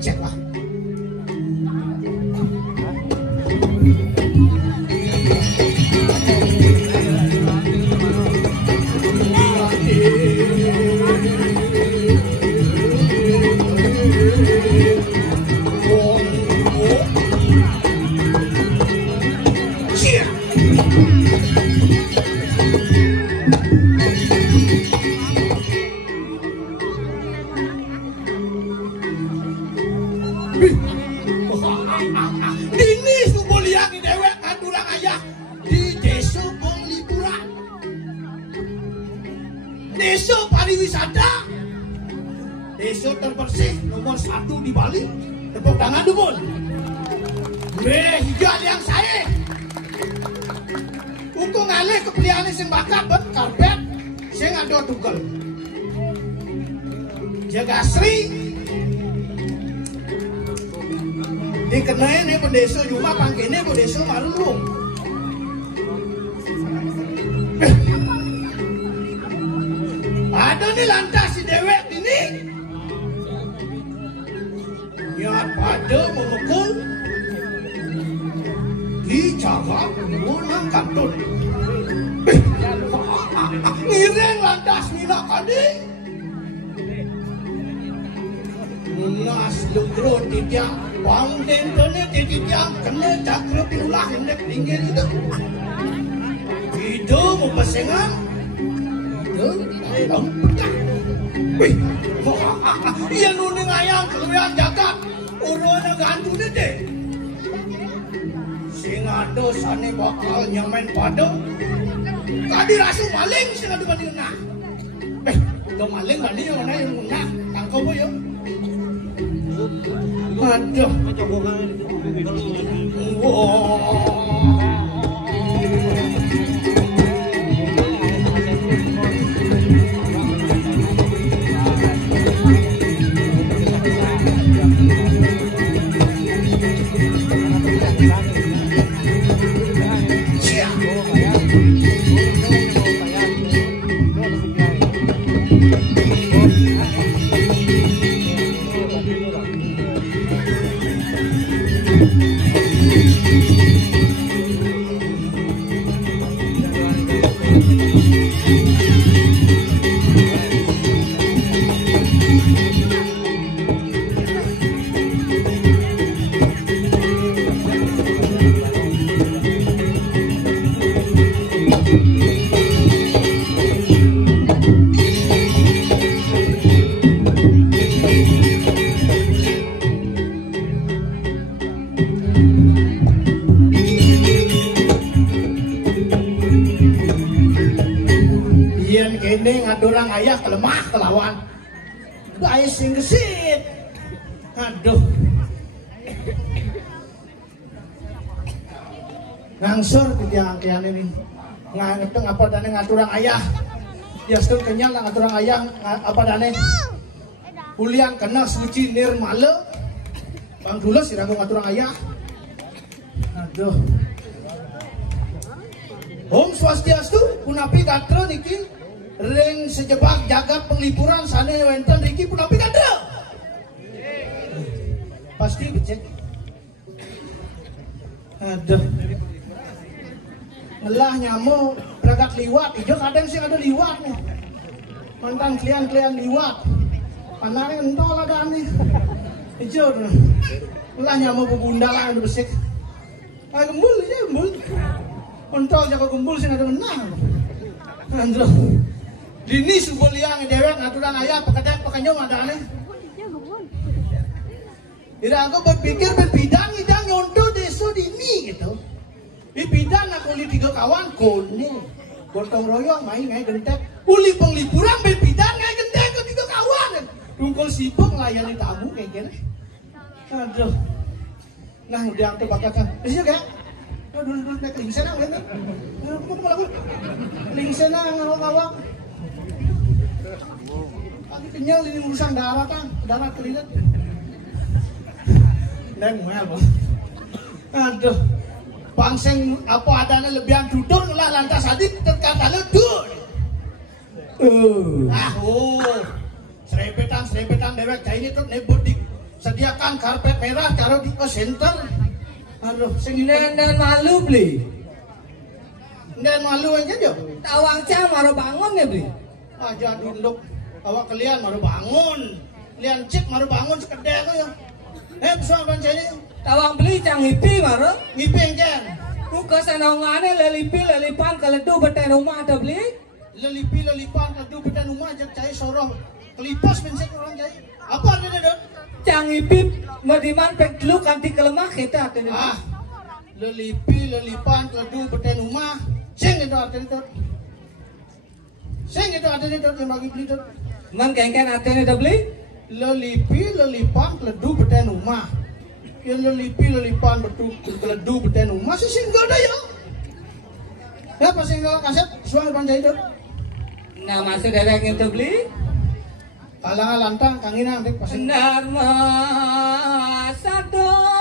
Cek lah. Desa pariwisata, desa terbersih nomor 1 di Bali. Tepuk tangan dulu. Hijau yang saya ukur ngalih kepeliannya sing bakat bet karpet sing ada tugel jaga asri dikenai nih pendeso cuma pangkene pendeso marulung. Ada nih lantas si dewek ini niat pada memukul dijaga menang kantun ngiring lantas minyak kadi munas lukro titiang pangden kene titiang kene cakro pinulah hendek pinggir itu mau pesengan wih, iya nuning ayam keluar jagat uruannya gantu deh sing ada sane bakal nyamen pada tadi rasu maling sing ada banding nah itu maling banding yang mana yang nah tangkau boyo aduh ini ngadurang ayah kelemah kelawan ayah sing gesit aduh ngangsur kejang-kejang ini ngangeteng apa dane ngaturang ayah dia setul kenyang ngaturang ayah apa dane ulian kena suci nirmala bang dulu sih ragu ngaturang ayah aduh Om Swastiastu punapi katra niki ring sejebak jagat penglipuran sana wenten Riki punapi katra pasti becek aduh ngelah nyamuk beragak liwat ijo kadang sih ada liwat nih mantan klien liwat Panare entol ada nih. Hijau tuh. Lah nyamuk bunda lah udah besek. Ah gembul aja gembul. Entol jago gembul sih ada menang. Andro. Dini subul liang dewek ngaturan ayah pekedek pekanyo ada nih. Tidak aku berpikir berpidang idang nyonto deso dini gitu. Di bidang aku li 3 kawan kone. Gotong royong main ngai gentek. Uli penglipuran berpidang ngai gentek ke 3 kawan. Tungkol sibuk layani tamu kayak gini. Aduh. Nah udah aku bakakan. Disini kayak. Dulu naik lingsena kan. Aku malah lingsena ngawak-ngawak. Aku kenyal ini urusan darah kan. Darah keringat. Dan mual bang. Aduh. Bangseng apa adanya lebihan duduk lah lantas adik terkata ledul. Serepetan dewek ini tuh nebut di sediakan karpet merah taruh di center. Aduh, sing dan malu beli. Dan malu aja jo. Tawang cang baru bangun ya beli. Aja dunduk awak kalian baru bangun. Lian cek baru bangun sekedek ya. Pesawat bancanya. Tawang beli cang ngipi baru. Ngipi kan. Muka sanongannya lelipan keledu beten rumah ada beli. Lelipan keledu beten rumah jak cai sorong. Kelipas mencek orang cai. Apa artinya dong? Cang ngipi madiman pek dulu kanti kelemah kita artinya. Lelipan keledu beten rumah. Sing itu artinya itu. Sing itu artinya itu yang bagi beli itu. Man kengken artinya ada beli? Lelipan keledu beten rumah. Yang lelipan betul keledu beten rumah sih singgah dah ya. Ya pas singgah kaset suami panjai itu. Nah masih ada yang itu beli? Kalangan lantang kanginan dek pas. Dharma sadona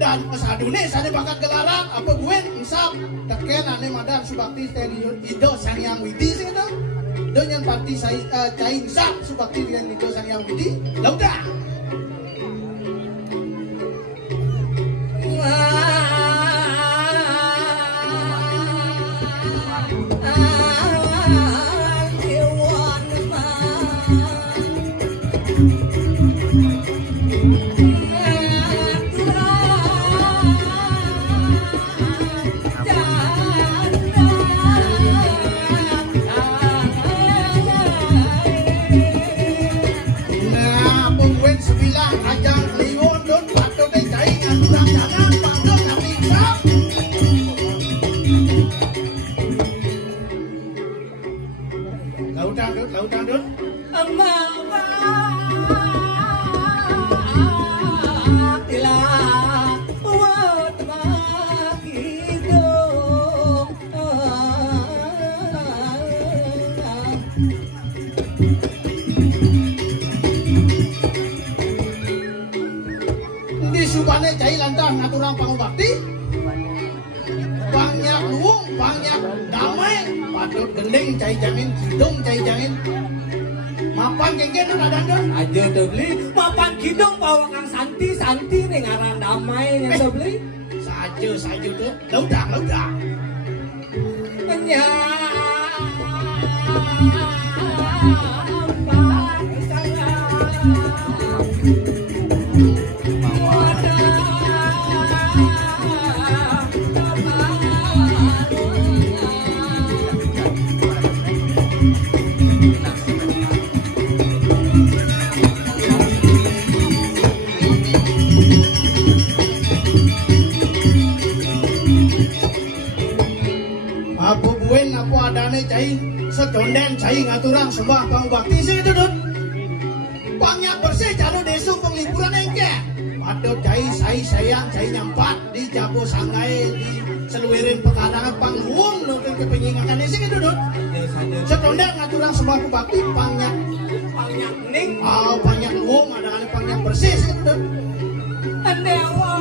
dan pesadune sana bakat gelaran apa gue insap teken ane madan subakti tadi ido sang yang widi sih itu do yang parti saya cai insap subakti dengan ido sang yang widi laudah lautan dud di subane cai lantang ngaturang pangubakti banyak luung banyak damai patut gending cai jamin hidung cai jamin mapan kengken ada dong aja tuh beli mapan kidong bawakan santi nih ngaran damai yang tuh beli saja tuh laudah Seconden cai ngaturang sembah pangubakti sing dudut. Pangnya bersih jalo desu penglipuran engke. Padot cai sai sayang cai nyampat di jago sanggai di seluirin pekadangan pangluung nonton kepenyingakan sing dudut. Seconden ngaturang sembah pangubakti pangnya ning. Pangnya luung ada pangnya bersih sing dudut. Dewa.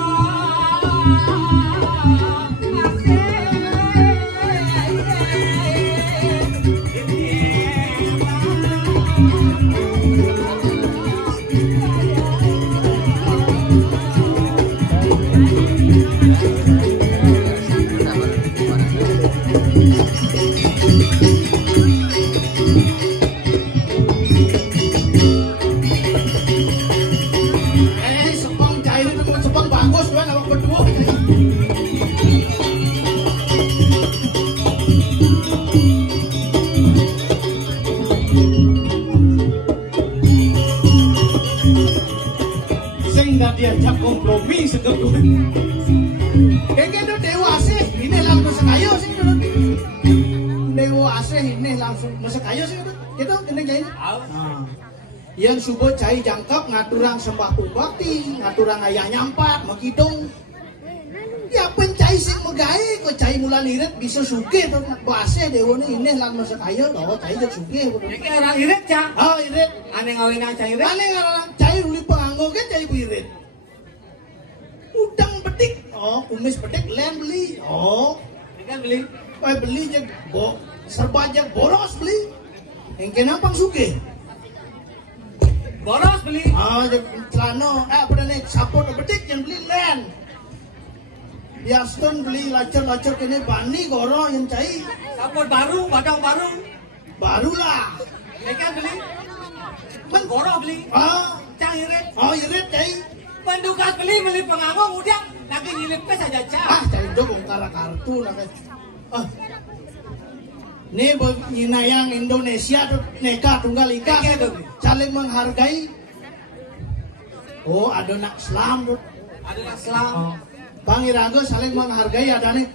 Diajak kompromi segera. Kayaknya dewa asih ini langsung sekayo sih dulu. Dewa asih ini langsung sekayo sih dulu. Gitu kena jahit. Yang subuh cai jangkap ngaturang sembah pubakti, ngaturang ayah nyampat, makidong. Ya pencai sing megai kok cai mulan irit bisa suge tuh bahasa dewa ini langsung sekayo loh cai jadi suge. Ini orang irit cah. Oh irit. Aneh ngawin cai irit. Aneh ngawin cai uli panggo kan cai irit. Udang bedik, kumis bedik, len beli, ini kan beli, beli je, serba je boros beli, yang kenapa suke? Boros beli, je celana, apa nih sapot bedik yang beli len, biaston beli lacer kene bani goro yang cai, sapot baru, badang baru lah, ini kan beli, goro beli, cang irit, irit cai. Pendukas beli penganggung udah lagi nyilipnya saja cah. Cari do bongkar kartu lah. Nih yang Indonesia tuh neka tunggal ika saling menghargai. Ada nak Islam tuh. Ada nak Islam. Bang Irago saling menghargai ada nih.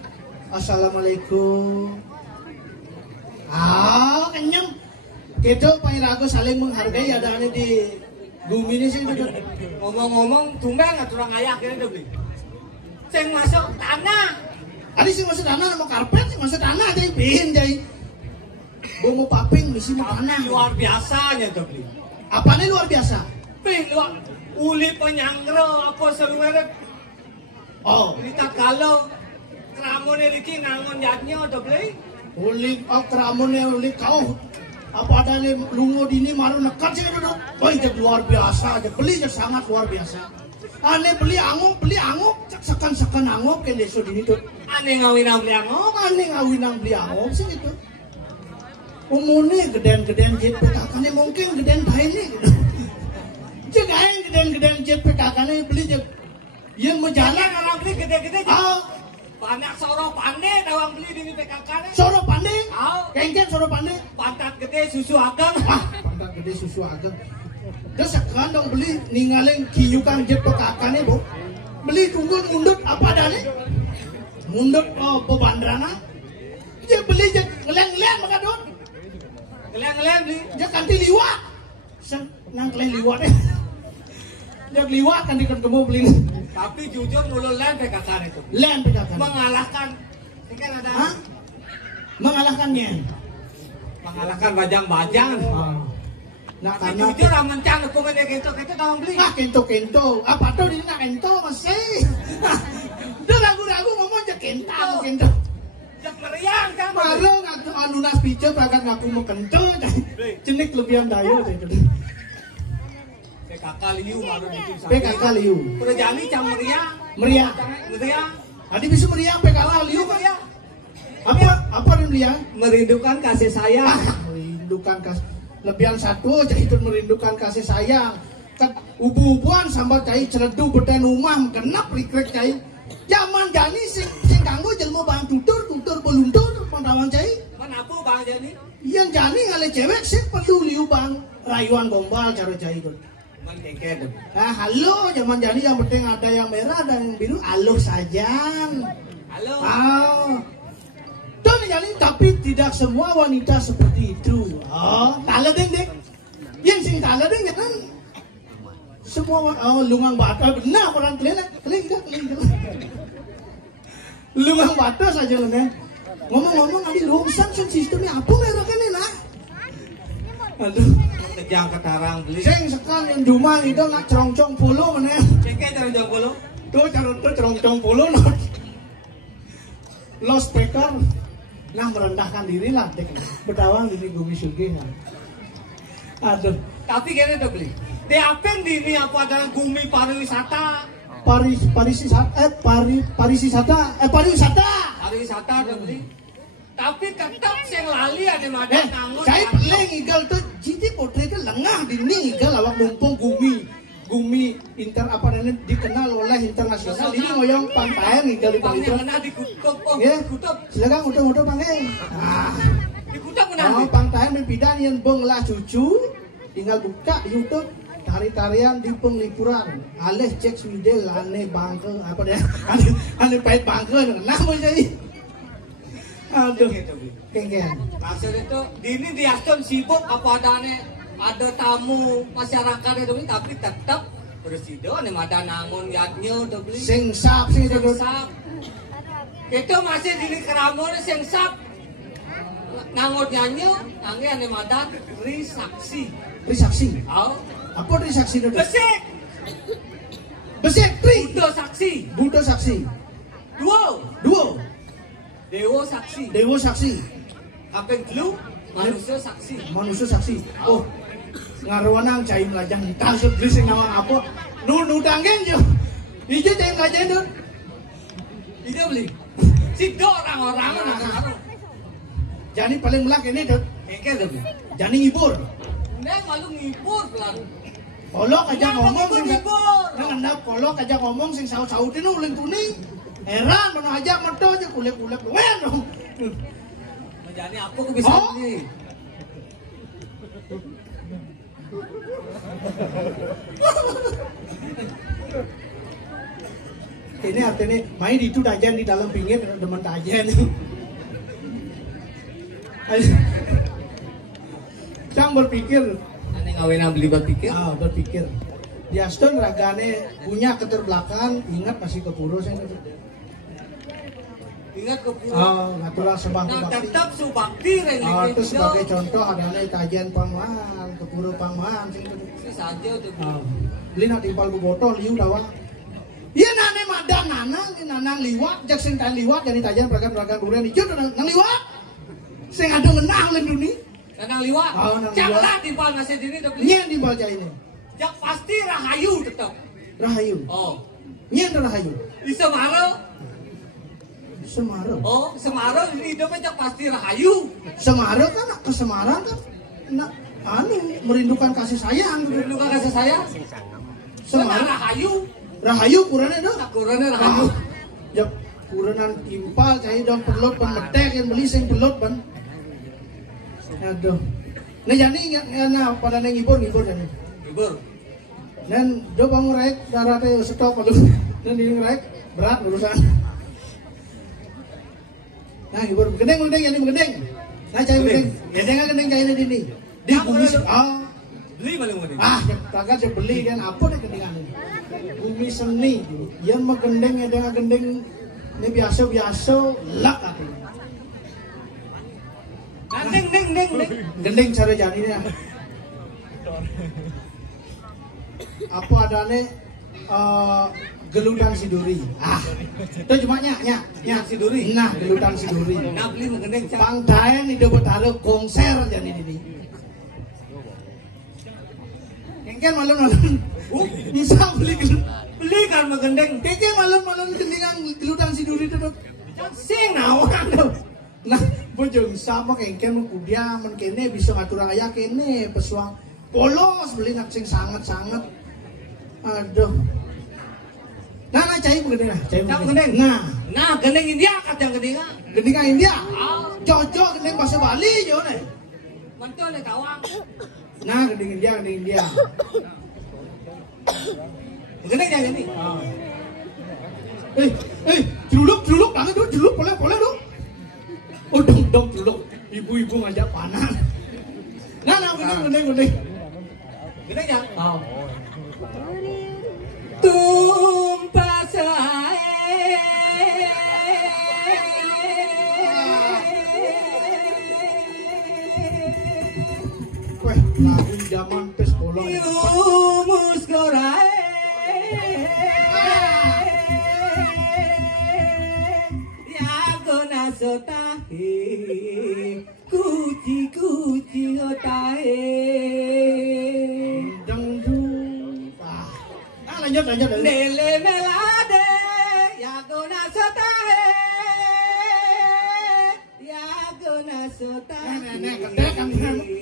Assalamualaikum. Kenyang. Gitu Bang Irago saling menghargai ada nih di bumi ini sih ngomong-ngomong tumbang aturang ayah kira beli. Sing masuk tanah. Ada sing masuk tanah mau karpet sing masuk tanah jadi bihin jadi. Mau paping misi mau tanah. Luar biasanya tuh beli. Apa nih luar biasa? Ping luar uli penyangro apa seluruh. Ini tak kalau keramonnya lagi ngangon jatnya tuh beli. Uli keramonnya uli kau. Apa ada nih lungo dini maru nekat sih duduk. Itu luar biasa aja beli aja sangat luar biasa. Aneh beli angop sekan angop ke deso dini tuh. Aneh ngawinang beli angop sih gitu. Umumnya gedean jet PKK nih mungkin gedean bayi nih. Jangan gedean jet PKK nih beli aja. Yang menjalan orang beli gede-gede. Banyak soro pandai dawang beli di PKK nih. Soro pandai? Kengken soro pandai? Pantat gede susu ageng. Pantat gede susu ageng. Terus sekarang dong beli ninggalin kiyukan jet PKK nih bu. Beli tunggul mundut apa dah nih? Mundut bebandrana. Dia beli je ngeleng maka don. Ngeleng beli. Dia kanti liwat. Nang kelih liwat deh. Dia liwat kan diketemu beli. Tapi jujur dulu len PKK itu. Len PKK. Mengalahkan. Ini kan ada. Mengalahkannya. Mengalahkan bajang-bajang. Nah tapi karena jujur aman cang dokumen dia kento tolong beli. Kento. Apa tuh di nak kento masih. Dia ragu-ragu ngomong je kento. Jak meriang kan. Baru ngaku anunas pijo berangkat ngaku mau kento. Cenik lebihan dayo itu. PKK liu baru bikin sampai. PKK liu. Perjani cang meriang. Meriang. Adi bisa meriang PKK liu Pak ya. Apa dia meriang? Merindukan kasih sayang. Merindukan kasih. Lebihan satu jadi itu merindukan kasih sayang. Ubu-ubuan sambat cai celedu beden umah genap rikrek cai. Zaman jani sing kanggo jelma bang tutur beluntur pantawan cai. Kenapa bang jani? Yang jani ngale cewek sih perlu liu bang rayuan gombal cara cai itu. Nah halo zaman jani yang penting ada yang merah ada yang biru halo saja. Halo. Tuh jadi tapi tidak semua wanita seperti itu. Oh, taladeng deh. Yang sing taladeng kan semua lungang bata benar orang kalian lungang bata saja kan. Ngomong-ngomong ada rusak sistemnya apa mereka ini lah. Aduh, kejang ketarang beli. Sing sekarang yang rumah itu nak cerong-cerong puluh mana? Cengkeh cerong puluh. Tuh cerong-cerong puluh not. Lost speaker. Nah merendahkan diri lah dek. Berdawang diri Gumi Sulgi. Aduh. Tapi gini tuh beli. Di apa dini apa adalah Gumi pariwisata? Pariwisata. Pariwisata tuh beli. Tapi tetap sing lali ada madan nangun. Saya peleng igal tuh jadi potretnya lengah dini igal awak numpung Gumi dikenal oleh internasional. Ini ngoyong pantai igal di Pangnya Palito. kena dikutup. Oh, Ya, dikutup. silakan udah panggil. Dikutup kena. Oh, pantai berpidan yang beng lah cucu. Tinggal buka di YouTube. Tari-tarian di penglipuran. Alih cek swidel aneh bangke apa deh? Aneh pahit bangke. Nah mau jadi. Aduh, kengkean. Maksud itu, dini di Aston sibuk apa ada tamu masyarakat itu tapi tetap bersido nih ada nangun yatnya udah beli. Sengsap sih itu. Sengsap. Itu masih dini keramun sengsap. Nangun nyanyi, nangi ane madan risaksi. Risaksi. Oh, Apa risaksi itu? besik. Besek tri. Buddha saksi. Buddha saksi. Duo. Dewa Dewa saksi. saksi. Kapeng dulu, manusia saksi. Manusia saksi. Oh, ngaruanang cai melajang entah sebeli sing nawang apa. Nu tanggen jo. Ijo cai melajang itu. Ini beli. Si do orang-orang ngaruh. Jadi paling melak ini tuh. Engkel beli. Jadi ngibur. Neng malu ngibur pelan. Kolok aja ngomong sing ngibur. nang endap kolok aja ngomong sing saut-sautin uling kuning. Heran mana aja metu aja kulek-kulek wen dong. Menjadi apa bisa beli? Ini artinya main itu dajan di dalam pinggir demen dajan. Cang berpikir. Ane ngawin beli berpikir. Berpikir. Di Aston ragane punya keterbelakangan, ingat masih kepuro saya. Ingat ke pulau. Natural sembah Nah, bakti. tetap subakti Itu sebagai contoh adalah tajian pangman, kepuro pangman. Si saja tuh. Beli nak timpal ku botol liu dawa. Iya nane madan nanang liwat, jak sing tan liwat jadi tajian peragan durian hijau nang liwat. Sing ada menang lain dunia. Nang liwat. Nang Janganlah timpal nasi diri tuh beli. Nyen timpal cai ini. Jak pasti rahayu tetap. Rahayu. Oh. Nyen rahayu. Di Semarang. Semarang. Oh, Semarang hidupnya jak pasti rahayu. Semarang kan ke Semarang kan. Nah, merindukan kasih sayang. Merindukan kasih sayang. Semarang rahayu. Rahayu kurangnya dong. Kurangnya rahayu. Ya kurangan timpal cai dong pelot ban metek yang beli sing pelot ban. Aduh. Nah jadi na pada neng ngibur jadi. Ngibur. Dan do bang rek daratnya stop aduh. Dan ini rek berat urusan. Nah ngibur gendeng jadi gendeng. Nah cai gendeng. Gendeng cai ini dini. Di bumi beli malu mau. Kagak saya beli kan apa deh gendingan. Bumi seni. Yang mah gendeng gendeng ini biasa lak katanya. Deng. Gendeng cara jadinya. Apa adanya gelutan siduri. Itu cuma nyak siduri. Nah, gelutan siduri. Nah, beli gendeng. Pangdaen itu bertaruh konser jadi ini. Kengken malam-malam. Bisa beli kan gendeng. Kengken malam-malam gendingan gelutan siduri itu. Sing nawan tuh. Nah, bojong sama kengken kudia men kene bisa ngatur aya kene pesuang polos beli nak sing sangat-sangat. Aduh. Nah, cai gendeng. Nah, gendeng India kadang gendeng. Gendingan India. Cocok gendeng bahasa Bali yo ne. Mantul ne tawang. Nah, gending India. Gendeng yang ini. Jeluluk, banget tuh, jeluluk, boleh tuh. Udung Ibu-ibu ngajak panan. Nah, gendeng. Gendeng ya? Oh. Tumpah sae Weh, lagu zaman pes bolong. yumus gorae ya gona sotahe kuci otahe Lanjut. Nele melade ya gona sotahe ya gona sotahe Nenek kedek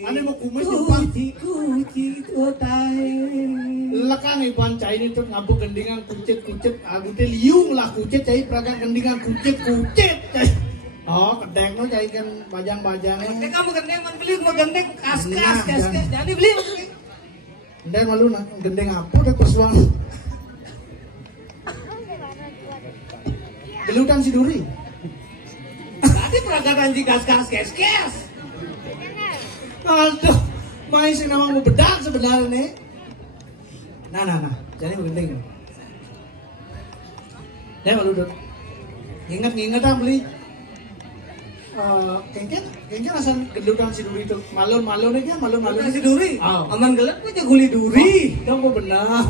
ane mau kumis lupa. Kuci otahe Lekang iban cai ini tuh ngabuk gendingan kucit aku teh liung lah kucit cai peragan gendingan kucit cai. Oh kedek no cai kan bajang-bajangnya. Kamu gendeng man beli mau gendeng kas jadi beli. Ndek malu gendeng apa deh persuang. Gelutan si duri. Tadi peragatan si kas kes. Aduh, main sih nama mau bedak sebenarnya. Nah, jadi gendeng. Ndek malu dong. Ingat ah beli. Kengken asal gelutan si duri itu malon nih kan malon. Si duri. Oh. Aman gelap aja guli duri. Dong mau benar.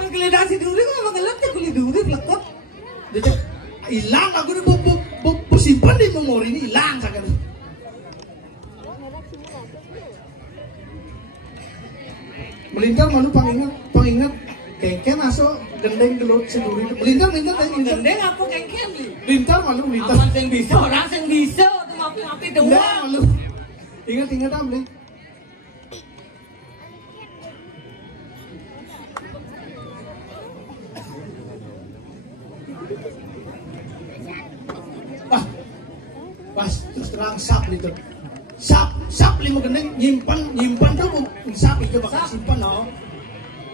Gelutan si duri kok aman gelap aja guli duri pelekot. Dia hilang aku nih bu simpan di memori ini hilang sakit. Melintar malu pangingat kengken aso gendeng gelut sendiri. Melintar. Gendeng apa kengken li? Melintar malu. Aman sing bisa, orang sing bisa tuh ngapi doang. Malu. Ingat amli. Pas terus terang sap itu. Sap lima gendeng nyimpan tuh sap itu bakal simpan no.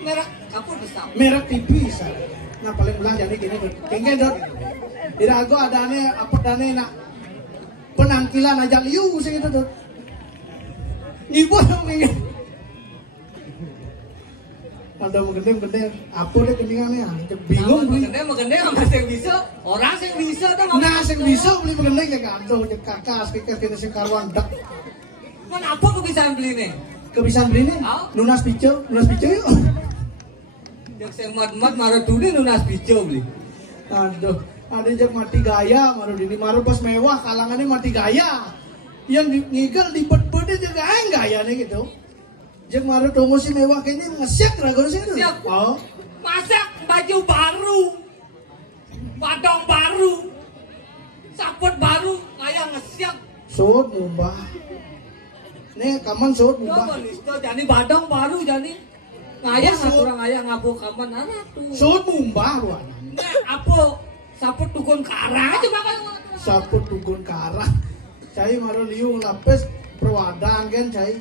Merek apa tuh sap? Merek tipis. Nah paling belah jadi gini tuh. Kengken dot. Dirago ada ane apa dane nak penangkilan aja liu sing itu tuh. Ibu dong nih. Ada gendeng apa deh gendingannya? Bingung beli. Gendeng sama sing bisa, orang sing bisa tuh. Nah sing bisa beli gendeng ya kantong cek kakas kena sing karuan dak. Mana apa kebiasaan beli nih? Kebiasaan beli nih? Nunas pico yuk. Yang sing mat maru duni nunas pico beli. Aduh, ada jak mati gaya maru dini maru pas mewah kalangannya mati gaya. Yang ngigel di bed-bed juga gaya nih gitu. Jak maru tomo si mewah kayaknya ngesek ragu sih itu. Oh. Masak baju baru, badong baru, saput baru, kayak ngesek. Sud mumbah. Nih kaman sud mumbah. Jadi badong baru jadi. Ngayah ngaturang ayah ngapu kaman arah tuh. Sud mumbah ruan. Nah, apa saput tukun karang aja makan. Saput tukun karang. Cai maru liu lapis perwadan kan cai.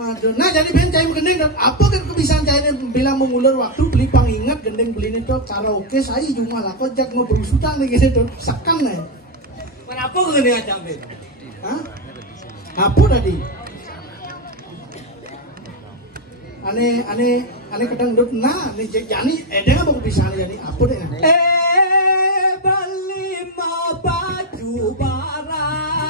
Aduh, nah jadi ben cai gendeng apa kan kebiasaan cai ini bilang mengulur waktu beli pangingat gendeng beli ini tuh karaoke saya cuma lah kok jak mau berusutan nih gini tuh sekan nih. Kenapa gendeng aja ben? Hah? Apa tadi? Aneh kadang duduk nah nih jadi dia mau kebiasaan jadi apa deh? Beli mau baju barang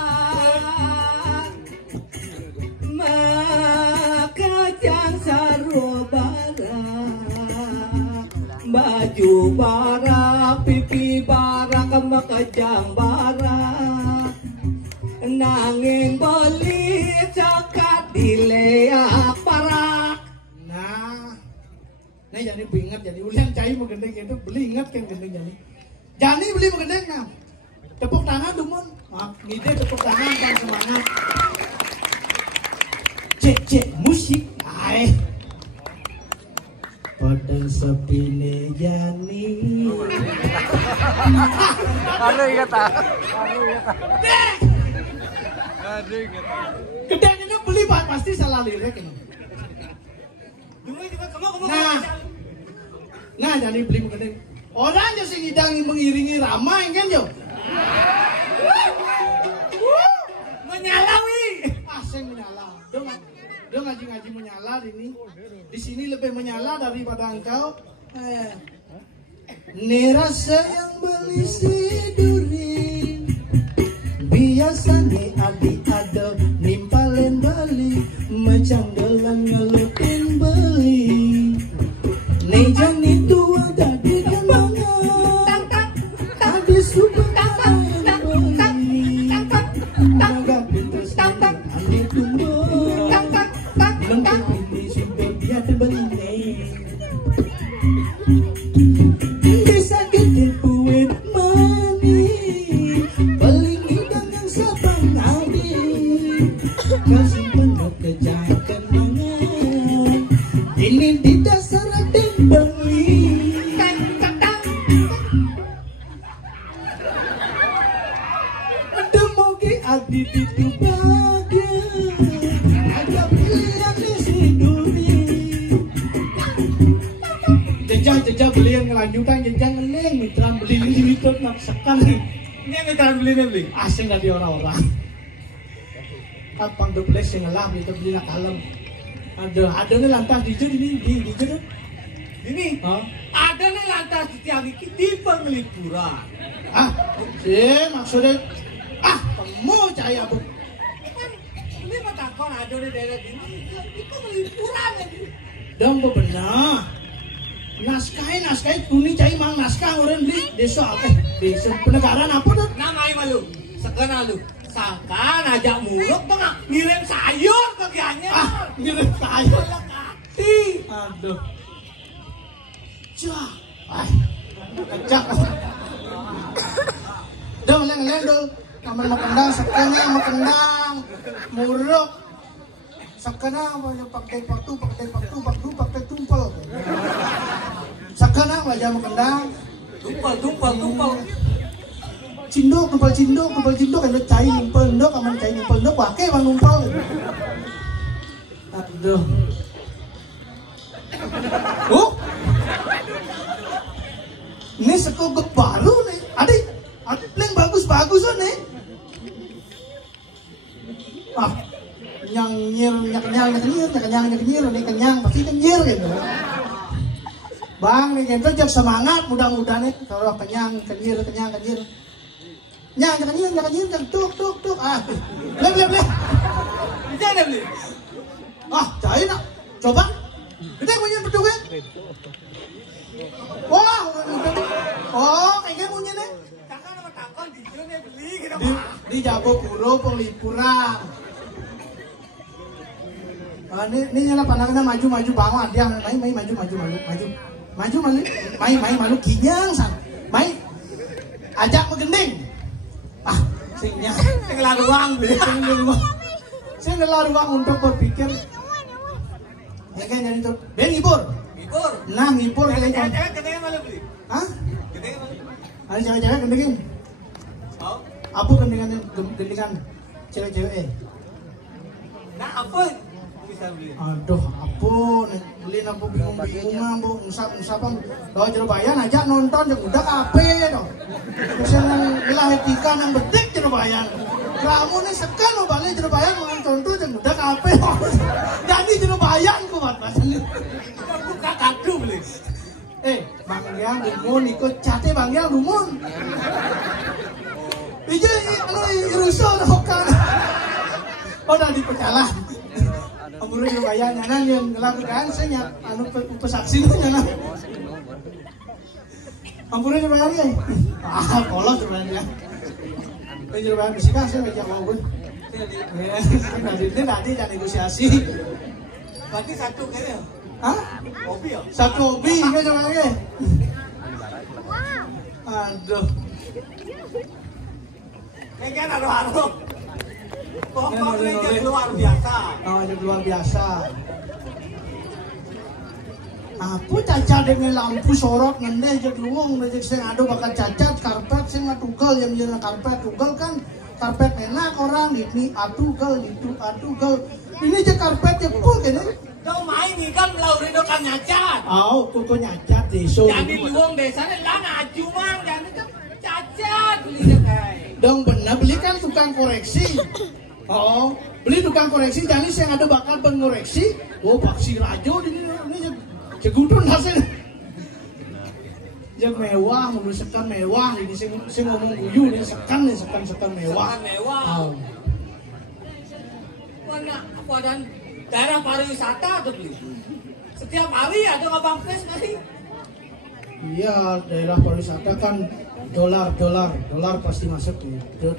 makajang saru barang baju barang pipi barang makajang barang nanging beli coklat dileak parak. Nah jadi ingat jadi ulian cai mau gendeng itu beli ingat kan gendeng jadi beli mau gendeng nah tepuk tangan dumun ngide tepuk tangan kan semangat cek musik ay padang sepine jani Aduh kata. Gedeng itu beli pasti salah lirik ini. Nah jadi beli mengenai orang aja sing ngidang mengiringi ramai kan jo. Dia ngaji-ngaji menyala ini. Di sini lebih menyala daripada engkau. Nerasa yang beli sidurin. Biasanya adik-ada nimpalin bali. Macam gelang ngelutin beli. Nejan itu ada di kenangan. Ada super beli. Naga pintu sendiri ane tumbuh. Lengkap ini super biasa beli. Bisa ketipu with money. Paling hidang yang sabang adi. Kasih penuh kejar kenangan. Ini di dasar timbali. Ada mogi adi itu bahagia. Ada pilihan di siduri. Jejak beli yang ngelanjutan, jejak ngeleng mitra beli ini itu maksakan. Ini yang kita beli. Asing gak di orang-orang. Apa duples yang ngelah beli nak kalem. Ada nih lantas di situ. Ini ada nih lantas di tiang ini di Penglipuran. Maksudnya kamu cahaya bu. Ini matakon ada di daerah ini di Penglipuran lagi. Dan benar. Naskah tuni cai mang naskah orang beli desa penegaran apa tuh? Namanya malu, sekarang lu. Sangkan ajak muruk tuh nggak ngirim sayur ke dianya. Ngirim sayur. Aduh. Kecak. Dong leng dong. Kamar makendang sekanya makendang muruk. Sakana pakai pakai tumpel. Sakana wajah makendang tumpel. Cindok kan cai numpel ndok aman cai numpel ndok wake bang numpel. Aduh. Ini sekogok baru nih. Adik plan bagus nih. Nyanyir nih kenyang pasti kenyir gitu. Bang nih kita jak semangat mudah-mudahan nih kalau kenyang. Nyanyir tuk. Beli. Bisa ada beli. Cai nak. Coba. Kita punya berdua. Wah, kayaknya punya nih. Takkan nama takkan di sini beli kita. Di Jabo Puro Penglipuran. Ini nyala pandangannya maju banget dia maju kinyang san ajak megending singnya sing ngelar ruang untuk berpikir ya kan jadi itu ben ngibur ngibur Cewek kedengan malu beli. Kedengan malu. ada cewek gendengin apa gendingan cewek Nah apa? Aduh, ampun, beli aku bingung-bingungan, bu, musab-musabang. Kalau Jerobayan aja nonton, yang udah kape, dong. Terus yang belah etika, yang betik Jerobayan. Kamu nih sekan mau balik Jerobayan, mau nonton, yang udah kape. Jadi Jerobayan, kuat bahasanya. Buka kadu beli. Bang Yang Lumun, ikut cate Bang Yang Lumun. Ije, irusul, hokan. Udah dipercalah. Amuro yung kaya nyanan yung ngelakukan saya pesaksi nyanan. Amuro yung bayar ya. Kolot sebenarnya. Penjuru bayar bisika saya ngajak ngomong. Nanti jangan negosiasi. Berarti satu kayaknya. Hobi ya? Satu hobi kan sebenarnya. Aduh. Kayaknya naruh-naruh. Pokoknya jadi luar biasa. Jadi luar biasa. Apa cacat dengan lampu sorot ngendeh jadi luang jadi saya ada bakal cacat karpet saya nggak tunggal yang jalan karpet tunggal kan karpet enak orang ini atugal itu atugal ini aja karpet ya pul kene. Kau main nih kan Laurindo kan nyacat. Kok nyacat deh so. Jadi luang desanya lah ngaju mang jadi tuh cacat beli deh kayak. Dong benar beli kan tukang koreksi. Oh, beli tukang koreksi, jadi saya ada bakat pengoreksi. Oh, Paksi Rajo ini segudun hasil. Yang mewah, ngomong sekan mewah. Ini saya ngomong guyu ini sekan mewah. Sekan mewah. Oh. Mana apa dan daerah pariwisata tuh beli. Setiap hari ada ngabang pes kali. Iya, daerah pariwisata kan dolar pasti masuk tuh.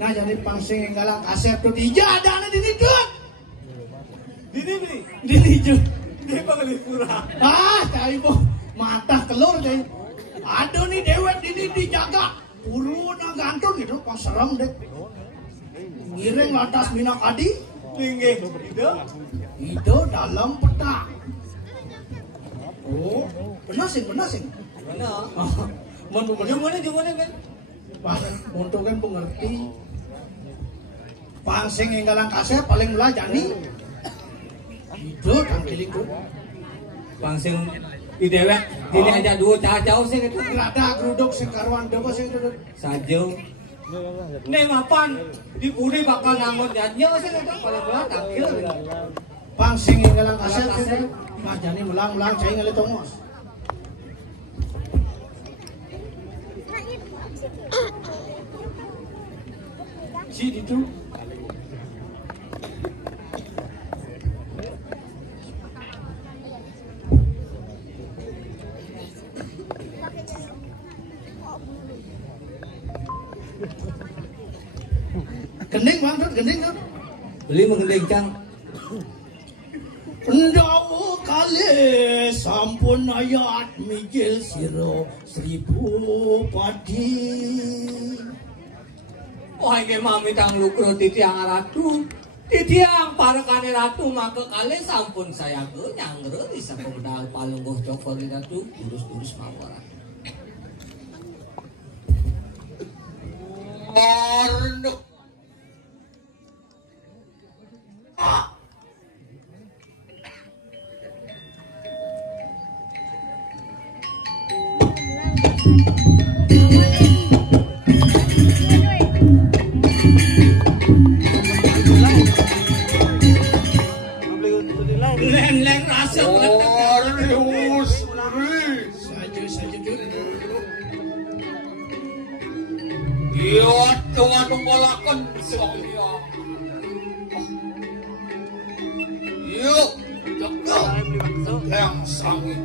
Nah, jadi pangsing yang galang asep tuh dijadana di situ. Di situ. Dia beli pura. Ah, cai boh, mata telur cai. Ada nih dewek ini dijaga. Puruna gantung gitu, pas serem deh. Ngiring atas minak adi. Tinggi. Itu dalam peta. Oh, penasing. Mana? Gimana kan? Untuk kan pengerti. Pangsing yang galang kasep paling mula jani. Itu tangkiling tuh. Pangsing di dewek, ini aja dua jauh sih gitu. Rada geruduk sekaruan dewa sih itu. Sajo. Nih mapan di puri bakal nanggon janji sih gitu. Kalau mula tangkil. Pangsing yang galang kasep itu. Nah jani mulang cai ngali tongos. Si itu. Gending kan? Beli menggending cang. Ndawo kali sampun ayat mijil siro 1000 padi. Wah iki mami tang lukro titiang ratu. Titiang parekane ratu maka kali sampun saya ke nyangre bisa pedal palungguh cokori ratu urus mawar. Marduk. Len rasa Iya, dengan mengolakan saya. Yuk, yang sangit.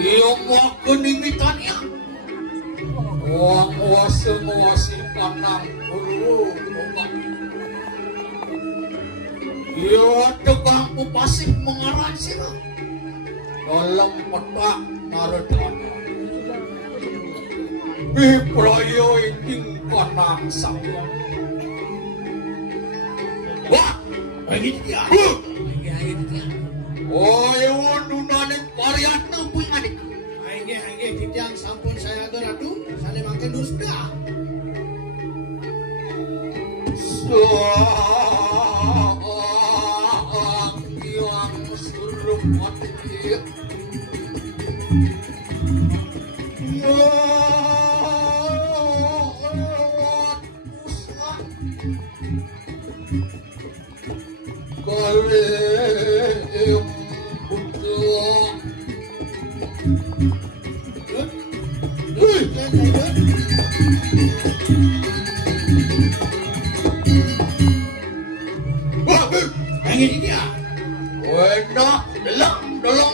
Iya, makan imitannya. Wasi panang buru. Iya, tegangku pasif mengarah sila. Dalam petak naradana. Biprayo ingin panang sangit. Wah, Begitu dia. Oh, ya nunanin variatna punya adik. Aingge titiang sampun saya geratu, sane makan dusda. Yang suruh mati. Aingge dia. Wena,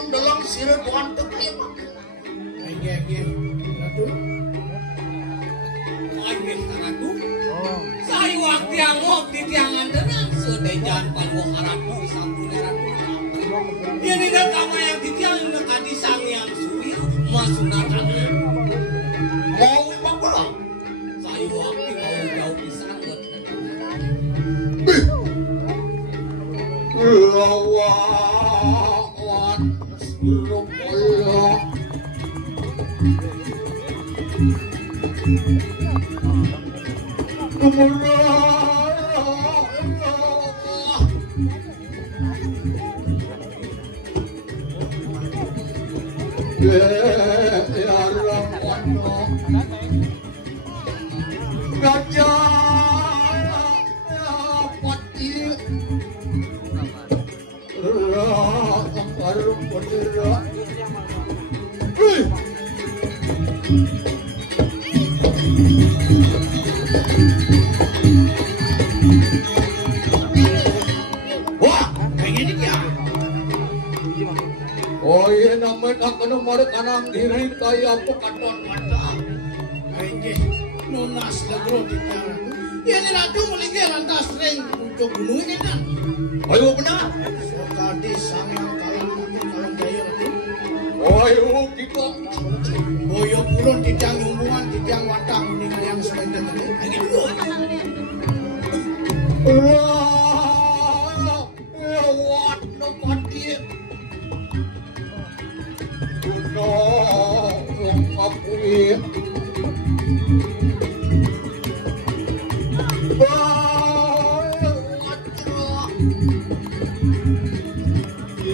dalang sira tuan tekaya makan. Aingge ratu. Aingge ratu. Saya waktu yang ngopi tiangan denang sedejan palwong ratu sampun ratu. Dia tidak kama yang titiang nekati sang yang suwi masunatan. Mau apa? Saya waktu mau jauh pisang lawan sebelum Allah. Ya Allah, Wah, kayak gini ya. Oh iya namanya aku nomor kanan diri kayak aku katon mata. Kayak nunas legro di tiang. Ya ni ratu mulai lantas ring untuk gunungnya kan. Ayo benar. Sokadi sangang kalau mungkin kalau jaya ratu. Ayo kita. Boyo pulun di tiang hubungan di tiang watang ini yang sebentar tadi. Lagi dulu. What no mati. No, ngapuin.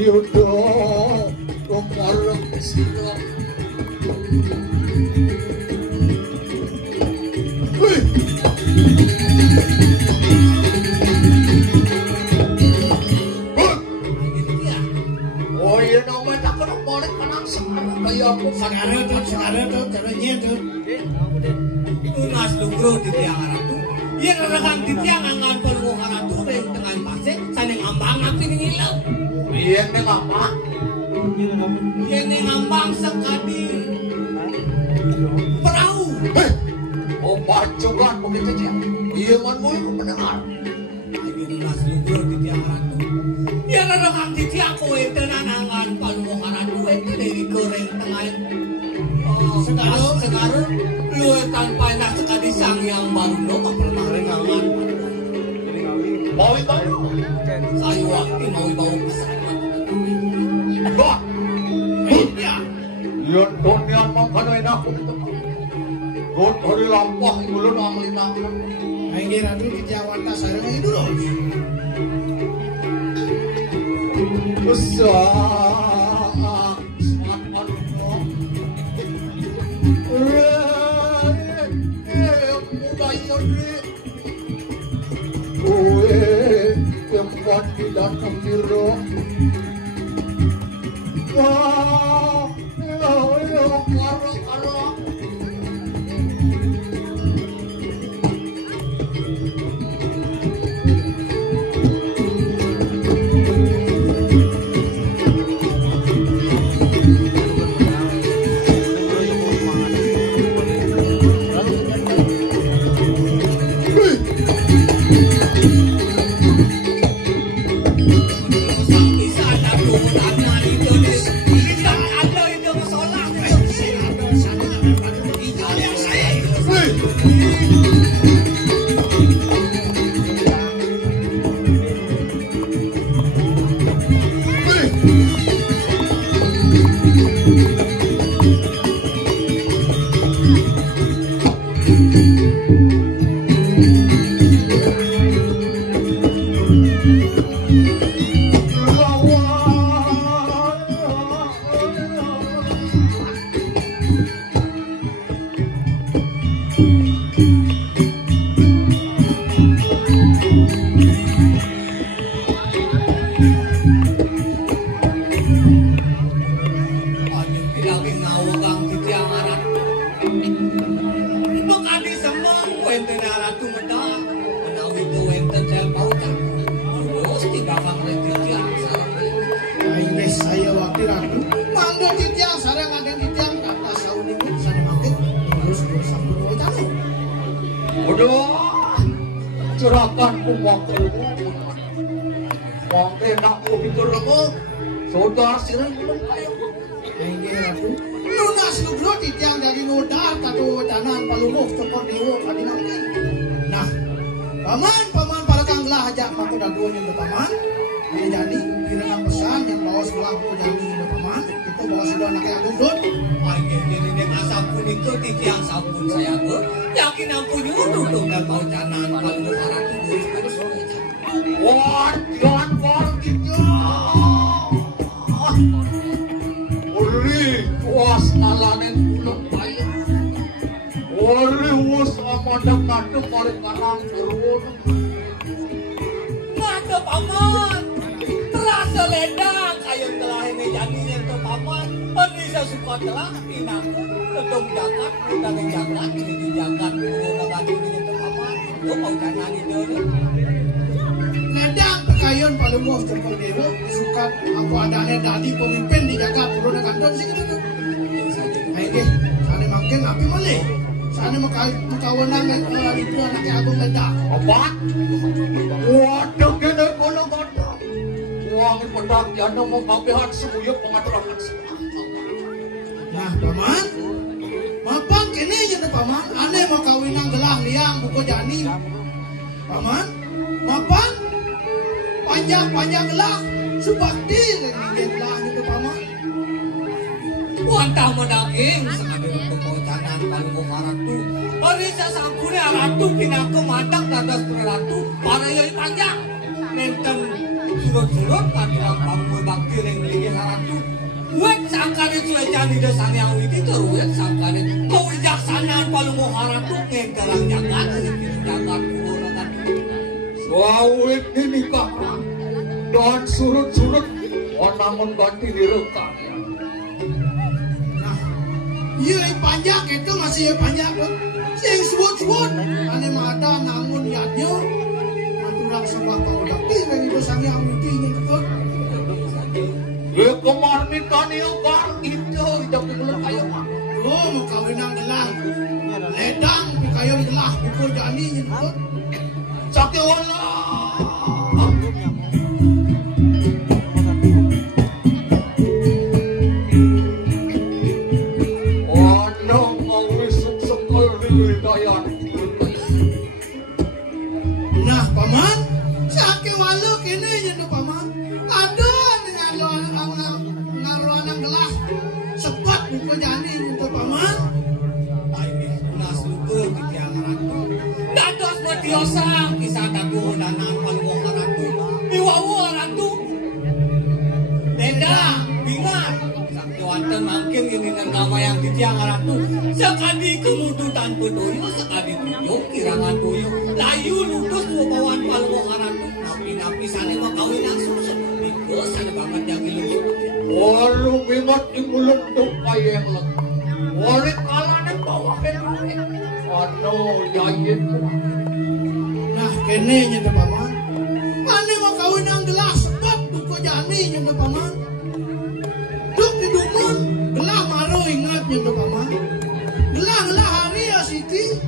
Yaudah, kemarin kesini. Oh iya namanya tak kena balik kanan sekarang kayak aku Sekarang tuh caranya tuh. Tunas lugro di tiang aratu. Iya rekan di tiang angan pelwong aratu yang dengan pasir saling ambang api ngilau. Iya neng apa? Iya neng ambang sekali perahu. Oh pacukan begitu aja. Iya man mau ikut mendengar. Ini tunas lugro di tiang aratu. Iya rekan di tiang kowe tenan angan pelwong aratu itu dari goreng tengah. Sekarang lu tanpa nak sekali sang yang baru lo kapal rengangan. Mau baru. Saya waktu mau bawa pesawat. Wah. Ya. Lihat dunia makan enak. Rot hari lampah ulun amalina. Ayo ratu di Jawa tas sareng itu loh. Besar. Tempat di dalam biro. Wah, karo. Cerahkanku makelmu. Mungkin aku pikir remuk. Saudara sirih belum kaya. Ini ratu. Lunas lugro di tiang dari modal katu danan palumuk cokor niwo kadinamnya. Nah, paman para kanglah aja maku daduan yang paman. Ini jadi kira pesan yang bawa sebelah ku jadi yang paman. Itu bawa sudah anak yang gundut. Ayo jadi dengan sabun itu di tiang sabun saya bu. Yakin aku nyuruh dan mau canan kalau arah tubuh terus. Wah, jangan gitu. Uri, was ngalanin pulang bayar. Uri, was amadam-adam oleh kanan turun. Ngadep aman. Terasa ledang kayak telah ini jadinya tuh paman. bisa suka telah pinaku tetong jagat udah jagat di jagat udah ganti dengan apa lo mau jangan itu Ledang pekayon palungos jempol dewa suka apa adanya dadi pemimpin di jagat udah kantor sih gitu tuh ayo sana makin api malih sana makawenang itu anaknya Agung Ledang apa? Waduh kena kono kono uang pedak jana mau kabehan semuanya pengaturan nah paman mapang kene aja tuh paman aneh mau kawinang gelang liang buku jani paman mapang panjang gelang subakti lagi gelang itu paman wantah menaging sekali untuk bocanan paling ratu Parisa sampune ratu pinaku matak dadas ratu para yai panjang nenten surut-surut padang bambu bakti ring ligi ratu wet sangkane cuecan di desa yang widi terwet sangkane kau jaksanaan paling ratu ngegalang jagat jagat kurang Suawit ini kakak dan surut-surut namun ganti direkam nah iya panjang itu masih iya panjang tuh yang sebut-sebut aneh mada namun yadnya maturang sebuah pangudakti bagi dosang yang widi gitu ya kemarin tani ukar itu tapi belum kayak mana oh mau kawinang gelang ledang pikayon gelah buku jani gitu sakit wala nah paman sakit walu kini jadi paman aduh dengan ngaruanang gelah sepat buku jani gitu paman dados matiosa kisah dagu danan palung ratu iwawu ratu Lenda bingar sakti wonten mangking ini nama yang ditiang ratu sekali kemudutan pedoyo sekali tuyuk kirangan tuyuk layu lutus bawahan palung ratu napi-napi sane makawin yang susut itu sane banget yang ilu walu bimat imulut tuh kaya yang lek warik kalanan bawa kenalin aduh yayin nah kene jadi paman mana mau kawinang gelah sepat buku jani jadi paman duk di dumun gelah maru ingat jadi paman gelah hari ya siti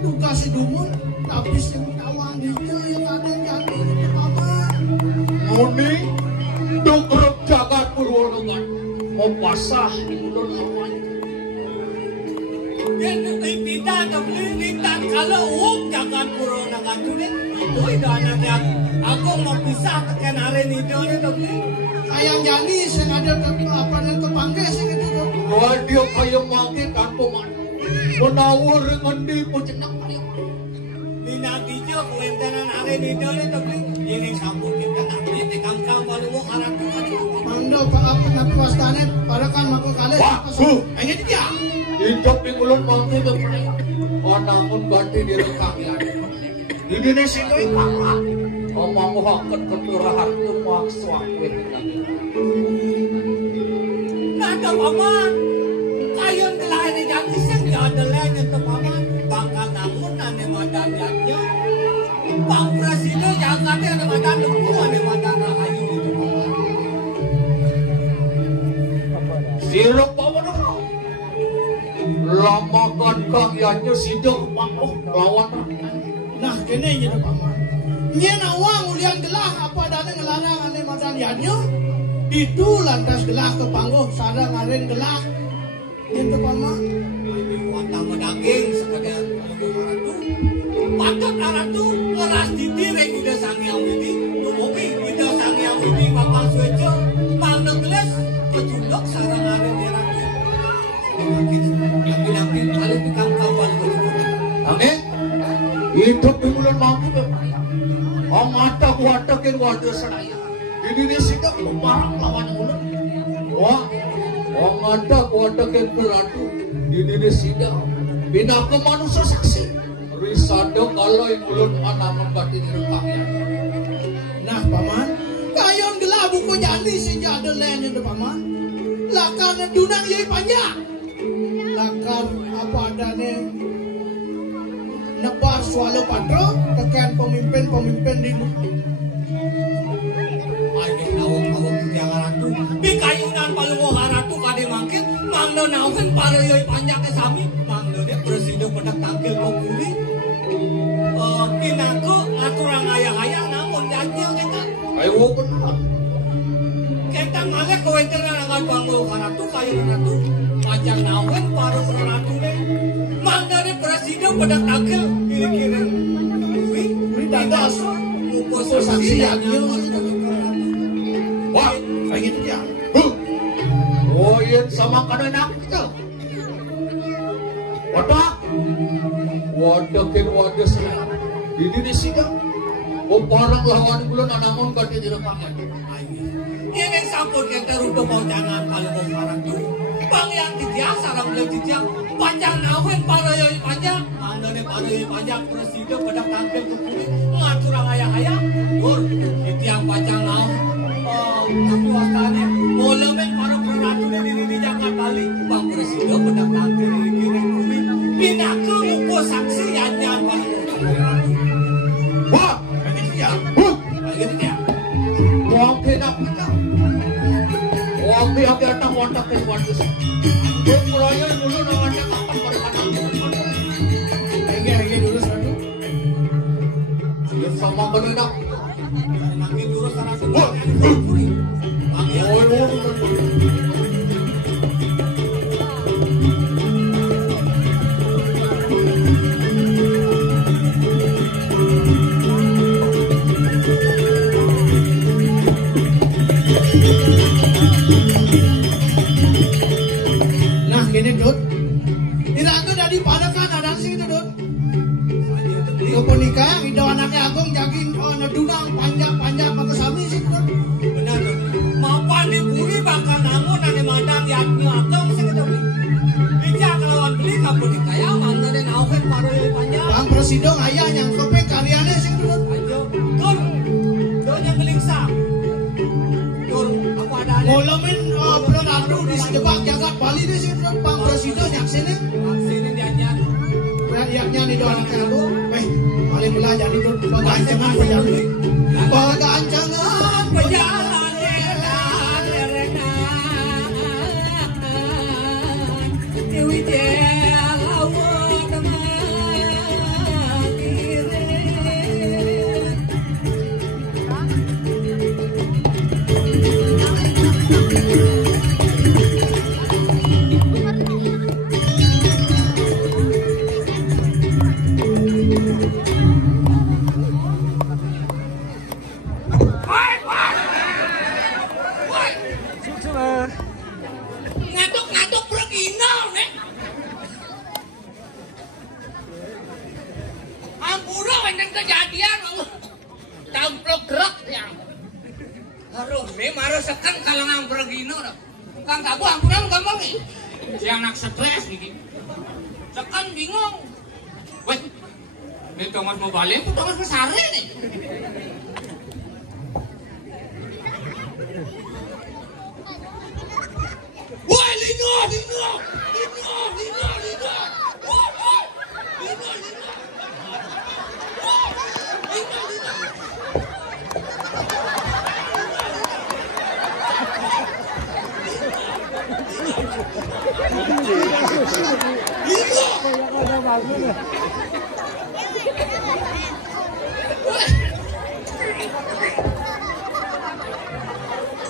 duka si dumun tapi si tawang itu yang ada jani jadi paman muni dukruk jagat purwolongan mau pasah di bulan lawan Yan ipitan ng lilitan kalawog jangan corona ngatunin ito idanan yang ako mapisah kekenarin ito nito ayang jani sing ada apa nih kepangke sing itu tuh wah dia kaya mangke kanto man menawar dengan di pucenak minati jo kuwentanan arin ito nito ini sambut kita tapi tikam-kam palumo karatu mando pak apa nabi wastane para kan mako kali hanya dia hidup di bulan mangke berperaya namun ganti direkam ya di Indonesia itu kakak omong haket keturahan itu makswakwe nada paman kayon kelahin jadi sing ada lain itu paman bakal namun ane madan jatnya Pak Presiden jangan dia ada madan lupu ane madan rahayu itu paman sirap paman lama kan kakyanya sidang panggung lawan nah kene jadi paman nyen awang ulian gelah apa dana ngelarang ane madan yanyo itu lantas gelah ke panggung sadang aren gelah itu paman watang daging sekadar ratu patut ratu ngeras ditireng udah sangyang widi dumugi udah sangyang widi bakal sueco mang negles kecundok sarang aren ya ratu laki-laki kali pikam kawan Amin. Hidup di bulan mangke berperaya. Mata kuatakin wadah seraya. Di Indonesia itu barang lawan ulen. Wah, mata kuatakin beradu di Indonesia. Bina ke manusia saksi. Risada kalau yang ulen anak membati direkamnya. nah paman kayon gelah buku jani sing ada lain itu paman lakar dunang yai panjang lakar apa adanya nebar swalo patro tekan pemimpin di Ayo nawak yang ratu bikayunan palungo haratu kade mangkit mangdo naukan para yoi panjang ke sami mangdo dia presiden pedak tampil populi kinako aturan ayah-ayah namun janjil kita Ayo benar. kita ngalek kewenteran akan banggo haratu kayu ratu panjang naukan para ratu deh mangdo dia presiden pedak tampil kira-kira beri dadas mukul saksi saksi yang Wah, kayak gitu ya. oh iya sama kanak kita. Wadah senang. Ini di sidang. Oh parang lawan bulan anamun kati di rekangan. Ini sampun kita rudo mau jangan kalau mau parang tuh. Bang yang titiang sarang beliau titiang panjang nawen para yoi panjang. Mana nih para yoi panjang presiden pedak tampil ke kulit ngatur ayah-ayah. Dur, titiang panjang nawen. Kekuasaannya molemen para peratu dari di Jakarta Bali. Bang presiden pedak tampil di kiri kulit. Pindah ke muka saksi yang nyaman. Wah, Kayak gitu ya. Kayak gitu ya. wang kenak kita. Wang pihak datang wantak ke wantas. Bermulanya dulu namanya kapan mereka Kayak dulu satu. sama kanak. Makin lurus sana Wah, Nah gini Dut, itu dari pada kan ada sih itu Dut. Kepunika itu anaknya Agung jaging nedunang panjang pakai sami sih Dut. benar tuh. Mapan di buri bakal namun ane madang yakni atau sing itu beli. Bijak lawan beli kapun dikaya mana den auken paru panjang. Bang Presiden ayah yang kepe karyanya sih Dut. Ayo, tur. Donya gelingsa. Tur apa ada ane? Molemin Peratu di sejebak jagat Bali di sih Dut. Bang Presiden yang sini. Sini dianyan. Yaknya itu anaknya Agung. Paling belajar itu pegancangan pejalan. Pegancangan Pejalan edan erengan. Dewi jelawa teman kiri. Ngaduk berginal nih. Ampura enten kejadian tamplok gerak ya. Harus nih maru seken kalau ngampur gino. Kang tabu ampura gampang nih. Si anak stres nih. Seken bingung. Weh, ini Thomas mau balik, Thomas besar nih. Wah, Lino.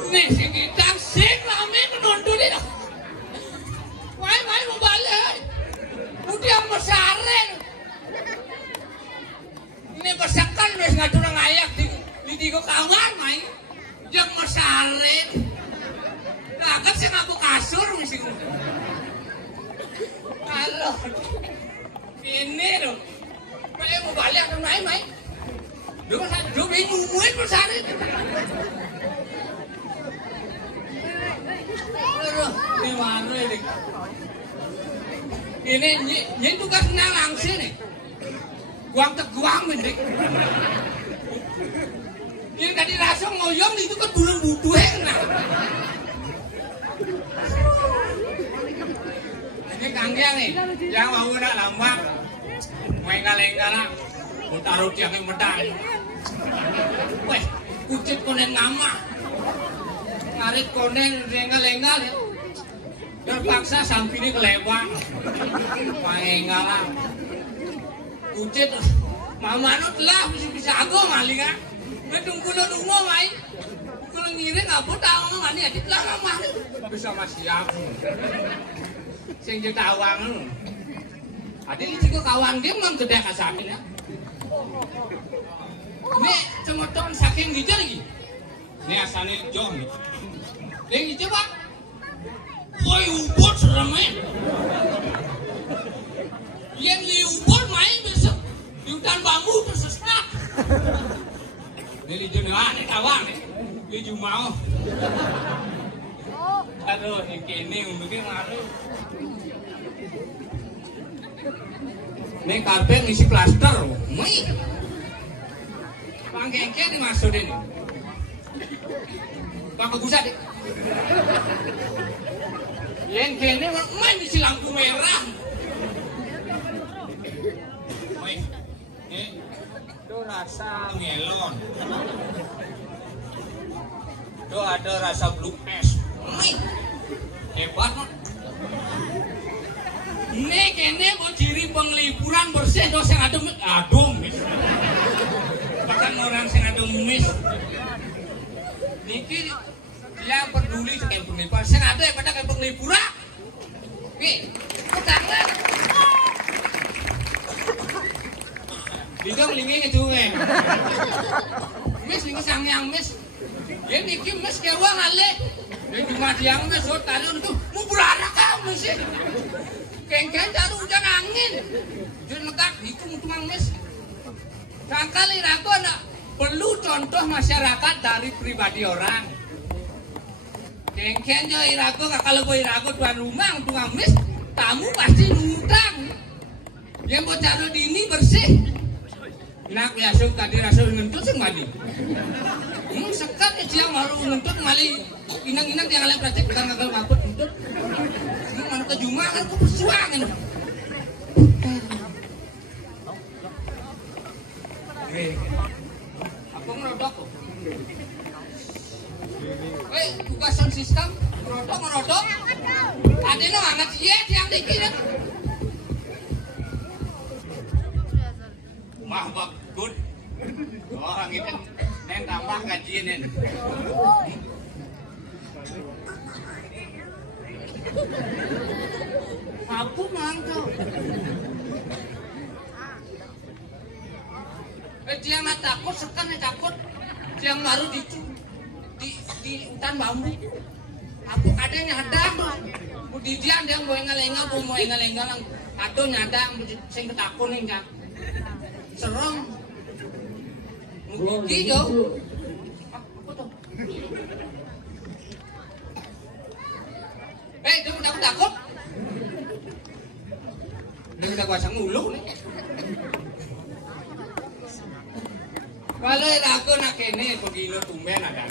Nih, si Gitang sing lami menonton ini. Wah, mau balik. Udah mesaren. Ini besakan wis ngatur ngayak di tiga kamar mai. Yang mesaren. Nah, kan sing aku kasur mesti. Halo. Ini loh. Mau balik ke mai. Dua bingung mesaren. Ini mana ini? Ini tugas langsung nih. Guang mendek. Ini tadi langsung ngoyong itu kan turun butuh nah. sangyang nih, yang mau nak lambang, mengal-engal lah, taruh tiangnya medang. Weh, kucit konen ngama, ngarit konen engal-engal ya. Terpaksa sampingnya kelewang, mengal lah. Kucit, mamanut lah bisa aku maling ah. Nunggu nunggu main. Kalau ngiring apa tahu mani aja lah mah. Bisa masih aku. Sing jadi tawang. Ada di situ kawan dia memang gede kasamin ya. Ini cuma ton saking gitu lagi. Ini asalnya jom. Yang gitu pak. Woi ubur seremnya. Yang liubur main besok di hutan bambu tersesat. Ini jenuh nih kawan nih. Ini cuma aduh, ini mungkin ngaruh. Ini karpet ngisi plaster, mui. Pangkengke dimasukin. Pakai busa deh. Yang kene main ngisi lampu merah. Mui, itu rasa melon. Itu ada rasa blue es. Hebat no. Ini kene mau ciri penglipuran bersih do sing adem mis. Bahkan orang sing adem mis. Niki dia peduli dengan penglipuran. Sing ada pada kayak penglipuran. Oke, udangan. Didong lingi ngejunge. Mis lingi sangyang mis. Ya niki mes kewang ale. Ya cuma diang mes so tadi itu mau beranak kamu sih. Kengkeng taruh hujan angin. Jadi negak itu mutumang mes. Kangkali ragu anak perlu contoh masyarakat dari pribadi orang. Kengkeng jo irago kalau boy irago tuan rumah tukang mes tamu pasti ngutang. Yang buat taruh di ini bersih. Nak biasa tadi rasa ngentut sing mandi. Sekat dia malu ngentut mali inang-inang yang lain praktek bukan gagal mabut ngentut. Ini mana ke Juma kan ke perjuangan. Aku ngerodok kok. Weh, buka sound system, ngerodok. Ada no anget iya tiang dikit. Mah bagus. Orang itu neng tambah gajian. Aku mantap. Dia nggak takut, sekan takut. Dia baru di hutan bambu. Aku ada nyadang. Di dia yang mau engal-engal, aduh nyadang, sing ketakut nih kan. Serem. Gigi jo. Apa tuh? Dia udah takut. Dia udah pasang ulu nih. Kalau aku nak kene begini tumben ada.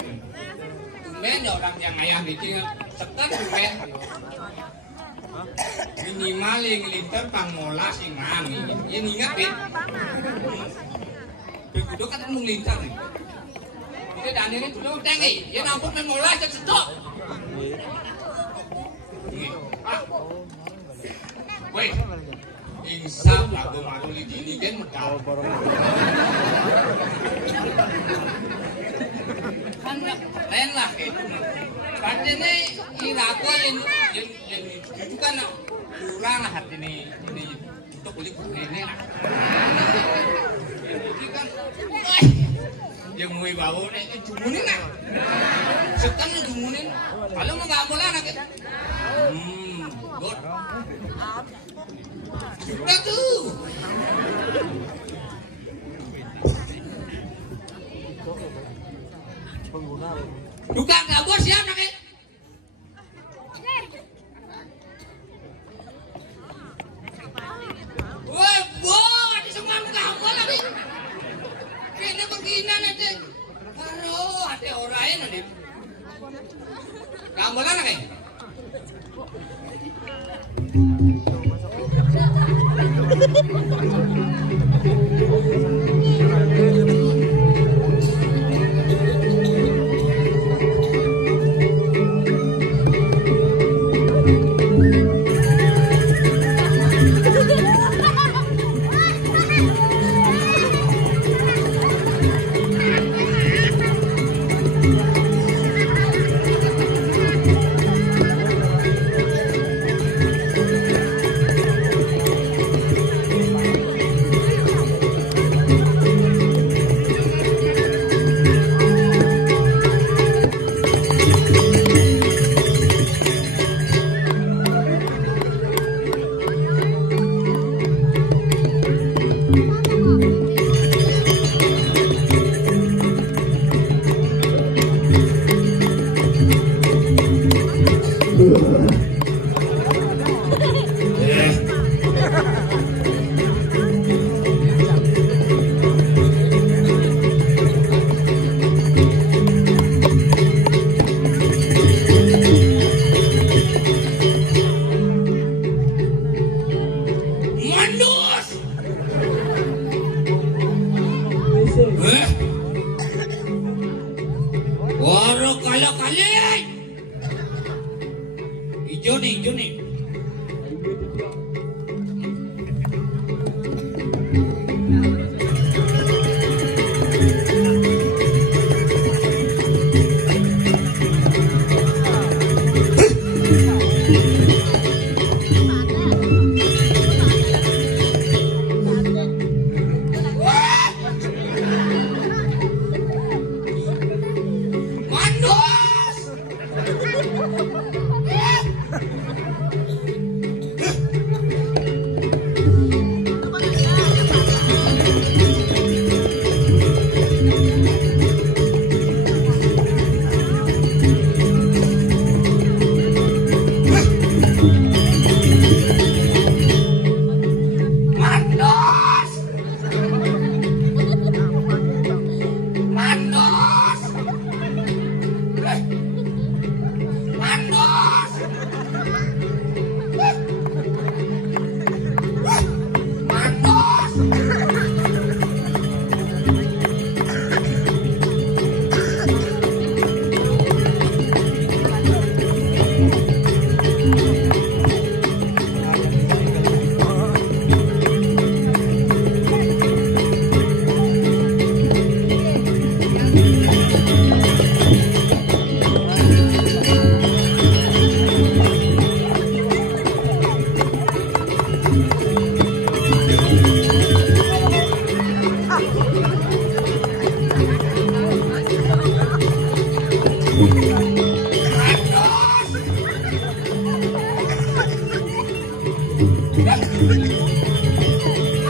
Tumben ya orang yang ayah bikin sekat tumben. Minimal yang linter pangmola sing mami. Yang ingat ya. Begitu kan nung linter nih. Ini dani ini dulu tinggi. Yang nampak pangmola aja sedok. Woi. Insaf lagu malu di sini kan medal. Kan keren lah itu. Katanya irago yang itu kan kurang lah hati ini untuk beli ini lah. Jadi kan, yang mau bawa ini jumunin lah. Sekarang jumunin. Kalau mau nggak boleh anak itu. Good. Sudah tuh. Duka nggak bos ya nak? Woi bos, di semua kamu lagi. Kini begini nanti. Halo, ada orang nanti. Kamu lah nak?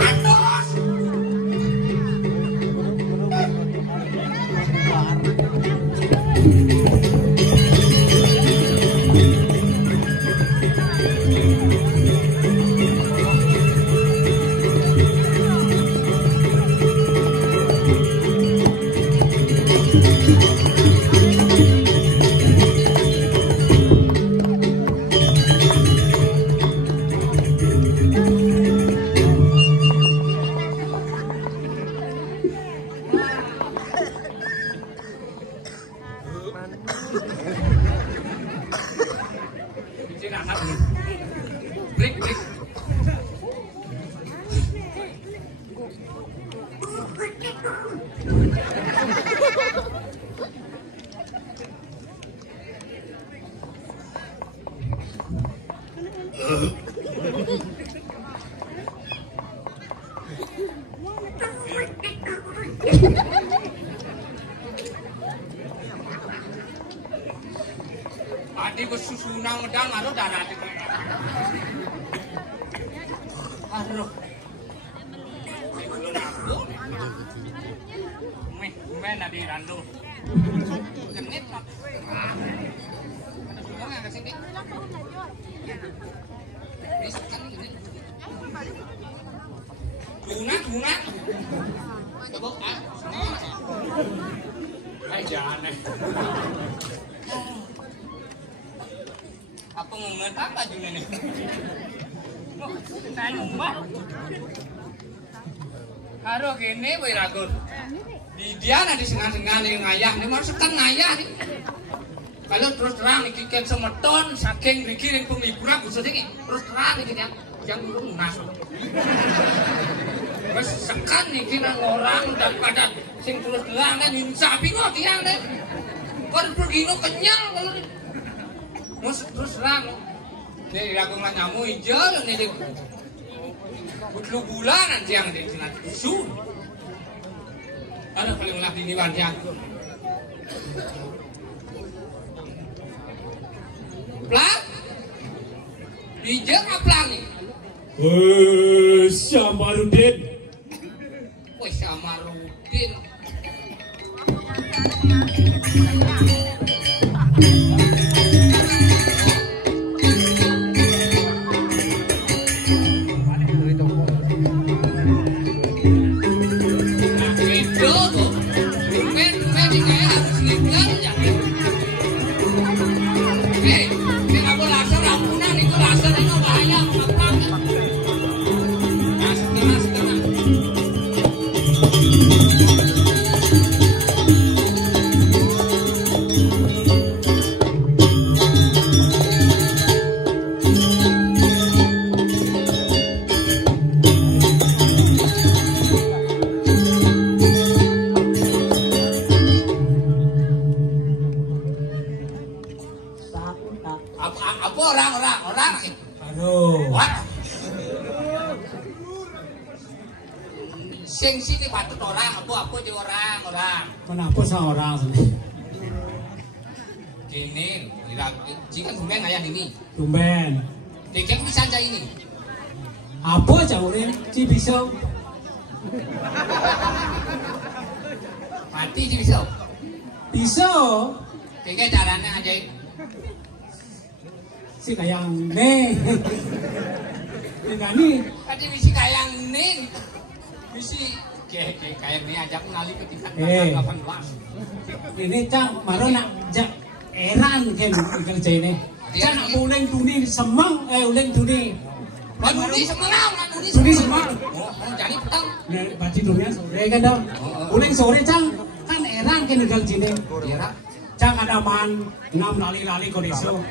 Atos. Break. Adik kesusunan medang aduh darah adik. Aduh. Belum aku. Main ada di randu. Genit lah. Ada semua nggak kesini? Bisa kan ini? Tuna. Coba ah. Hai jangan. Apa ngetak bajunya nih? Saya numpah. Aduh gini boy ragun. Di dia nanti sengal-sengal yang ayah, ini masukkan ayah nih. Kalau terus terang nih kiken semeton, saking bikin pengliburan bisa nih. Terus terang nih yang belum masuk. Mas sekan nih kira orang daripada sing terus terang kan sapi kok tiang deh. Kalau pergi no kenyal kalau mus terus terang. Nih ragung lah nyamu hijau nih deh. Butlu bulanan tiang deh cenat su. Ada paling lagi di wajah. Plang, hijau apa nih? Syamaruddin. Oh Syamaruddin. Orang. Aduh. Sing sini patut orang, apa di orang. Kenapa seorang sini? Gini, jika tumben ayah ini. Tumben. Dikek bisa aja ini. Apa jauhin? Ci bisa. Mati ci bisa. Bisa. Dikek caranya aja. Si kayang nih. Ini Tadi misi kayang nih. Misi kayak ini aja ngali ke tingkat 18. Ini cang baru nak jak eran kan kerja ini. Cang nak uleng tuni semang uleng tuni. Duni semangat, Tuni semang. Oh, jadi petang. Nah, baca dunia sore kan dong. Uleng sore cang kan eran kan kerja ini. Iya. Cang ada man 6 lali-lali kodeso.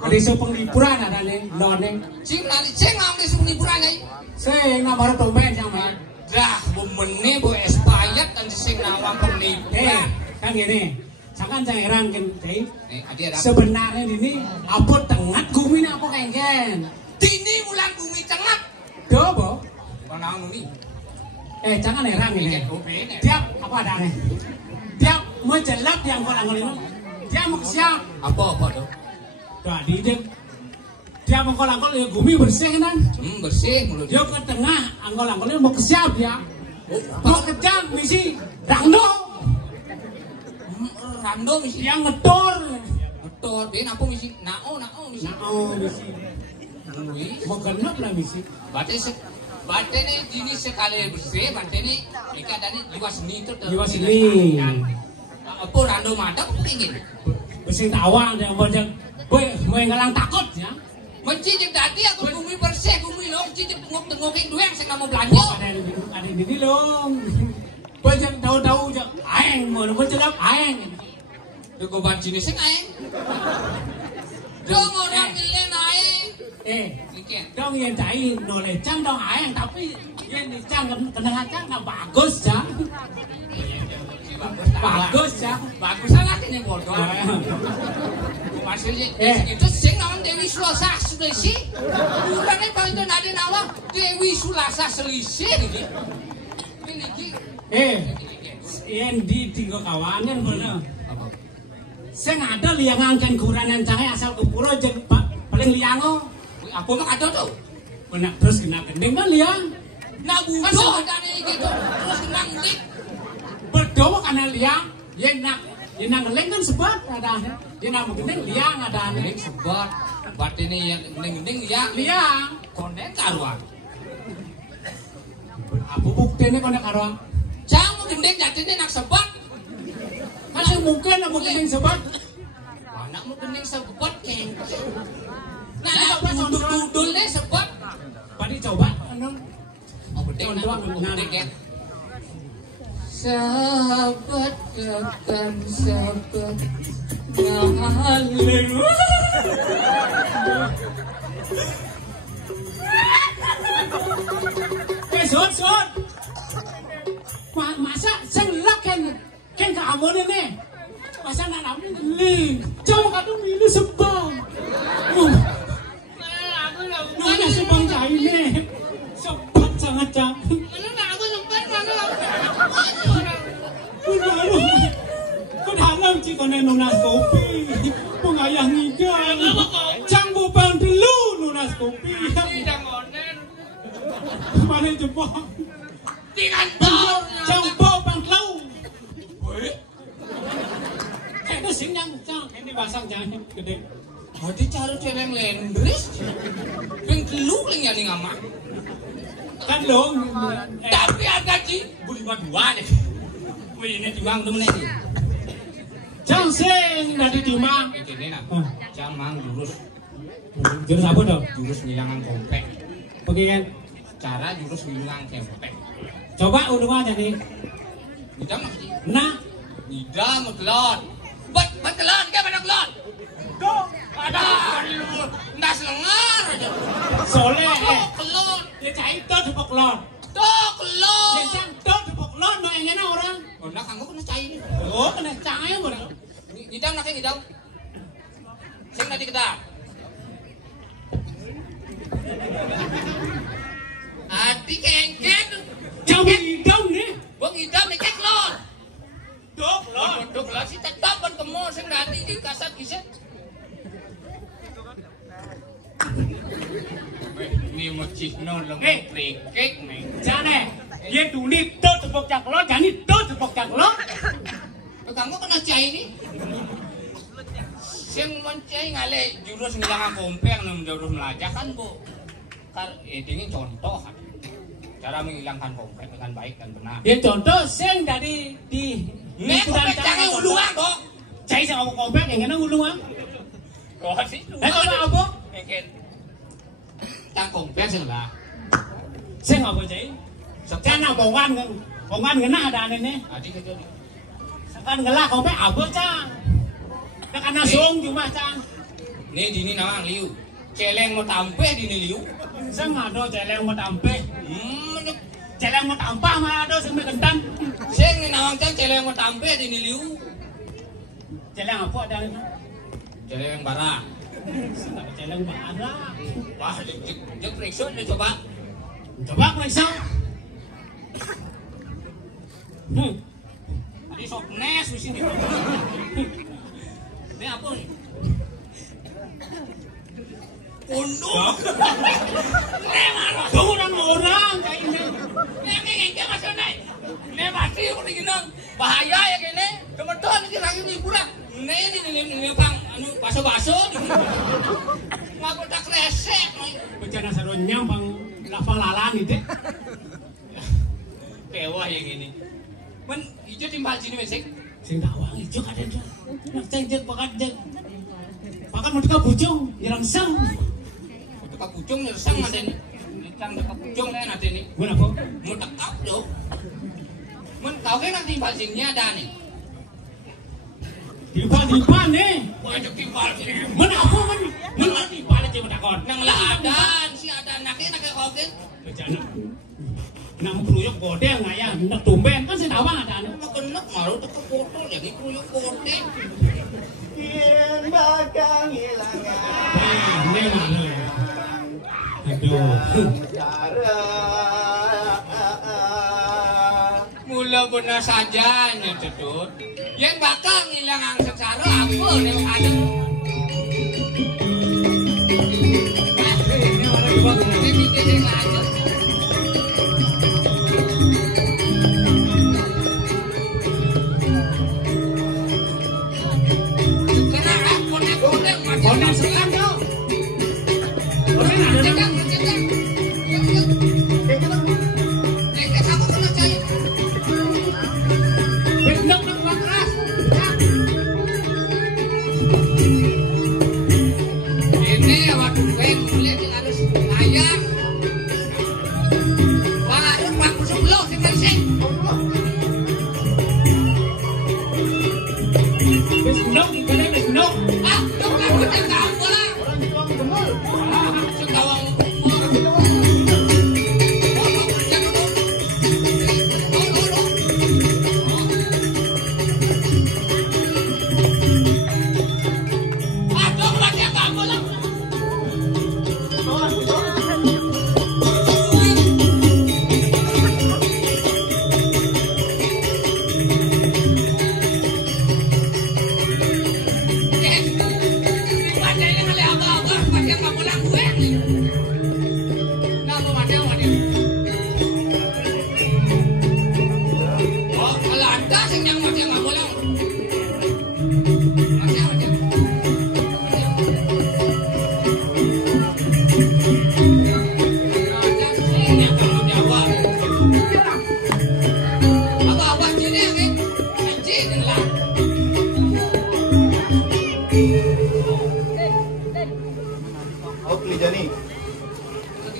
Kodeso penglipuran ada nih, none. Sing ngambil penglipuran nih. Saya yang nama tumben yang mana? Dah, bumene bu espayat dan sing nawang penglipuran. Kan gini, jangan cairan kan, ada. sebenarnya ini apa tengah bumi apa kengken? Dini ulang bumi tengah. Dobo? Panang ini. Jangan heran ini. Tiap apa ada nih? Tiap menjelap yang orang ini, dia mau siap. Apa tuh? Tuh, di dia mengkol-angkol ya gumi bersih kan? Bersih mulut. Dia ke tengah, angkol-angkolnya mau ke siap ya. Mau kejar misi Rando. Rando misi. Yang ngedor. Ngedor, dia apa misi? Nao misi. Misi. Mau genap lah misi. Bate nih jenis sekali bersih, bate nih ikatan jiwa seni itu. Jiwa seni. Apa Rando mada apa ingin? Bersih tawang dia mau ngalang takut ya. Mencicip tadi aku bumi bersih, bumi lo cicip ngokin dueng saya nggak mau belanja. Ada di dong. Banyak tahu-tahu aja. Aeng mau bercelap aeng. Tuh goban jenisnya aeng. Dong orang milih aeng. Dong yang cai noleh cang dong aeng tapi yang cang kena cang nggak bagus ya. Bagus ya. Bagus anak ini bodoh. Maksudnya itu sing naon Dewi Sulasa selisih. Bukan itu itu nade nawa Dewi Sulasa selisih ini. Yang di tiga kawanan bener. Saya nggak ada liang angken kuranan cahaya asal kepuro jeng paling liango. Apa mah ada tuh? Benak terus kena gendeng kan liang. Nah budo ada nih gitu. Terus kena gendeng. Berdoa karena liang. Yang ngeleng kan sebat ada. Dia nama gendeng liang ada gendeng sebat. Bat ini yang gendeng liang. Konek karuan. Apa buktinya konek karuan? Jangan gendeng jadinya nak sebat. Masih mungkin nak gendeng sebat. Anak mau gendeng sebat kengke. Nah, dudul deh sebat. Padi coba. Oh gendeng gendeng. Sahabat akan sahabat ngahalin. Son. Masa senglak kan kamu nih. Masa nak ling. Jauh kadung ini sebang. Mana sebang cai nih? Sebab sangat cang. Dalam jika nunas kopi pengayah ngigan cang bupang dulu nunas kopi mana jepang cang bupang lau itu sinyang cang ini basang jangan gede Hadi cari cewek lendris yang teluk yang yang ngamak kan dong tapi ada ci budi dua deh ini timbang tuh nih cang sing dari timbang ini nak cang mang jurus apa dong jurus ngilangan kompek bagian cara jurus ngilangan kompek coba udah aja nih kita mah nah tidak mau kelon bet kelon kayak mana kelon dong ada ndas lengar aja soleh kelon dia cai tuh tepuk kelon kelon dia cang tuh tepuk kelon mau yang mana orang oh nak anggo kena cai ini oh kena cai mana ngidam nak ngidam sing tadi kita adik kengken jauh ngidam nih bang ngidam nih kek lon dok lah si tetap kan kemo sing nanti di kasat kiset ini macam no kek nih jane dia dulu tuh tepuk caklon jadi tuh tepuk caklon kamu kena cai ini sing mencai ngale jurus ngilangan kompeng nem jurus melajak kan bu ini contoh cara menghilangkan kompeng dengan baik dan benar dia contoh sing dari di kompeng jangan uluan kok cai sama kompeng yang mana uluan kok sih kalau apa mungkin cang kompeng sih lah sing apa cai sekarang kongan ngena ada ini adik itu sekarang ngelak kompeng apa cang karena song cuma cang ini dini nawang liu celeng mau tampeh dini liu sang ada celeng mau tampeh celeng mau tampah mah ada sing kentan sing ni nawang cang celeng mau tampeh dini liu celeng apa ada celeng bara celeng bara wah jek periksa dia coba periksa tadi sok nes di sini ini apa nih punduk. Orang-orang kayak ini. Yang maksudnya, ini pasti aku diginang bahaya ya kene. Kemudian ini lagi liburan. Ini bang, anu baso-baso. Ngaku tak resek. Bencana sarunya bang lapang lalang gitu. Kewah yang ini. Men hijau timbal sini mesek. Sing tawang hijau kadang dah. Nak cengjet pakan mau teka bujung, nyerang sang. Teka pucung nersang ada ni. Nersang teka pucung kan ada ni. Guna apa? Mau tekap doh. Men kau kan nanti timbal sininya ada ni. Timpal nih. Wajib timbal sini. Mana apa man? Mana timpal aja menakon. Nang ladan si ada naknya kau kan. Bencana. Nak keruyuk godeng ayah, nak tumben kan saya tawang ada anu. Mau kenek malu teka foto jadi kruyuk kodeng. Yen bakal ngilangan Ini mana? Aduh. cara Mula benar saja nya cedut. Yang bakal ngilang secara apa nih ada. Ini bikin aja. Orang sekarang dong. Orang ada dong. Benar dong bang keras. Ini waktu lihat harus ayam. Baru 40 kilo sih. Besok kita besok. Ah, tuh kan kita kamu lah. Sekawang.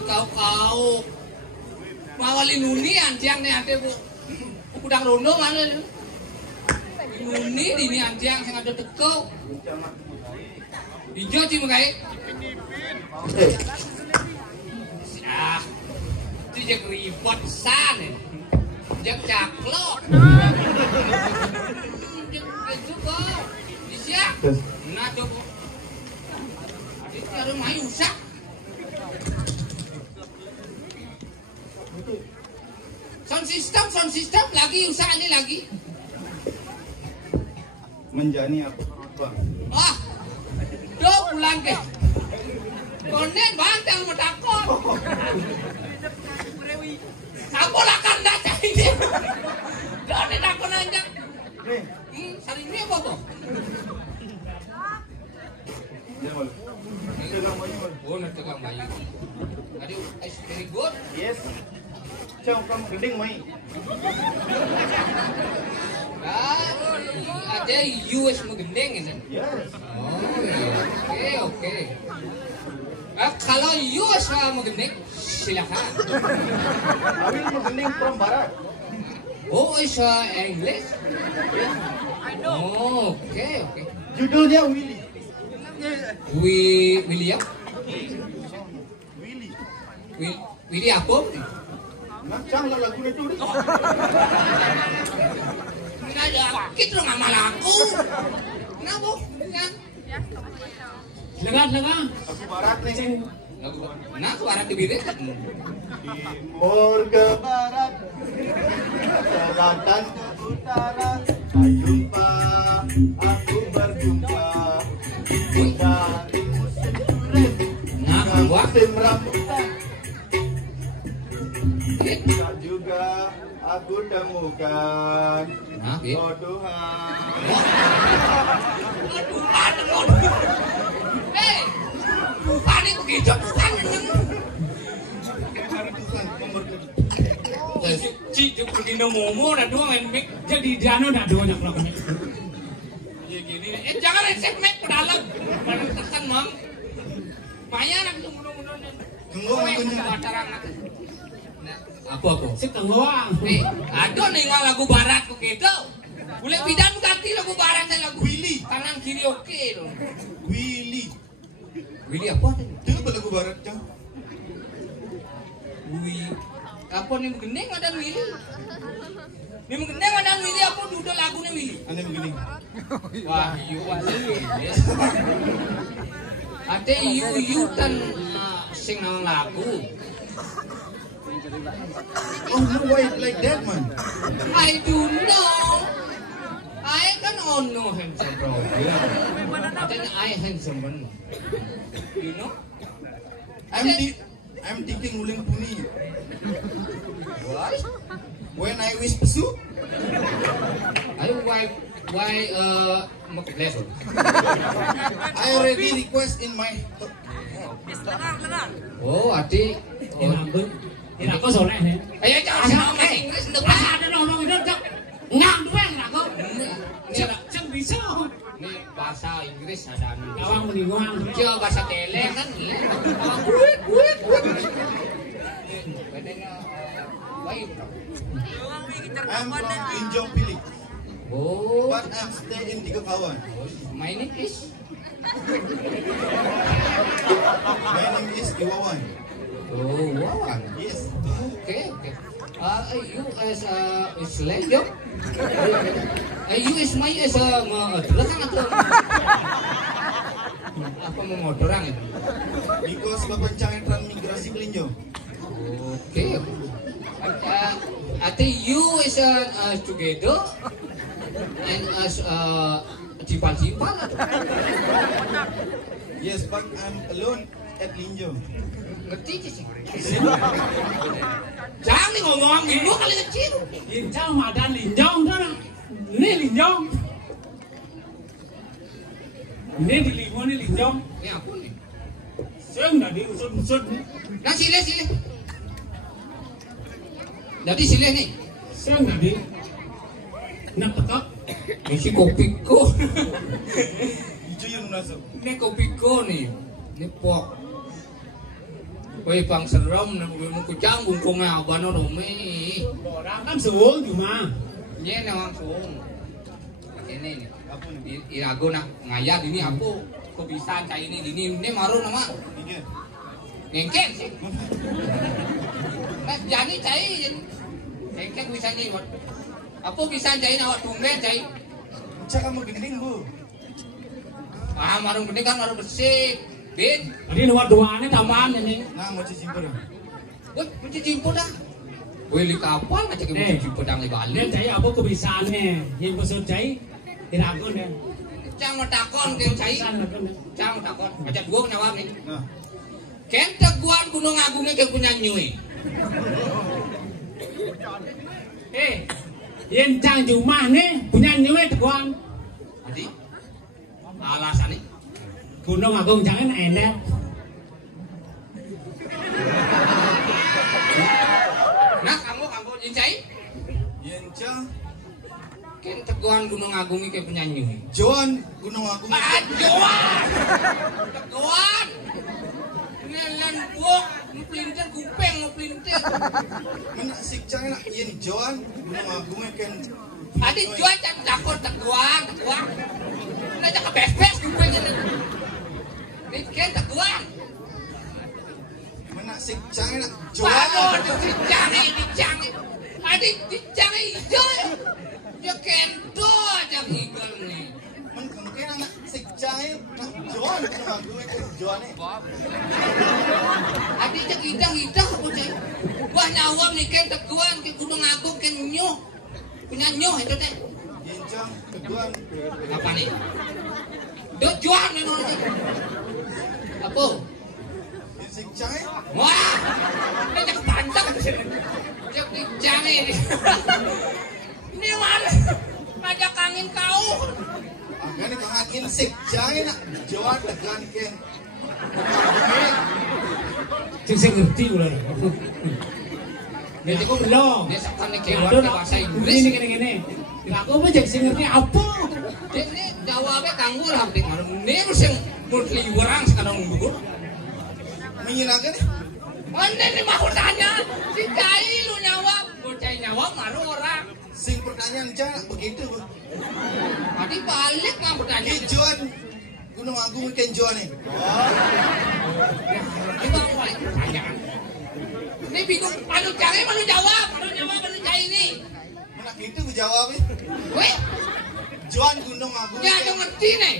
Kau mawali nuni anjang nih ade bu, udang rondo mana nih? Nuni di ini anjang yang ada teko. Hijau sih mukai. Ah, itu jak ribet san, jak caklok. Jak itu kau, bisa? Nah coba. Itu harus main usah. Sound system lagi usaha ini lagi. menjani apa? Ah, do pulang ke. Konen bantang medakon. Aku lakan daca ini. Konen dakon aja. Sari ini apa kok? Oh, nak tegang bayi. Tadi is very good. Yes. Ciao kamu gending mai. Ada US mau gendeng kan? Yes. Oh, oke. Kalau US mau gendeng, silakan. Kami mau gending from barat. Oh, is English? Oh, oke. Judulnya Willy. William? Willy apa? Macam lagu itu. Ada kita nggak malah aku. Kenapa? Lega. Aku barat nih. Nah, aku barat di bilik. Timur ke barat, selatan ke utara, jumpa, aku berjumpa. Dari musim duren, Nah, Tim rambutan. Eh, Juga aku temukan. nah, gitu. Oh Tuhan. Aduh. Eh, Tuhan itu begitu Tuhan. Cik pergi no momo na doang yang make jadi jano na doang yang kalau Ya gini, jangan resep mek ke dalam. Barang tekan mang. Maya nak tunggu-tunggu. Tunggu akunya. Apa? si tenggoang. Aduh nih nggak lagu barat kok gitu. Boleh bidan ganti lagu barat dan lagu Willy. Kanan kiri oke loh. Willy. Willy apa? Itu lagu barat jauh. Willy. Apa nih menggendeng ada Willy? Nih menggendeng ada Willy apa duduk lagunya Willy? Aneh begini. Wah, Willy. Ada you kan sing nang lagu. Oh no, why like that man? I do know. I can own no handsome bro. Then I handsome man. You know? I'm thinking uling puni. What? When I wish pesu, I why level. I already request in my. Oh, adik. Ini aku soleh nih. Ayo jangan sama bahasa Inggris untuk Ada nong itu cok ngang doang aku. Cek bisa. Ini bahasa Inggris ada anu. Awang mendingan. Coba bahasa tele kan nih. Bedanya baik. I'm from Injong Pilih, Oh, but I'm stay in Tiga Kawan. my name is. My name is Iwawan. Oh, wow. Yes. Okay. You as Islam, yo? You is my as kan atau apa mau orang itu? Because bapancang transmigrasi Belinjo. Okay. I think you is together and as cipal-cipal. Yes, but I'm alone at Linjo. Ngerti sih. Jangan nih ngomong gitu kali kecil. Linjong madan linjong tuh. Ini linjong. Ini di lingkungan ini linjong. Ini aku nih. Seng dah diusut-usut. Nah sile. Jadi sile nih. Seng dah di. Nak tekak. Ini kopiko. Ijo yang masuk. Ini kopiko nih. Ini pok. Woi bang serem nih mau kucang bungkungnya abano domi. Orang kan suung cuma. Ini langsung. Ini nih. Apa nih? Irago nak ngayat ini aku. Kok bisa cai ini maru nama. Iya. Ngengkek sih. Nah jadi cai. Ngengkek bisa nih. Apa bisa cai awak tunggu cai. Cak kamu gending bu. Ah marung gede kan marung bersih. Bin. Ini nomor 2-nya tambahan ini. Nah mau cuci ber. Gue mencuci dah. Gue li kapal ngajak ke mencuci pedang di Bali. Ini cai apa kebisaannya? Yang besar cai iragun ya. Cang mau takon ke cai. Kebiasaan iragun ya. Cang mau takon. Ngajak gua nyawar nih. Nah. Ken teguan Gunung Agungnya ke punya nyui. Yang cang rumah nih punya nyuwe teguan. Adi. Alasan nih. Gunung Agung jangan enak. Nah kamu cai. Yenca. Ken teguan Gunung Agungnya ke punya nyui. Joan Gunung Agung. Joan. Teguan. Nelan buok, ngepelintir kupeng ngepelintir. Mana sikcang nak yen Joan Gunung Agung kan. Adi Joan can takut teguan. Nah jangan bes-bes kupengnya. Ken teguan. Mana sikcang nak Joan. Joan. Dicangi. Adi dicangi hijau. Ya kento aja hijau nih. Men mungkin anak sikcang nak Joan Gunung Agung kan Joan ni. Adi cak hidang apa cai? Wah nyawam nih Ken teguan ke Gunung Agung Ken nyuh. Punya nyuh itu teh. Yenca Joan. Apa nih? Dot Joan memang aja. Apa? Sikcang. Wah, ini jak bantang jak dijang ini. Ini mana? Ngajak angin kau. Agak kang angin sikcang nak Jawa tegan ke. Saya ngerti ulah. Dia cukup belum. Dia sekarang keluar bahasa Inggris. Gini. Aku mah jadi ngerti apa. Ini jawabnya kanggo lah. Ini mesti multi orang sekarang dulu. Menyenangkan nih. Mana nih mau tanya? Si Cai lu nyawab, bocah nyawab malu orang. Sing pertanyaan jangan begitu. Tadi balik mah bertanya. Kejuan Gunung Agung Kenjuan nih. Ini baru balik pertanyaan. Ini bingung, malu Cai malu jawab, malu Cai ini. Mana gitu jawabnya? Weh, Juan Gunung Agung. ya ada ngerti nih.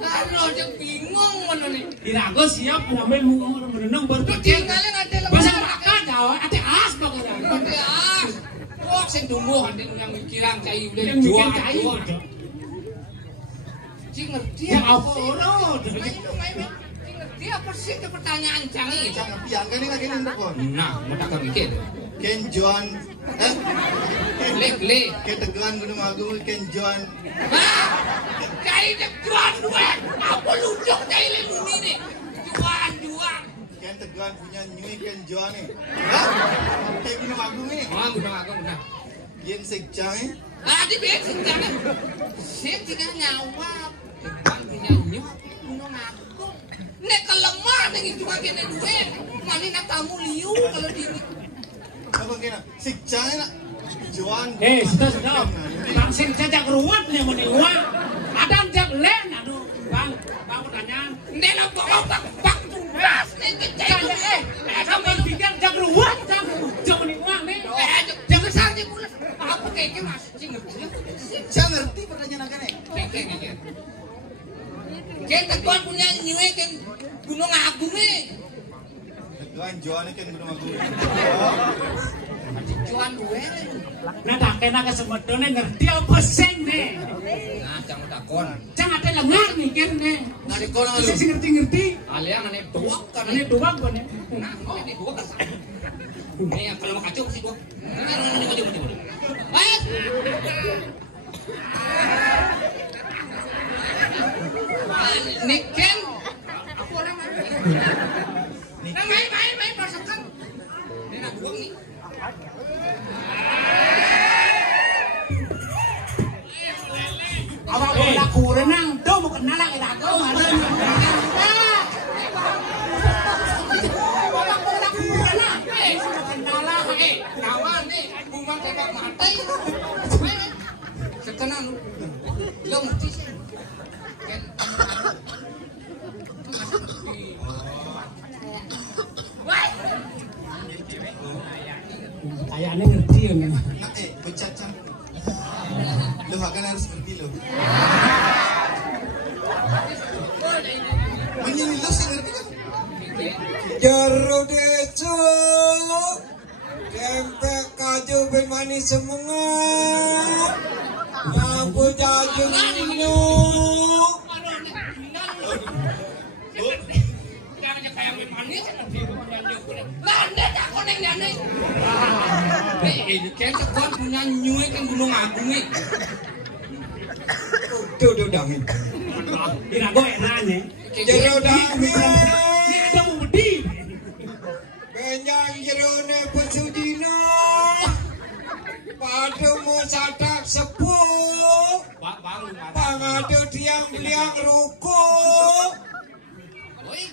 Aduh, dia bingung mana nih. Tidak aku siap ngambil menenang berpikir. Tinggalnya nggak ada Bahasa lembaran. makan Jawa, ada as banget. Nanti kok sing dumbuh nanti yang mikiran Cai udah Yang mikir jual. Cai. Cing ngerti Ya apa? apa orang? Cing ngerti apa sih ke pertanyaan Cai? Jangan pian kan ini lagi ndekon. Nah, mau tak mikir. Kenjuan. Le. Keteguan Gunung Agung Kenjuan. Hah? Cai dek jual duit. Apa lucu Cai le muni nih? Jual. Keteguan punya Nyui Kenjuan nih. Hah? Kayak Gunung Agung nih. Oh, benar. Yen sikcang. Ah, di besin jangan. Saya tinggal nyawab. Kan punya nyuk gunung agung. Nek kelemah nih itu kagak duit. Mana nak tamu liu kalau di Apa kena? Sikcang nak. Juan. Sudah. Langsung saja keruat nih menengwa. Ada jak len, aduh, bang pertanyaan. Nek nak bak tugas nih kecil. Kamu pikir jak keruat, jak menengwa nih. Jangan besar di bulan. Apa kayaknya masih cinggung. Sikcang ngerti pertanyaan agak nih. Kayaknya. Kita kan punya nyue kan gunung agung nih. Keteguan Juan kan Gunung Agung. Juan duit. Nah, tak kena kesemedone ngerti apa sing nih. Nah, jangan takon. Jangan ada lengar mikir nih. Nah, di kono lu. Sing ngerti. Alian aneh doak kan. Ini doang kok nih. Nah, ini dua kan. Nih, kalau mau kacau sih dua. Niken. Aku orang mana? Nah, main pasakan. Ini nak buang nih. Awak bola kurenang, do mau kenal lagi aku ada. Awak bola kurenang, mau kenal lagi. Kawan nih, bunga tembak mata. Setenang lu. Lo ngerti sih? Kan Kayaknya ngerti ya nih. Nak bercacang. Lo akan harus ngerti lo. Menyanyi lo sih ngerti kan? Jero deso tempe kaju ben manis semangat lampu jaju nino jangan kayak manis Landa tak koneng jane. Ini kan tekan punya nyue kan gunung agung nih. tuh dangin Kira gue enaknya. jero dangin Ini ada mau bedi. benyang jero ne pesudina pada mau sadak sepuh pangado tiang beliang ruko Oi.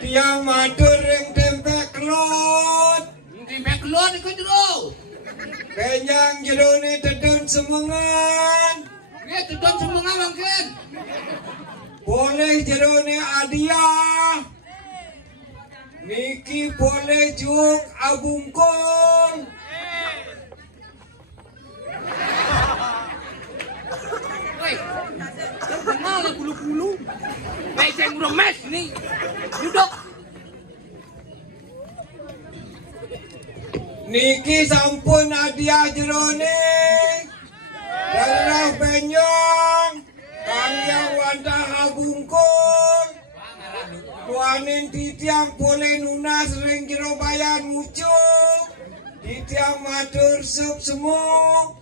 tiang madur ring tempe kelot Timbe keluar ikut dulu. benyang jero ne tedun semangat Dia tudon semangat mungkin. boleh jerone adia Niki boleh juk abungkong Woi. Kenal lah bulu-bulu. Baik saya ngurung mes nih. Duduk. Niki Niki sampun hadiah jerone darah benyong kalian wadah abungkul kuanin titiang boleh nunas ring jero bayan mucuk titiang matur sup semuk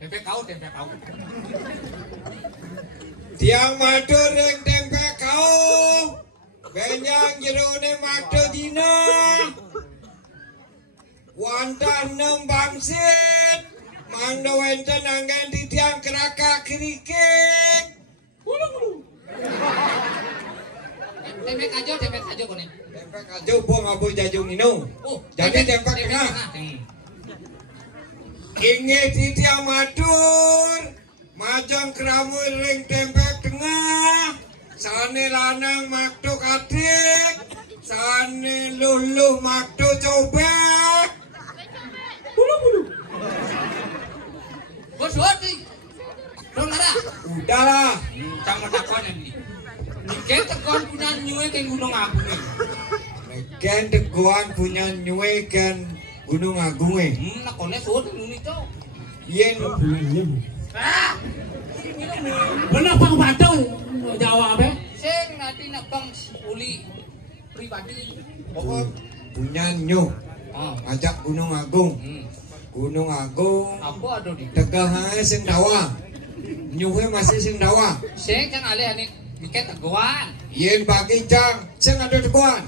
tempe kau tiang matur ring tempe kau benyang jerone matur dina wanda nem bangsit mangdo wenten anggen titiang keraka kerikik tempe kajo kone. tempe kajo buang abu jajung inu jadi tempe tengah inge titiang matur majang keramur ring tempe tengah sane lanang makto katik sane luluh makto cobek Bos, dong ada. udahlah Sama takon ini. Nike tekon punya nyue ke Gunung Agung. ken teguan punya nyue ken Gunung Agung Nakone suut ini tuh. yen Benar Bang Badung jawab ya. Sing nanti nak bang uli pribadi. pokok punya nyu Oh, ajak Gunung Agung Gunung Agung apa ada di? tegahnya sing dawa nyuhe masih sing dawa Sing kan alih ane Nike teguan. yen bagi jang sing ada teguan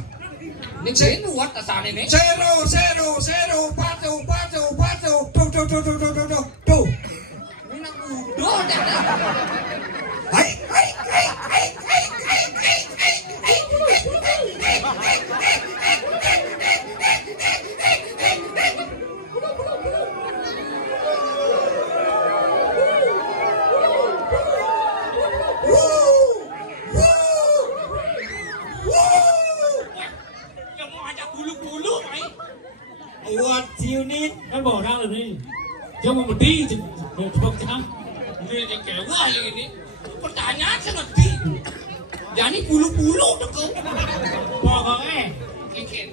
Nike nuat asane nih. Zero, patu, tuh. Ini nak udah dah. Hai. Yang mau ajak bulu-bulu, mai. What you need? Kan bỏ ra rồi đi. Chứ mà một đi thì không chăng. Ini yang kewa ini. Pertanyaan saya ngerti. Jadi bulu-bulu tuh kau. Pokoknya, Kikit.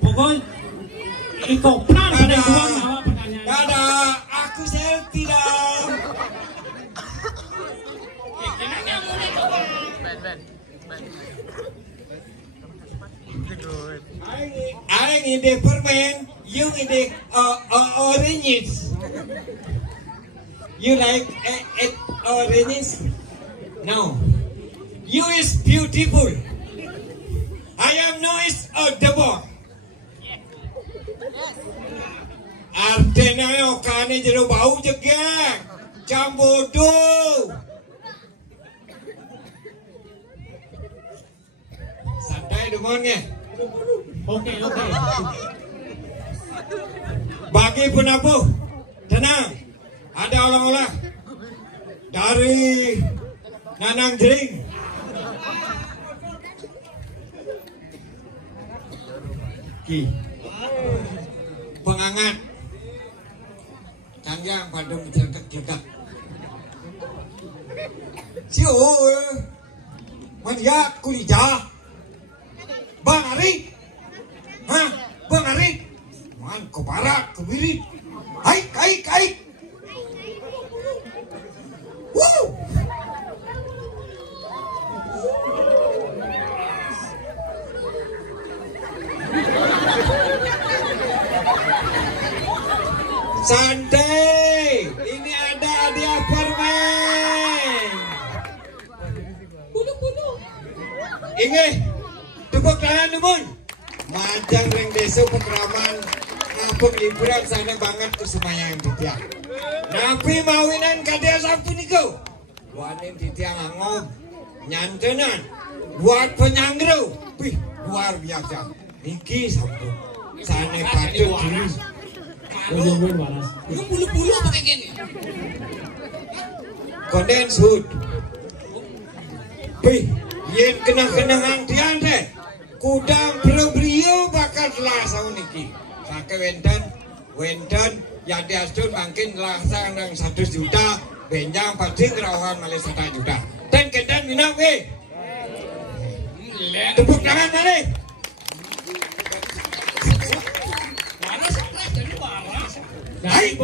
pokoknya ikut plan ada dua nama pertanyaan. Dadah, aku selfie dah. Kikiran yang mulai coba. I ngide permen, you ngide oranges. You like oranges? No. You is beautiful. I am no is audible. Artena yo kane jero bau jegek. Jam bodoh. Santai demonnya. Oke. Bagi penabuh, tenang. Ada olah-olah dari Nanang Jering. Ki, pengangat, canggang pada mencerket-cerket. Siu, manja kuliah. Bang Ari, hah? Bang Ari, man kebarak kebirit. Hai. Woo! Santai, ini ada hadiah permen. Bulu-bulu. Inge, tepuk tangan numun. Majang ring desa pekraman ngapung liburan sana banget ke semayang titiang. Napi mawinan kadea sampun iku. Wanin titiang angom, nyantenan, buat penyanggro. Wih, luar biasa. Niki sampun. Sana patut diri. Ujungnya balas. Lu bulu-bulu apa kayak gini? Condensed hood. Wih, yen kenang-kenangan tiang teh. Kudang brio bakal selasa niki. Sake wenten yang diastun makin selasa nang 1 juta, benjang pasti kerawan malih 1 juta. Dan kendan minang we. Tepuk tangan malih. Aik.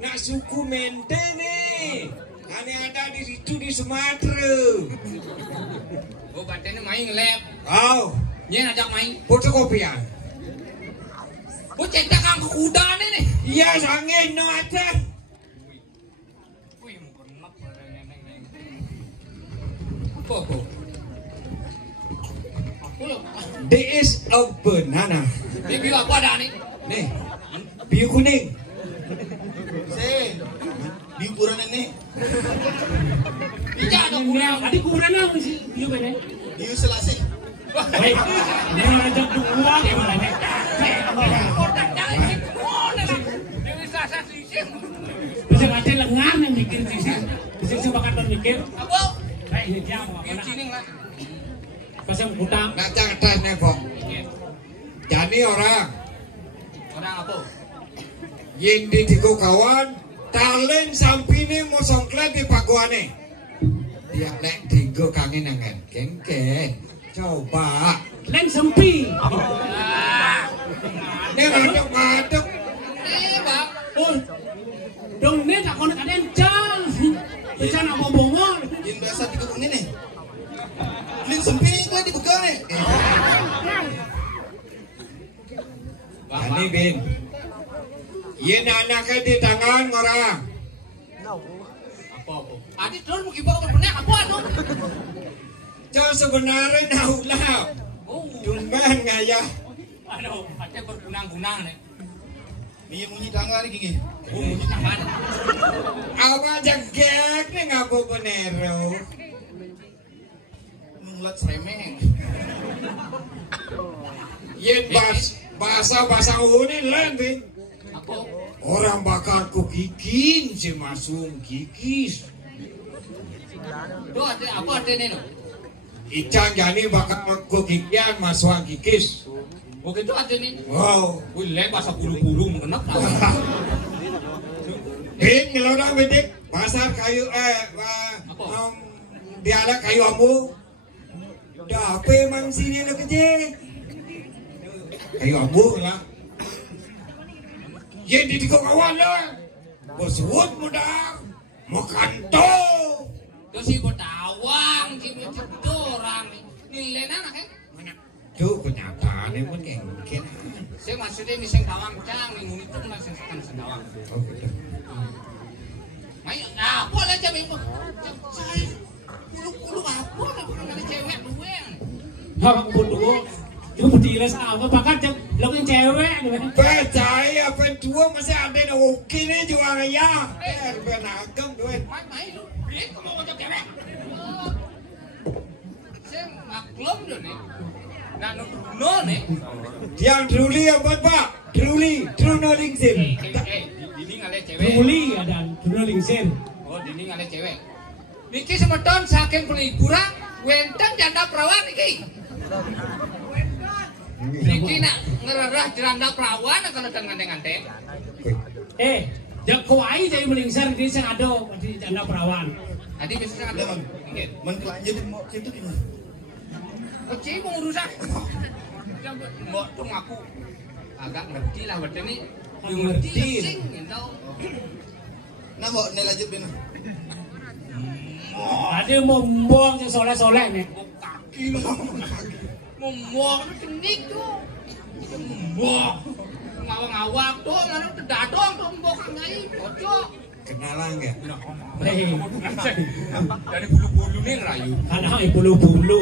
Nak suku mente nih. Ane ada di situ di Sumatera. Oh, batene main lab. Oh, Nyen ajak main. fotokopian. Oh, cetak kang kuda nih. Iya, sangin no ada. Wih, benak neneng. Apa? This is a banana. Ini biu apa ada nih? Nih, biu kuning. Di ukuran ini Iya ada kurang. Tadi kurang apa sih? Iya bener. di selasi. Baik. Dia ngajak dua gimana nih? Bisa baca lengan yang bikin sisi. Bisa sebakat berpikir. Apa? Baik ini dia mau Biu apa? sini lah. Pasang hutang. Nak cerdas nih, Bok. Jadi orang Apa? yang di tiga kawan talent sampine mau songklat di paguane. Dia lek tiga kangen nangan. Kengke. Coba. Len sempi. Ini ngaduk-ngaduk. Bang. Oh. Dong ini tak konek kalian jang. Bisa nak mau bongol. Yang biasa di kebun ini. Lin sempit itu di bekal nih. Ini Bin. Yen anaknya di tangan orang. Apa? Adi dulu mau kibar benar apa tuh? Jauh sebenarnya naulah. Oh, Cuman ngayah. aduh, pakai bergunang-gunang nih. Ini munyi tangan nih gigi. Oh, bunyi tangan. Awak jegek nih ngapa benero. Mulat seremeng. Yen bahasa ini lain Bin. Apa? Orang bakal kukikin si masung kikis. Tuh ada apa ada nih? Icang jani bakal kukikian masuang kikis. Oh gitu ada nih. Wow. Wih, leh bahasa bulu-bulu mengenap tahu. Bin ngelorang bedik pasar kayu dialek kayu ambu. Dape mang sini lo kece. Kayu ambu lah. Ye di tiga kawan lah. Boswut muda. Makan to. Terus si botawang, si itu orang nilai anak kan? Tuh kenyataannya pun kayak mungkin. Saya maksudnya nih sing kawang cang, nih itu masih sekan sedawang. Oh gitu. Main apa lah jam itu? Saya bulu-bulu apa? Ada cewek dua. Hak berdua. Itu bedilas apa? Bahkan lo yang cewek. Percaya tua masih ada yang oke nih jual ya. Benagam duit. Main lu, beli kamu mau cewek? Saya maklum deh nih. Nah, no nih. Yang Druli apa Pak? Druli, Truno Lingsin. Dini ngale cewek. Truli ada Truno Lingsin. Oh, dini ngale cewek. Niki semeton saking peliburan, wenten janda perawan niki. Niki nak ngererah janda perawan akan ada nganteng-nganteng. Jago ai jadi melingsar di sing ada di janda perawan. Tadi biasanya ada nggih. Men kelanjut mau situ gimana? Kecil mau urusan. Mbok tuh ngaku agak ngerti lah berarti ini. Ngerti sing gitu. Nah mau lanjut bin. Ada mau buang yang soleh-soleh nih. Kaki lah. Ngomong kenik tuh. Ngomong. Ngawang-ngawang tuh, lalu dadong tuh mbok kangai bocok. Kenalan nggak? Dari bulu-bulu nih rayu. Karena bulu-bulu.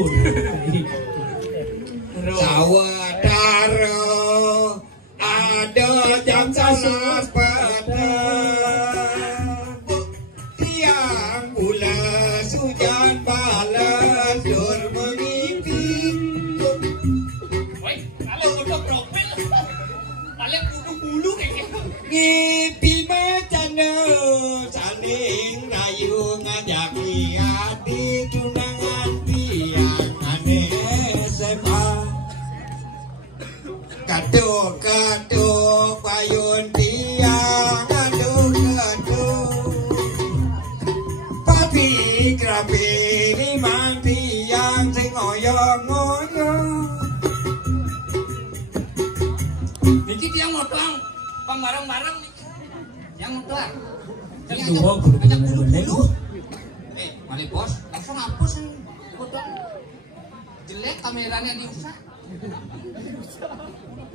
Sawadaro ada jam 11 petang. Tiang bulan hujan balas dur mengimpi. Woi, kalian udah profil. Kalian bulu-bulu kayak gitu. Ngipi macana saling rayu ngajaki hati tunangan tiang aneh SMA. Kaduk-kaduk payun tiang kaduk-kaduk. Papi krapi limang tiang sing ngoyo-ngoyo. yang modal bareng-bareng nih. Yang modal. Kedua Ajak bulu-bulu. Mali bos, langsung hapus modal. Jelek kameranya diusah.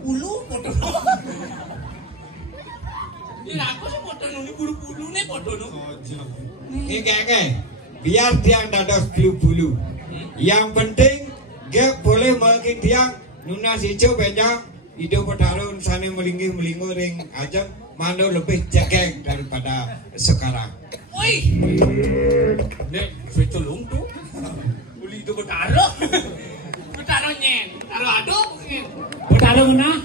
Bulu modal. Ini aku sih modal nuni bulu-bulu nih modal. Ini biar tiang dados bulu-bulu. Yang penting gak boleh makin tiang nunas hijau banyak hidup petarun sana melingkih-melingkuh ring aja mana lebih cekeng daripada sekarang. Woi, nek saya colong tuh, beli itu bertaruh nyen, taruh aduk, bertaruh nah.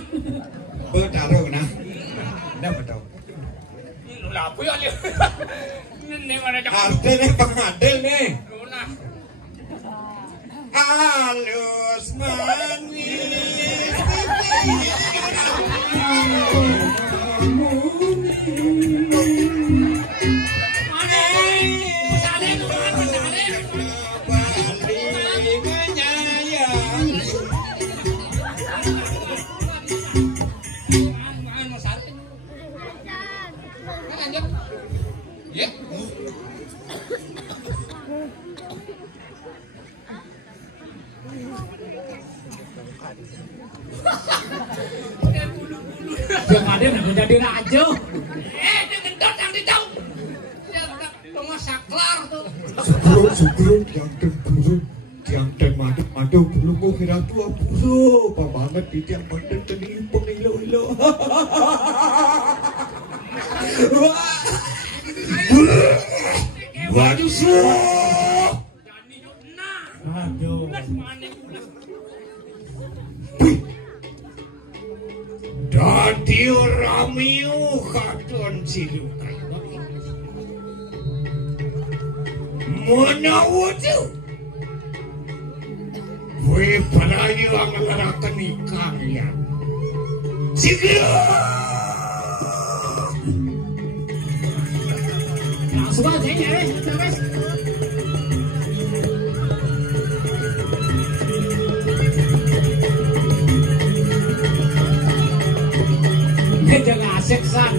Nggak betul. Lu lapu ya lihat, ini mana cakap, Artinya pengadil nih. Luna, Halus manis. Yang ada nak menjadi raja. dia gendot yang di jauh, dia udah rumah saklar tuh. Sebelum tiang dan madu belum mau kira tua buru apa banget di tiang madu tadi pengilo-ilo. Waduh Aduh. Dadi Romeo katon silukan. Menawa tu. Weh perayu ang larakan ikan ya. Sige. Langsung aja ya, wes. Jangan asik san.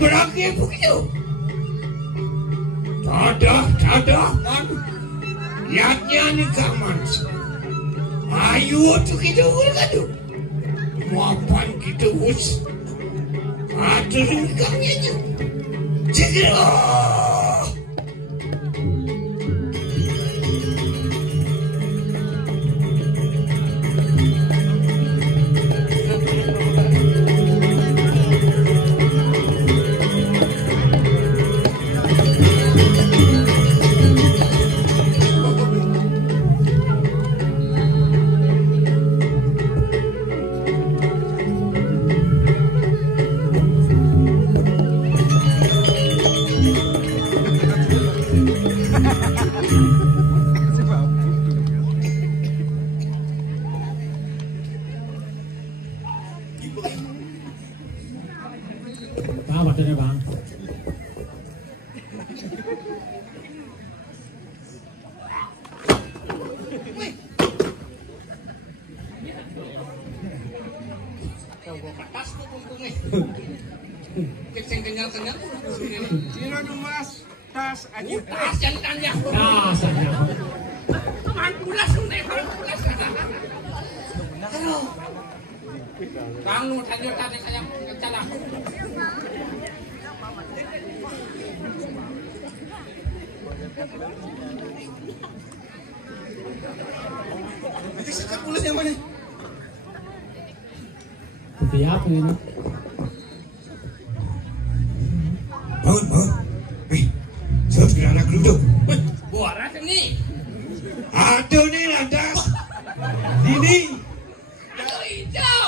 Berangke begitu. Dadah kan. Lihatnya nih kaman. Ayo tuh kita berkadu. Mapan kita us. Aturin kami aja. Segera. Apa tuh bang? Tas tuh punggungnya. Keceng kenyal-kenyal. Sino mas tas aja. Tas yang tanya. Ah, saya. Teman pulas nih, pulas. Halo. Kang nu tanya kayak kecalah. Nanti sekat pulasnya mana? Putih apa ini? Bangun. Jauh ke anak duduk. Borat nih. Aduh nih landas. Ini Aduh hijau.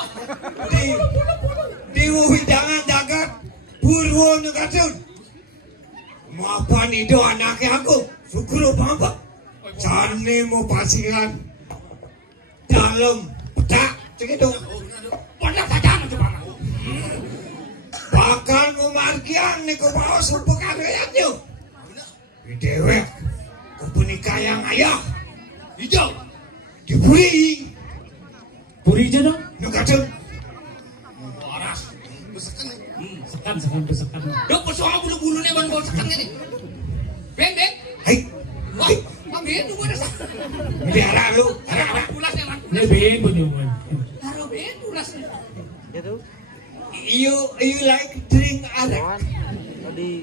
di widangan jagat Purwo Nekatun. Maafan itu anaknya aku. Syukur apa? Jane mau pasiran dalam petak segitu. Pondok saja coba. Bakal memarkian nih ke bawah sumpah kagayatnya. Dewek kepunika yang ayah hijau diburi Puri aja dong. nukadem Waras. Besekan. Sekan. Dok persoalan bulu-bulunya ban bau sekan ini. Ben. hai Wah, Bang Ben tunggu ada. melihara lu Hara pulas ya, Man. Ini Ben punya. Hara Ben pulas. you like drink arak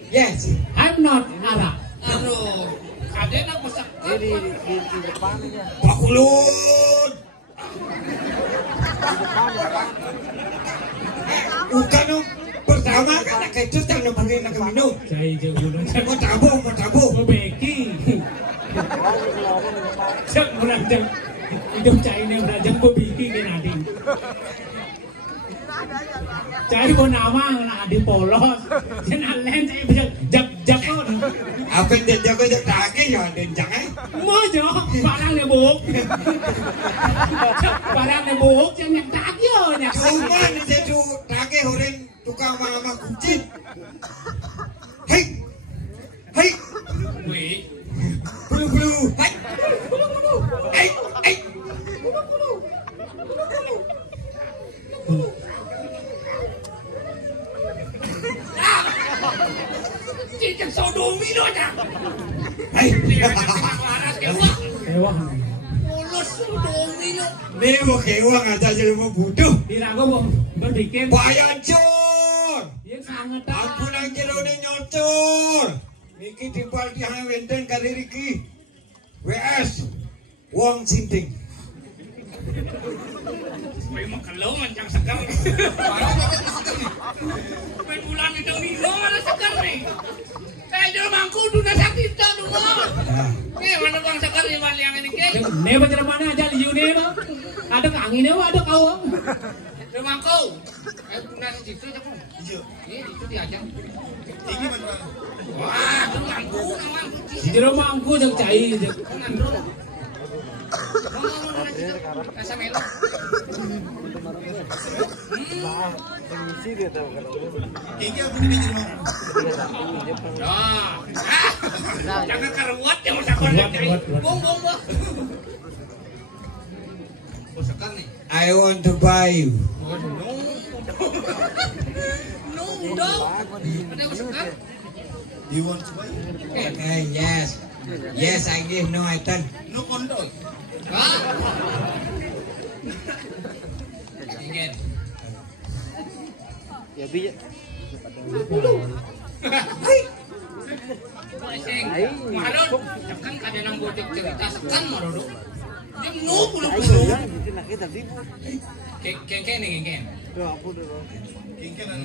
yes I'm not Arab. Aduh, kadena besekan. pakulun bukan pertama kan nak itu jangan panggil nak minum Saya je guna. mau tabung Beki. Cak beranjang. Hidup China beranjang beki ke nadi. Cai pun nama nadi polos. Jangan lain saya bisa jap pun. apa yang jaga daging ya dan jangan Mojo barang le buk. Barang le buk jangan tak yo nya. cuma di situ daging orang tukang mama kucing hei Wih, bulu hei cicak sodomi doh nya. hei Waras kewa. Ewah. Polos sodomi lo. ini mau kewang aja jadi mau butuh Dirago mau berbikin. bayan cur Yang sangat ampun ang jerone nyocor niki dipal tihang wenten kali Riki WS wong sinting Wih, makelau mancang segar. Main bulan itu mino ada segar nih. Kayak jual mangku dunia sakit dah dulu. Mana bang segar di balik yang ini ke? Ne baca mana aja liu ne mah. Ada angin ada kau. Jual mangku. Dunia situ aja pun. Iya. Itu diajak. Ini mana? Wah, jual mangku nama putih. Di jero mangku jeung cai. Jangan bro. Rasa melo. Jangan karuat ya usah kontak. Bong. Bosakan nih. I want to buy you No, udah. Ada bosakan? You want to buy? yes I give no item No control. Hah? Ingin. Maron, tekan kada nang gotik cerita sekan marodo. Dia no pulau. Kengken nih kengken. Kengken.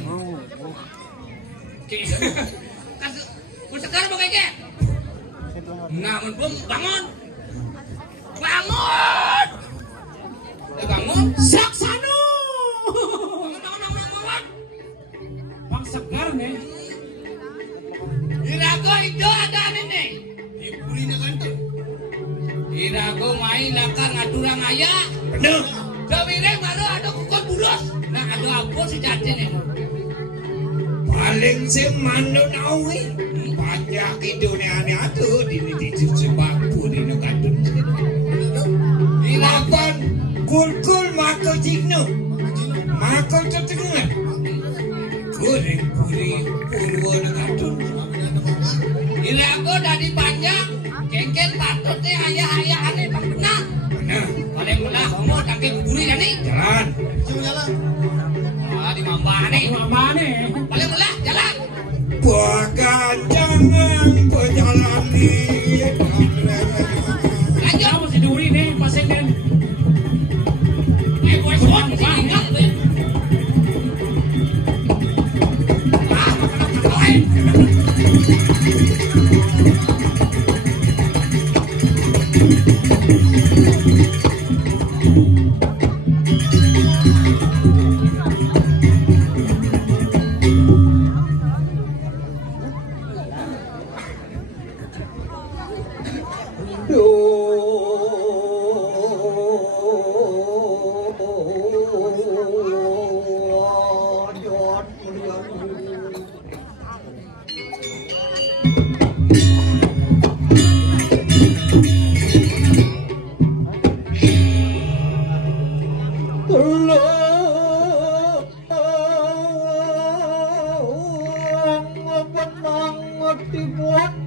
Kasih, pun sekarang mau kengken. Namun belum bangun. Bangun. Saksano. Bangun. Bang segar nih. Irago itu ada nih. Ibulinya ganteng. Irago main lakar ngaturang ayah. bener Dawire baru ada kukul bulos. Nah ada apa sejati nih. paling semanu nawi banyak idone atuh dini dicuci bambu dino kadun ilapan kul mako jigno mako tetengan goreng purwono kadun Irago dari panjang. Kengken patutnya ayah-ayahane bang benar. bener Paling mula mau tak buri jadi. jalan Wah di mamba nih. Mama nih. Paling mula jalan. bahkan jangan berjalan di Lanjut. Kamu si duri nih pasang kan. Boy suan masih ingat gue. tibuan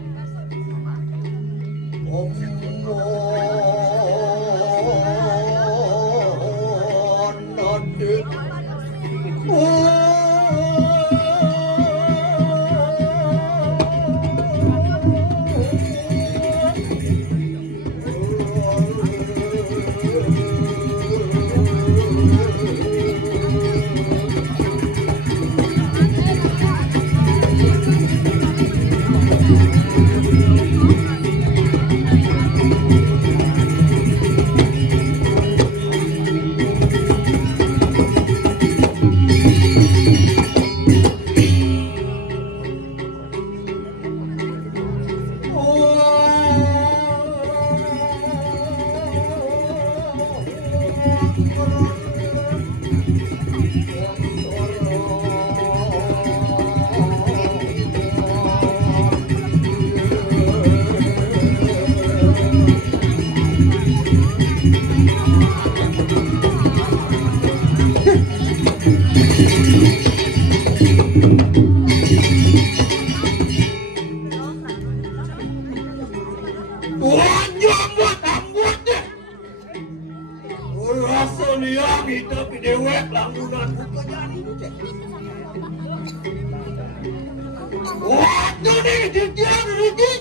adik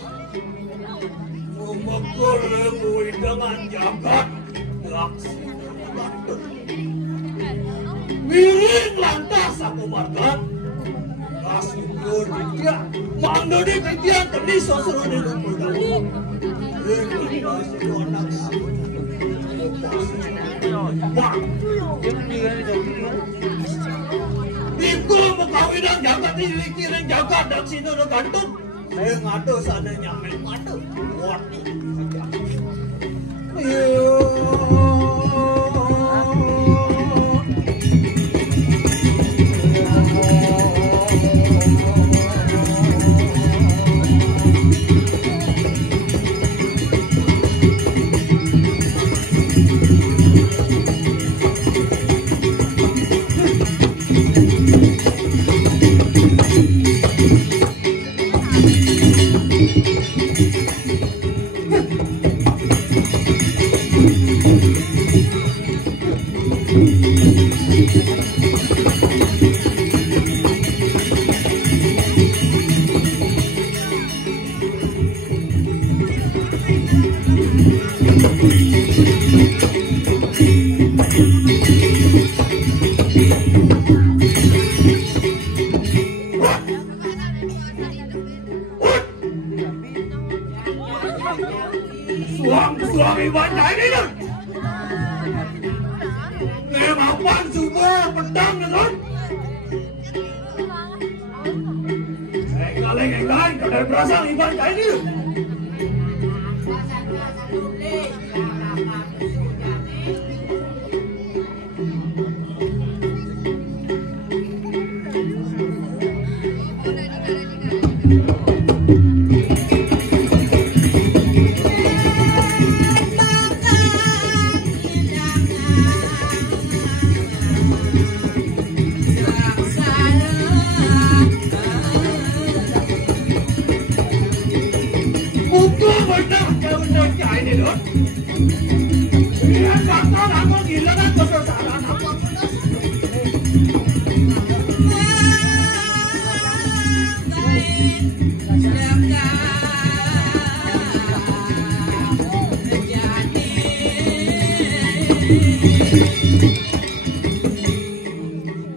miring lantas aku makan kasukur dia mando di dia tadi sosoro di lumpur kamu Iku mau kawinan jaga dilikirin jaga dan sini udah kantun saya ngado sana nyampe ngado Suami banyak ini kan? Memang pan semua pedang kan? Enggak, kada berasa iban kayak ini.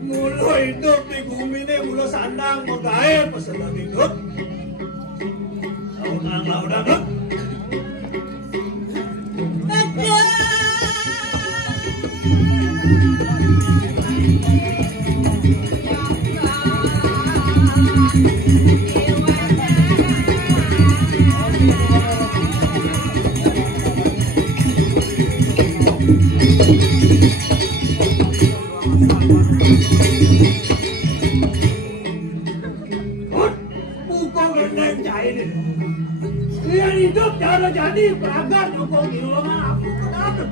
Mulu hidup di bumi ini mulu sandang menggaib peserta hidup. Laudan. Bukan gendeng cair. Dia hidup jangan jadi peragat hukum di ruangan aku kenapa?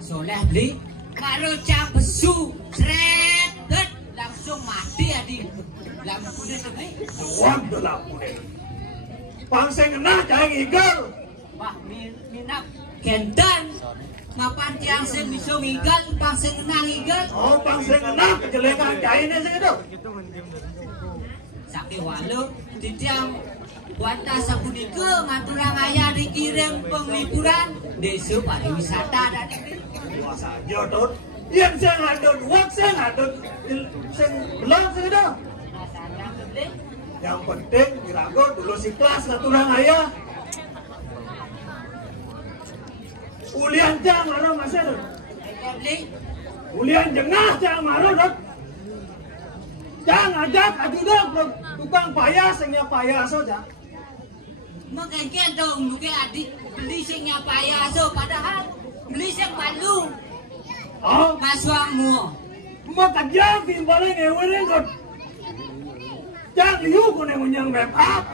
Soleh beli karo cang besu sret langsung mati adik lampunya beli Wang de lampunya. Pangseng kena jangan igal. wah minap kendan ngapan tiang sen bisa ngigal pangseng kena ngigal Oh pangseng kena kejelengan kainnya sih itu. sakit walau di tiang wanta sapunika ngaturang ayah dikirim penglipuran desa pariwisata dan Wah saja tot. Yang saya ngadon, wak saya ngadon, saya belum sih itu. rasanya beli Yang penting dirago dulu si kelas ngaturang ayah. Ulian jang marah masih tu. beli Ulian jengah jang marah tu. Jang ajak adu dah tukang payah sengnya payah saja. mengengken dong juga adik beli sing payah so padahal beli sing balu Oh, maswangmu mau kerja bimbaleng ewerin kot. Jang liu ko ne munyang make up.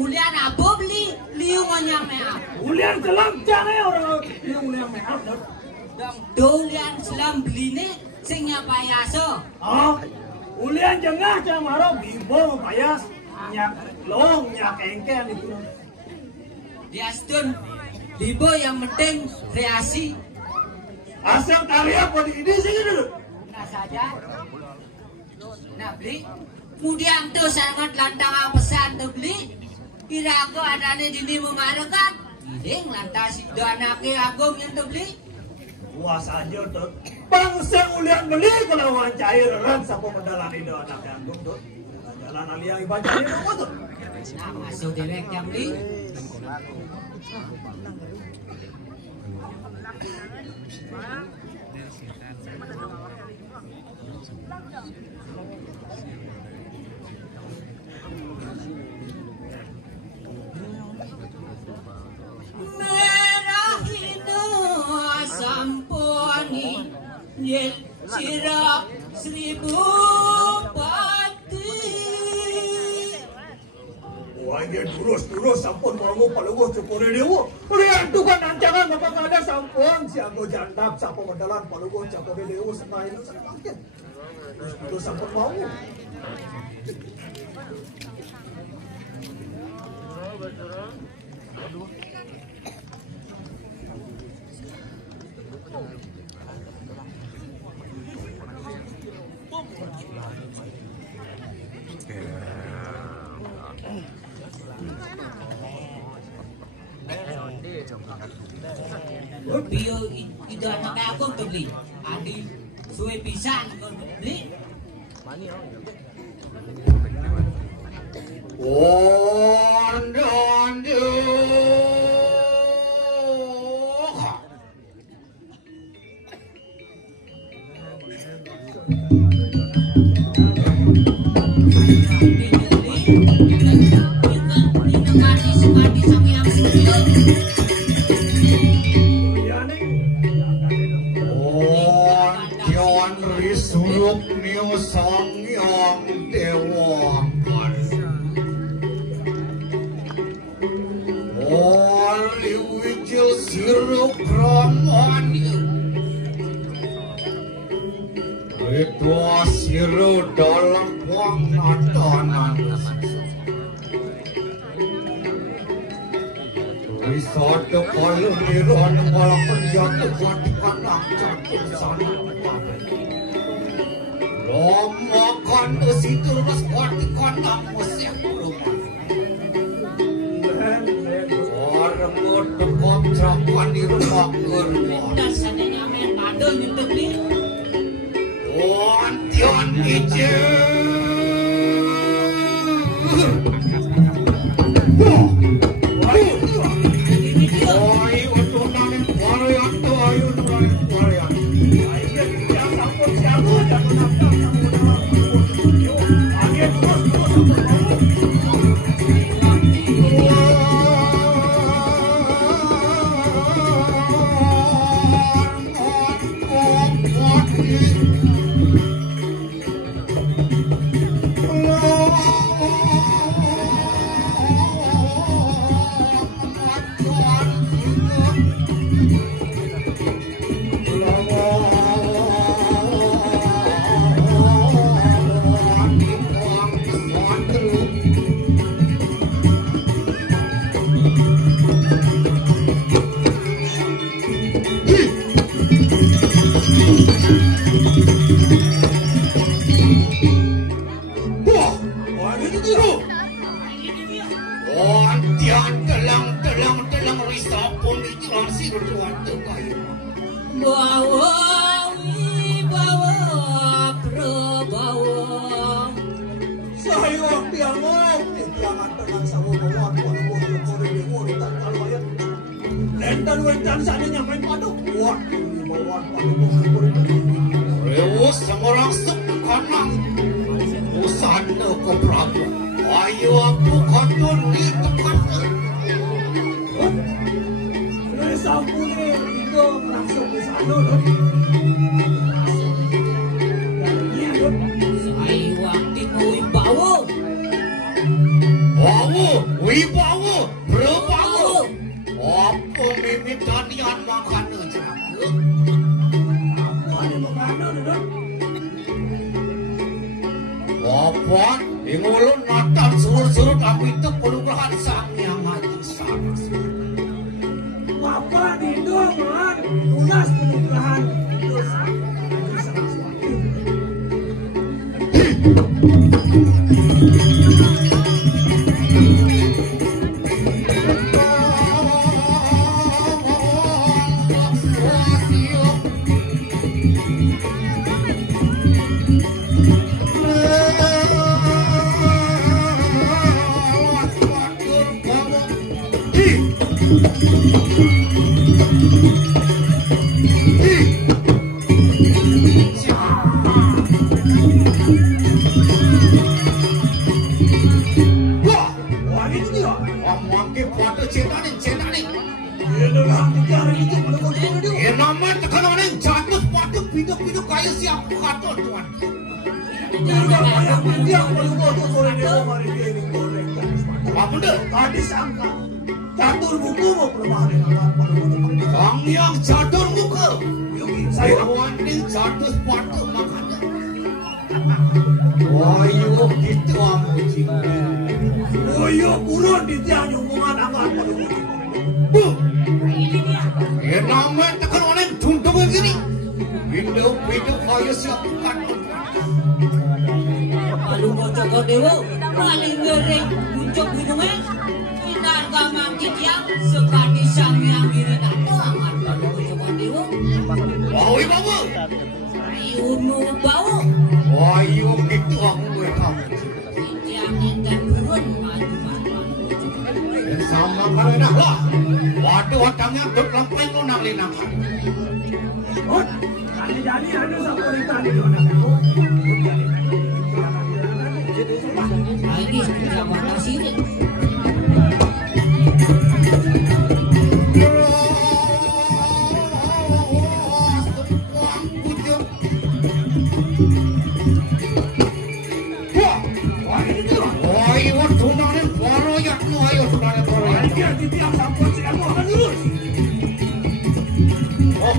ulian apa beli liu ngonyang mea Ulian kelam jang orang liu munyang make up. dong dolian selam beli ne sing payah so Oh, ulian jengah jang marah bimbo payah nyak long nyak engkel itu. dia stun libo yang penting kreasi Asal karya pada ini sih dulu. nah saja nah beli kemudian tuh sangat lantang pesan tuh beli kira aku adanya dini memarakan ini lantas itu anaknya agung yang tuh beli Wah saja tuh. Bangsa ulian beli kalau wan cair ran siapa mendalan itu anak yang tuh. Jalan aliang ibadah itu tuh. nah masuk direct yang beli merah itu samponi yel sirap 1000 pati Wah dia terus sampun mau palugo cukure dewo. Ulian tuh kan ancangan bapak ada sampun si aku jandap siapa mendalan palugo cukure dewo semai itu semakin. Terus sampun mau. Bio itu anak aku tuh beli adi suwe pisan kau beli Jadi ada satu ikan di mana? Lagi siapa kasih?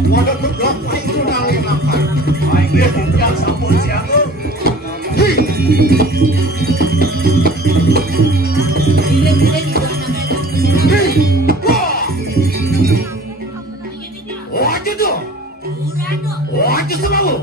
Wadah bergerak main itu nalih makan. Main dia tidak sampun siaga. Wajah tuh. Wajah semau.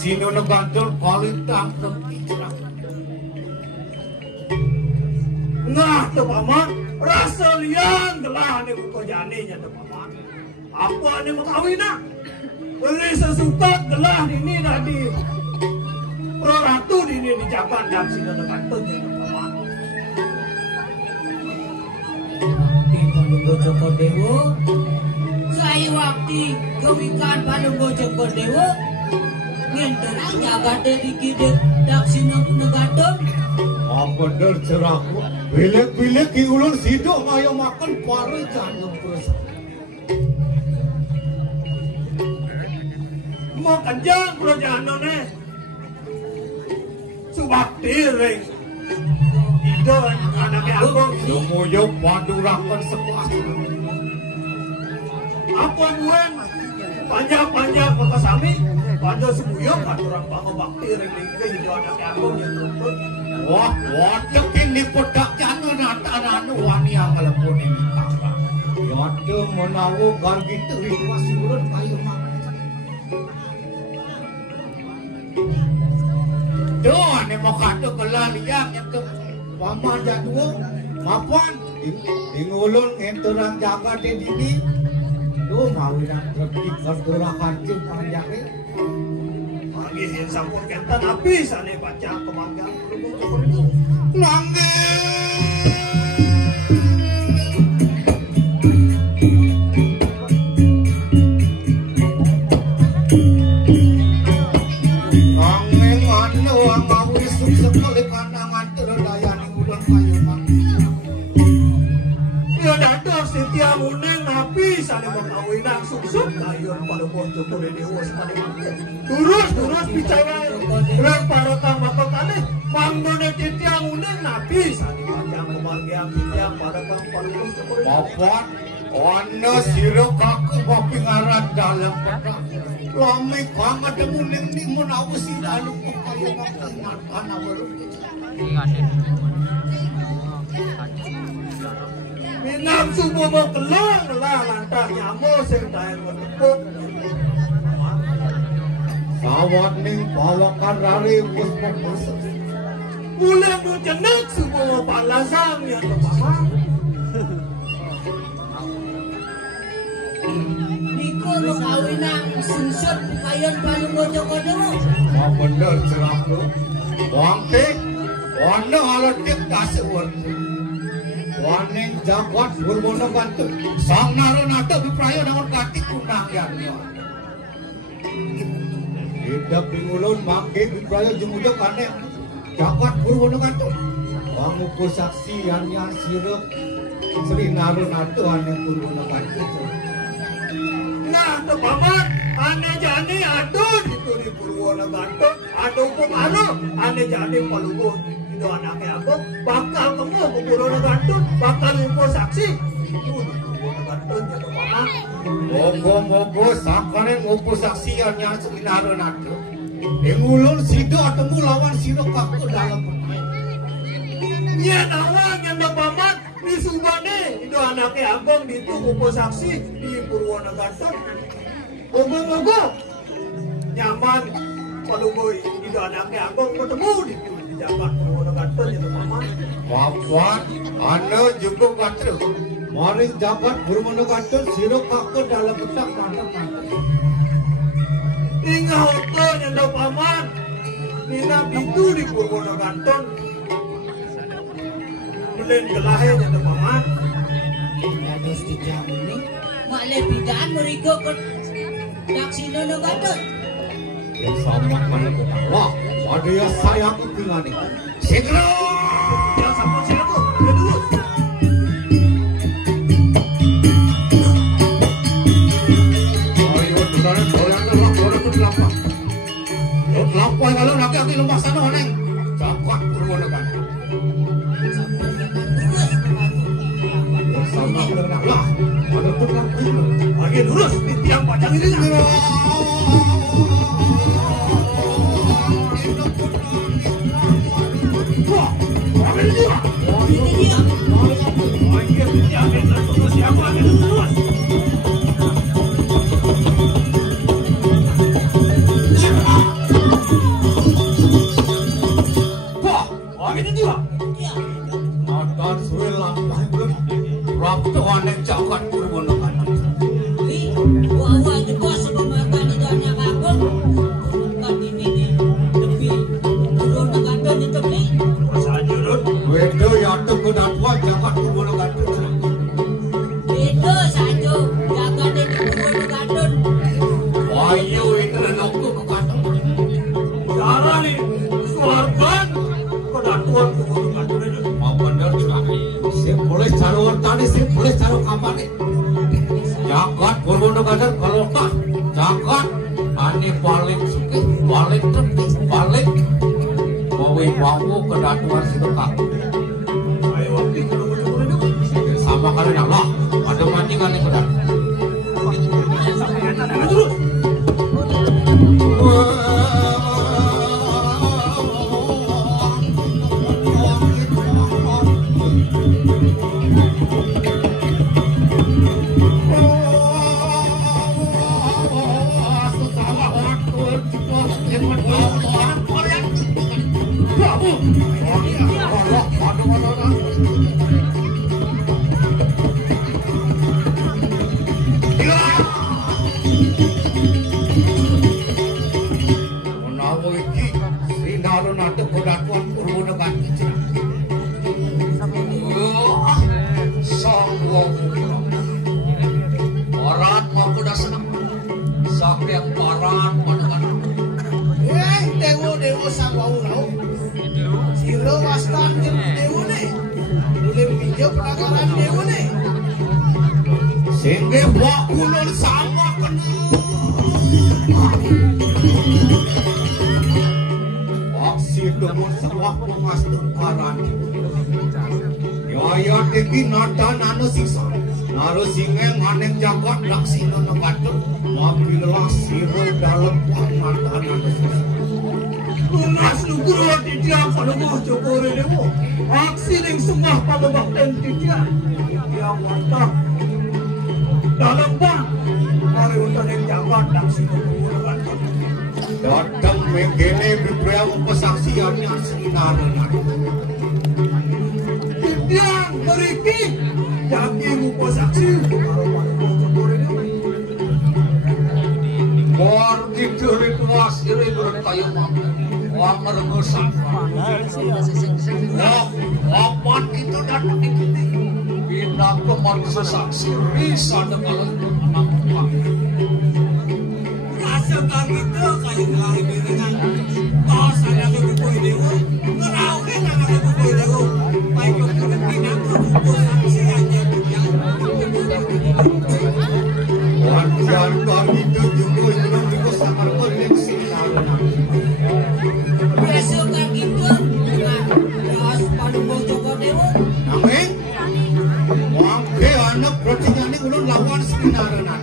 Sino nagandol kualitang terpikiran. Nah, teman-teman, rasa liang telah ni buku janinya teman-teman. Apa ni mengkawin nak? Beri sesukat telah ini dah di Pro Ratu ini dijabat dan sino nagandolnya teman-teman. Palunggo Joko Dewo, saya waktu gawikan Palunggo Joko Dewo. Ngenterang jaga dari kidek daksina negaton. Apa der cerahku Bilik-bilik ki ulun sidok kaya makan pare jangan terus. Mau kenjang bro janone. Subakti ring. Ido anake abang. Semuanya padurakan sepuas. Apa buen? Panjang-panjang kota sami. Panjang semuyong katurang pango bakti ring lingke ido anake abang yang nuntut. Wah, waduh ini pedak jangan rata-rata wani yang ngelepon ini kakak. Waduh menawu gar gitu itu masih ulun kayu makan. Duh, ini mau kado kelaliang itu paman jadua, mapan, ingulun ngenturang jaga di dini. Duh, mawinan terbit berdurah kancil panjangnya. Pagi sampun kentan habis ane baca kemanggang. Nangge. Sekali pandangan terdayani ulang kayu manusia. Ya dadah setiap uneng habis ane makawinan suksuk kayu pada bocor kuda dewa sekali. Terus bicara rang parotang matokane manggone titiang uneng habis ane panjang kebahagiaan titiang pada bang pada bocor kuda. Bapak, ono siro kaku bapi ngaran dalam pedang. Lami banget demuning ni menawu si lalu kayu makan tanah baru. Minam subuh mau kelang lantar nyamuk sing daen menepuk. Sawat ning bawakan rari wis pemesek. Mulai nu jenak subuh mau palasang ya mama. Niko lo kawinan susut kayon palu bojo-bojo. Wah bener cerah lu. Wangke, wana alatik tasur. Waning jagat berbono gantu. Sang naro nata bipraya namun katik kunang yan. Hidup bingulun mangke bipraya jemujak kane. Jagat berbono gantu. Wanguku saksi yang sirup. Sri naro nata ane berbono gantu. Nah, tepaman, ane jani aduh itu di Purwonegarto, aduh pemanu, ane jani palugo itu anaknya aku, bakal kamu ke Purwonegarto, bakal info saksi, itu di Purwonegarto jadi tepaman. Mogo-mogo sakane ngumpul saksian yang sekinaro nado. Ngulun sido atemu lawan siro kaku dalam permainan. Iya nawang yang tepaman, di Subane, itu anaknya abang itu ngumpul saksi di Purwonegarto. Mogo-mogo nyaman palugo itu anaknya abang ketemu di Jabat Purwonegarto jadi tepaman. Wawan, ane juga patru. Mari jabat Purwonegarto siro kaku dalam petak mantap-mantap. Tinggal hotel yang tepaman, Nina itu di Purwonegarto. Belen kelahir yang tepaman. Terus dijamu ni mak lebihan merigo ke daksino no gatot. Yang sama mana benar. Wah, ada yang sayang tinggal ni. Segera. Yang sama siapa? Dia dulu. Ayo, saudara, orang tu lapar. Lapar kalau nak pergi lembah sana neng. Jabat Purwonegarto. Sama benar lah. Ada tukang kayu. Bagian lurus di tiang pajang ini. Wah, bagian dia. Ini dia. Bagian di tiang ini terus siapa bagian lurus. Wah, bagian dia. Nonton suwe lampai belum. Waktu ane jagat Purwonegarto. Ih, wawa juga sebemakan itu anak aku. Bukan ini ni lebih turun dengan don itu ni. Saja Rut. Wedo yang tu kena buat jagat Purwonegarto. Itu saja jaga di turun dengan don. Ayo itu aku ke kantong. Cara ni suarkan kedatuan Purwonegarto ni. Mau benar juga. tadi sih boleh taruh kapan nih? Jagat Purwonegara kalau tak jagat ane paling suka paling tertib paling bawa kedatuan sedekah. Ayo waktu itu sama kali Allah ada mandi kali kedat. Terus. Dewa sang wawurau siro wastan jeung dewa ne ulim pinjau penagaran dewa ne sehingga buah ulur sama aksi demon sebuah pengas tengkaran ya dewi nata nano siksa naruh singa maneng jagat laksina nabatu mabilah siro dalam mata nano siksa Unas nuguro titiang palubo jokore dewo aksi ning sembah pababakten titiang warta dalam bang hari untuk yang jagat laksi nuguro datang megene beberapa pesaksiannya sekitarnya titiang meriki jadi mupo saksi kalau palubo jokore dewo mor dicuri kuas iri berkayu wang merengusak lapan itu datang ikuti bina kemar sesaksi bisa dengan anak rasa gitu kayu ngelahi biringan tos ada kebukoi dewa ngerauhin ada kebukoi dewa baik kekurin bina kebuko saksi aja wajar kami itu juga belum juga samar koleksi Besok kan gitu, terus palubo joko dewa. Amin. Mangke anak percaya ni ulun lawan Srinarenan.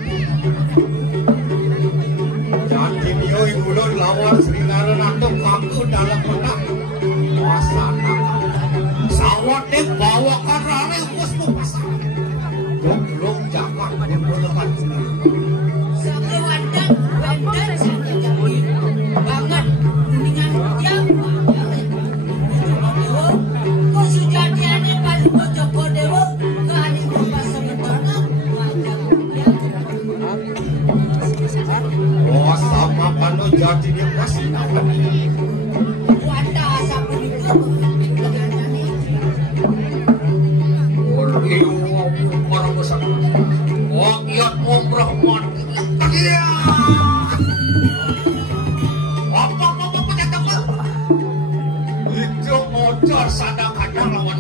Janji niyo ulun lawan Srinarenan tu kaku dalam penak wasana. Sawat dek bawa karane us pasang. Belum jangan berdekat. Sampai wandan sampai jamin banget. Sama pano jadi dia masih nawan. Wanda sapu itu. Orang besar. Wong iat ngomrah mati. Apa punya teman? Itu motor sadang kadang lawan.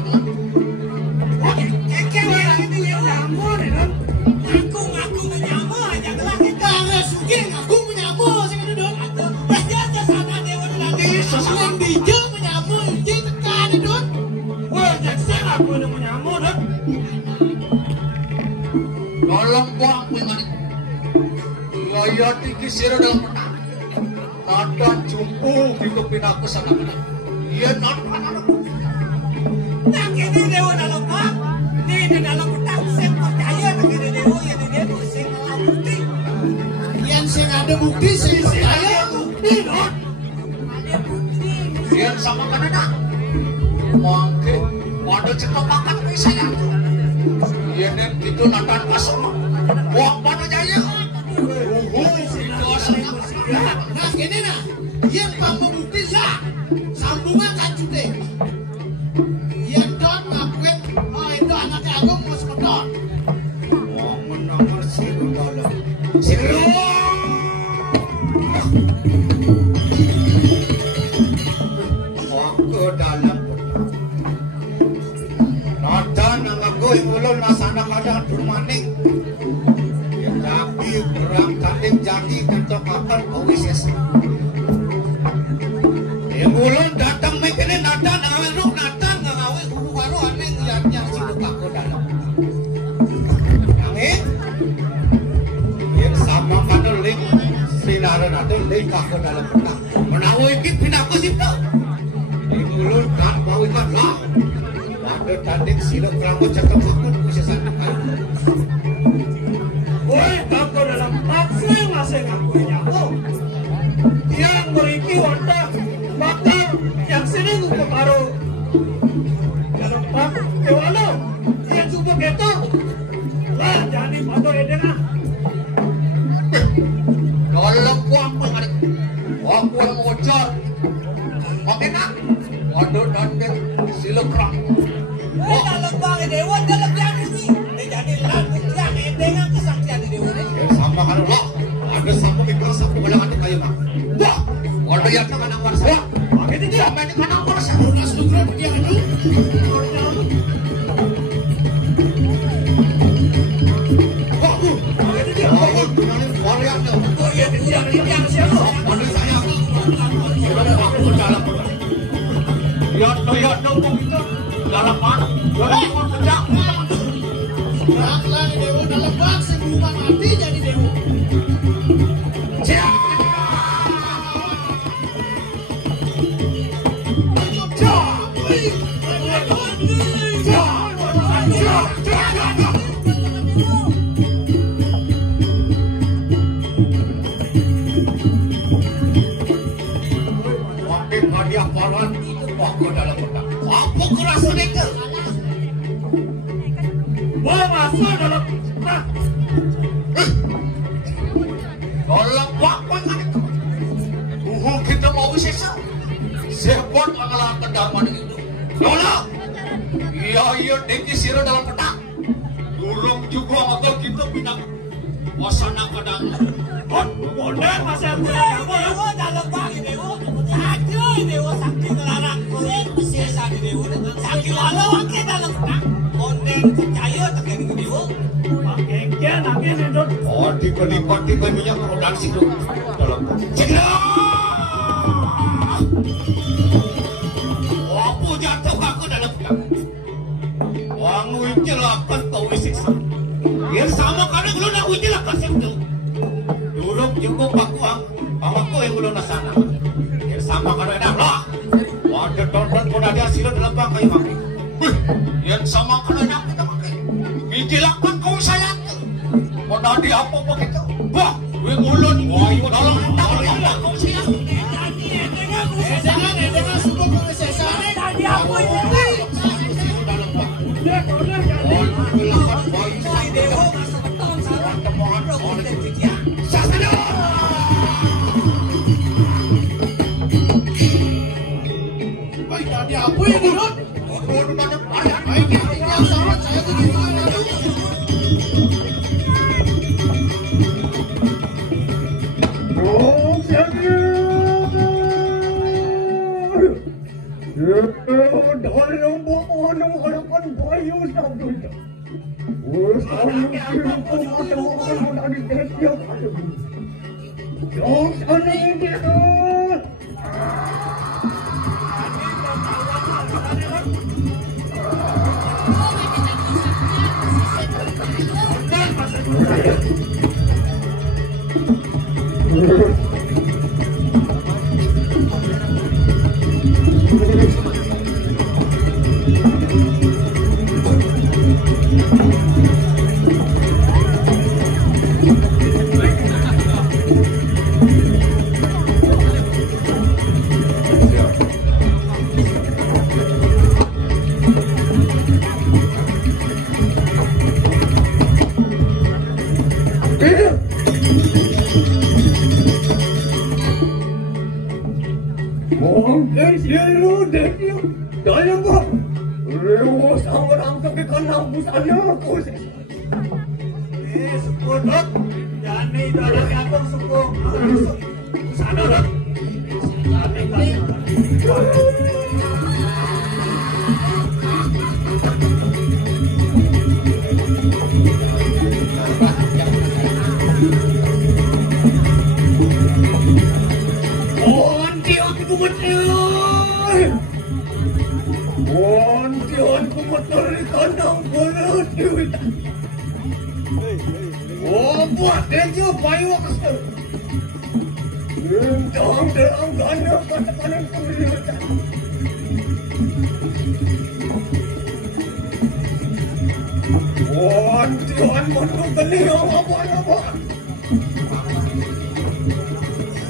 Kekewaan itu yang nyamun ya kan? Ngaku menyamu aja gelah kita nggak suka ngaku menyamu sih kan dong. Aja sana dewa nanti yang bijak menyamu ini tekan dong. Wah jaksa aku udah menyamu dong. Tolong buang pengen. Gaya tinggi siro dalam menang. Nada jumpu gitu pindah ke sana. Iya nada. Nah kini dewa dalam bang. Di dalam petang saya percaya dengan dewa yang di dewa saya ngalah bukti. yang sing ada bukti sing percaya Bukti dong. Ada bukti. Dia sama kanada. Mangke pada cekapakan saya. Iya nen itu nada kasar. Wah pada jaya. nah gini nah yang pembukti lah sambungan kan cude yang don ngakuin oh itu anaknya Agung mau sepedon Wah menang siro dalam. Siro. Wah ke dalam. Nada nang aku ingulun Neng. Tapi perang tanding jadi ketok akan OSS. Yang bulan datang mekene nada ngawe ruk nada ngawe hulu waru aneh ngeliatnya si luka ke dalam. Yang yang sama mana link sinaran ada link ke dalam petang. Menawa iki pindah ke situ. Di bulan kan mau ikan lah. Ada tanding silap perang cakap aku kusesan kan. Woi, kamu dalam masing-masing aku nyaku. Yang beriki wanda bakal yang sini aku baru. Dalam pak kewalo yang subuh gitu. Lah jadi foto edena. Dalam kuang pengarik. Kuang ngocor. Oke nak. Waduh tanding silap perang. Woi, dalam bang dewa dalam yang ini. Jadi lalu yang dengan kesaktian dewa ini. Sama kan lah. Ada sama mikir sama bola mati kayu mah. Wah, waduh ya kan anak warsa. Pakai itu dia main anak warsa. Lunas lugra dia itu. Wah, pakai itu dia. Wah, warrior. Oh iya, dia siapa? Waduh saya. Aku dalam. Ya, begitu. Dalam mana? Dalam sejak. Perang dewa dalam bak sebelum mati jadi dewa. Wakil hadiah paruan waktu dalam petang. Apa kerasa mereka? Wah masuk dalam nah. Dalam waktu kan itu. Kita mau sisa. Sebut mengalah kedaman itu. Yola. Iya deki siro dalam petang. Durung juga atau kita pindah wasana kadang. Boleh masih aku Dewa dalam bang dewa. Dewa sakti ngelarang. Sisa di dewa. Sakti walau wakil dalam petang. Konden percaya terkait dewa. pakai kian lagi sedot. Oh, tiba-tiba minyak rodan situ dalam. Cegah! Apa jatuh aku dalam petang? Wang wicil akan kau siksa. Ya sama karena belum nak wicil akan situ. Duduk cukup pakuang, pamaku yang belum nasana. Ya sama karena dah lah. Wadah tonton pun ada hasil dalam bangkai maki. Yang sama karena kita pakai. Mikilakan kau sayang. Kau tadi apa begitu? Wah, ulun. Wah, itu dalam apa kau sayang? Dengan subuh konsesa. Tadi apa itu? Dewa masuk beton salah. Orang dan cucian. Sasana. Baik, tadi apa yang dirut? Ulun banyak ayat. Baik, yang sama saya tuh gimana? Dari kandang belut duit. Oh, buat dia bayu kasar. Dang dalam kandang katakan pemilihan. Wan Tuhan menurut beliau apa?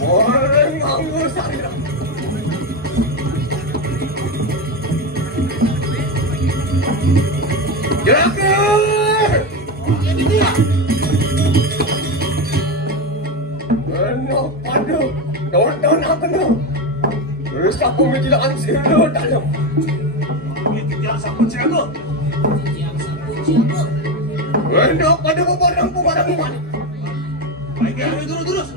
Orang nganggur saya. Jaga! Ini dia. Enak padu, don apa no? Rusak pemikiran silo dalam. Ini dia sapu jago. Enak pada barang ini. Baik ya, terus.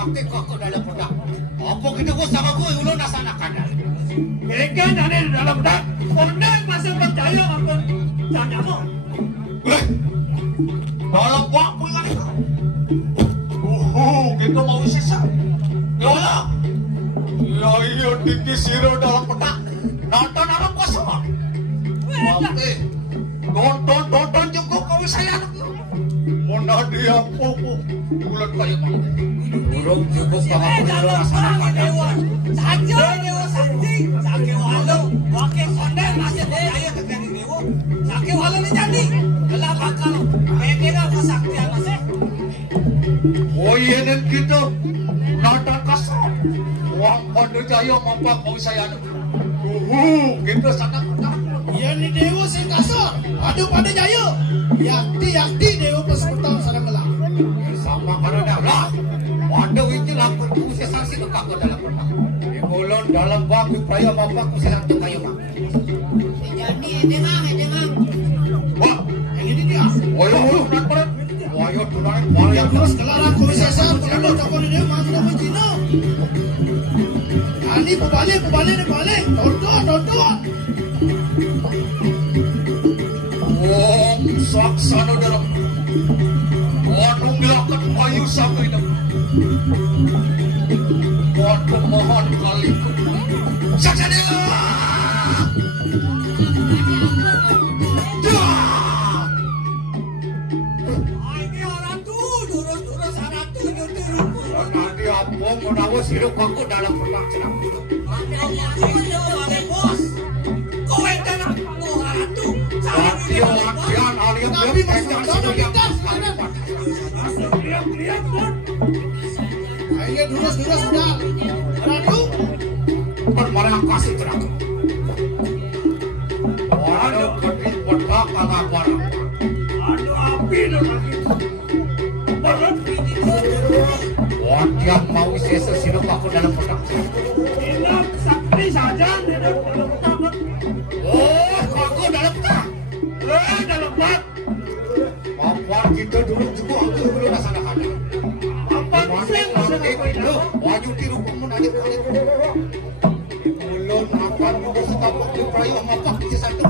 waktu kau dalam pedang. Apa kita kau sama kau ulun nasanakan? Ikan ada di dalam pedang. Kondang masih percaya apa? Tanya mo. Dalam waktu lagi. Kita mau sisa. Yola. Ya iya tinggi siro dalam pedang. Nonton alam kosong. Waktu. Tonton cukup kau saya. Mana dia popo bulan kayu mang. Burung cukup kalau punya laksanakan. Saja dewa sakti, sakit walau, wakil kondang masih percaya dengan dewa. Sakit walau ni jadi, kalau bakal pegang kesaktian masih. Oh iya dan kita nada kasar. Wang pada jaya mampak kau saya. Kita sangat benar. Ya ni dewa sing kasar. Aduh pada jaya. Yakti dewa persekutuan sana melak. Sama karena lah. Pada itu lapor ku sesansi lekak ke dalam perang. Dimulun dalam bak upaya mampak ku sesansi kayu mang. Jadi dengang. Wah, Yang ini dia. wayo nak perang. Wayo tunai Yang terus kelarang kumisesa kalau toko dia masuk dalam Cina. Ani balik. Tonton. Saksana dalam Wadung dilakukan kayu sampai dalam Wadung mohon kali Saksana Ini orang tu, durus orang tu nyutir. nanti apa menawas hidup aku dalam perang cerah Bos, kau yang tenang, kau orang tu. latihan alias Tapi masuk sana kita. Ayo durus sudah. Ratu. Bermarah kasih terang Waduh ketik petak kalah barang Aduh api dah lagi. Berhenti. Wadiam mau sesa hidup aku dalam perang Ingat sakti saja di dalam pedang. oh aku dalam perang Dalam bak. Papar kita dulu juga aku dulu laksanakan. Apa sih masih apa itu? Waju tiru pemun aja kali. Ulun akan mau setapak di prayo mapak di satu.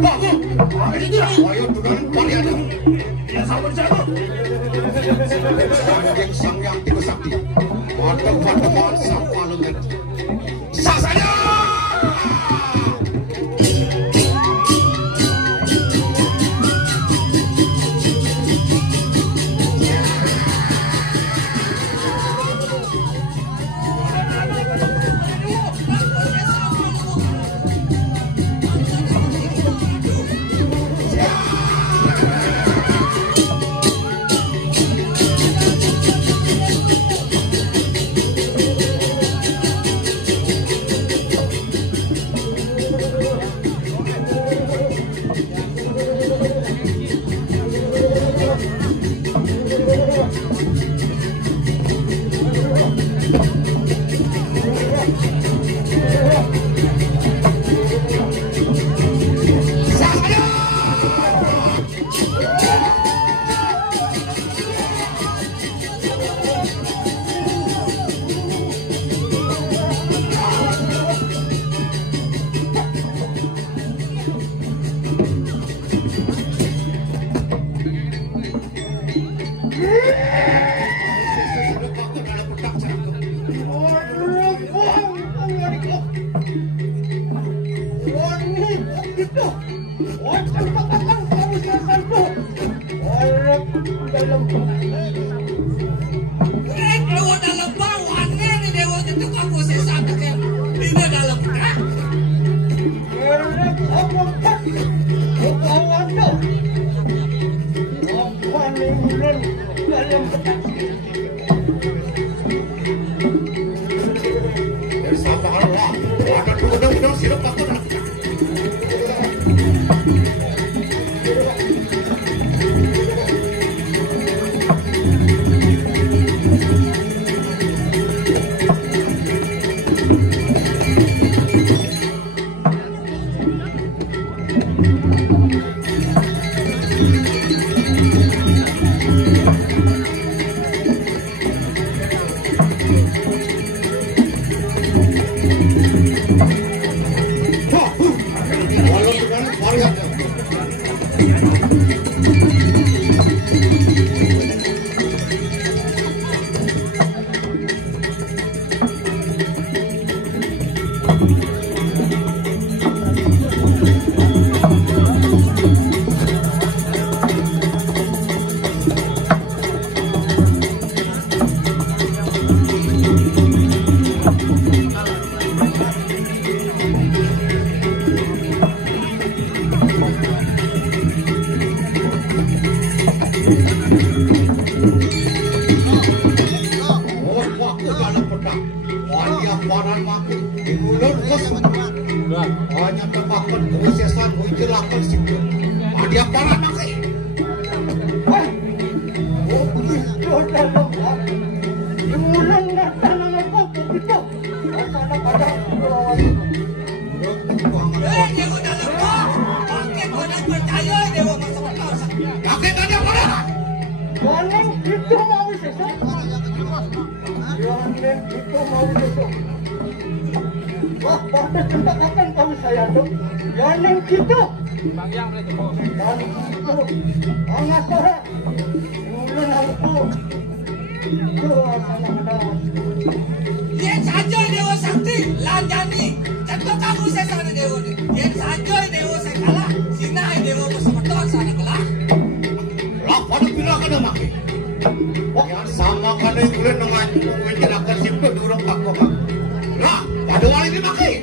Bagus. Ayo turun pali ada. Ya sama jago. Sanggeng sang yang tiga sakti. Mantap sang palungan. Sang saja. Keluar dalam bawah ni dewa itu kamu sesat ke? Tidak dalam pedang. Dari siapa Allah? Ada duduk hidup aku dalam perang. Hanya terpakan kewisesan huijilakan situ. Ada para makai. Oh, begitu dalam Imulang na tanang ako begitu. Sana pada orang Dewa dalam ko. Bakit ko nang percaya Dewa masa matao sa Kakek tanya mana? Jangan gitu mau sesok. Jangan gitu mau sesok. Wah, pada tempat akan kami saya dong. Jangan gitu. Dan itu angas orang. Mulun aku. Itu sana ada. Yen saja Dewa Sakti lanjani. Contoh kamu saya sana Dewa ni. Yen saja Dewa saya kalah. Sinai Dewa masa matao sana kalah. Lah pada pila kada makai. Yang sama kada bulan dengan huijilakan situ durung pakok. Lah pada wali ni makai.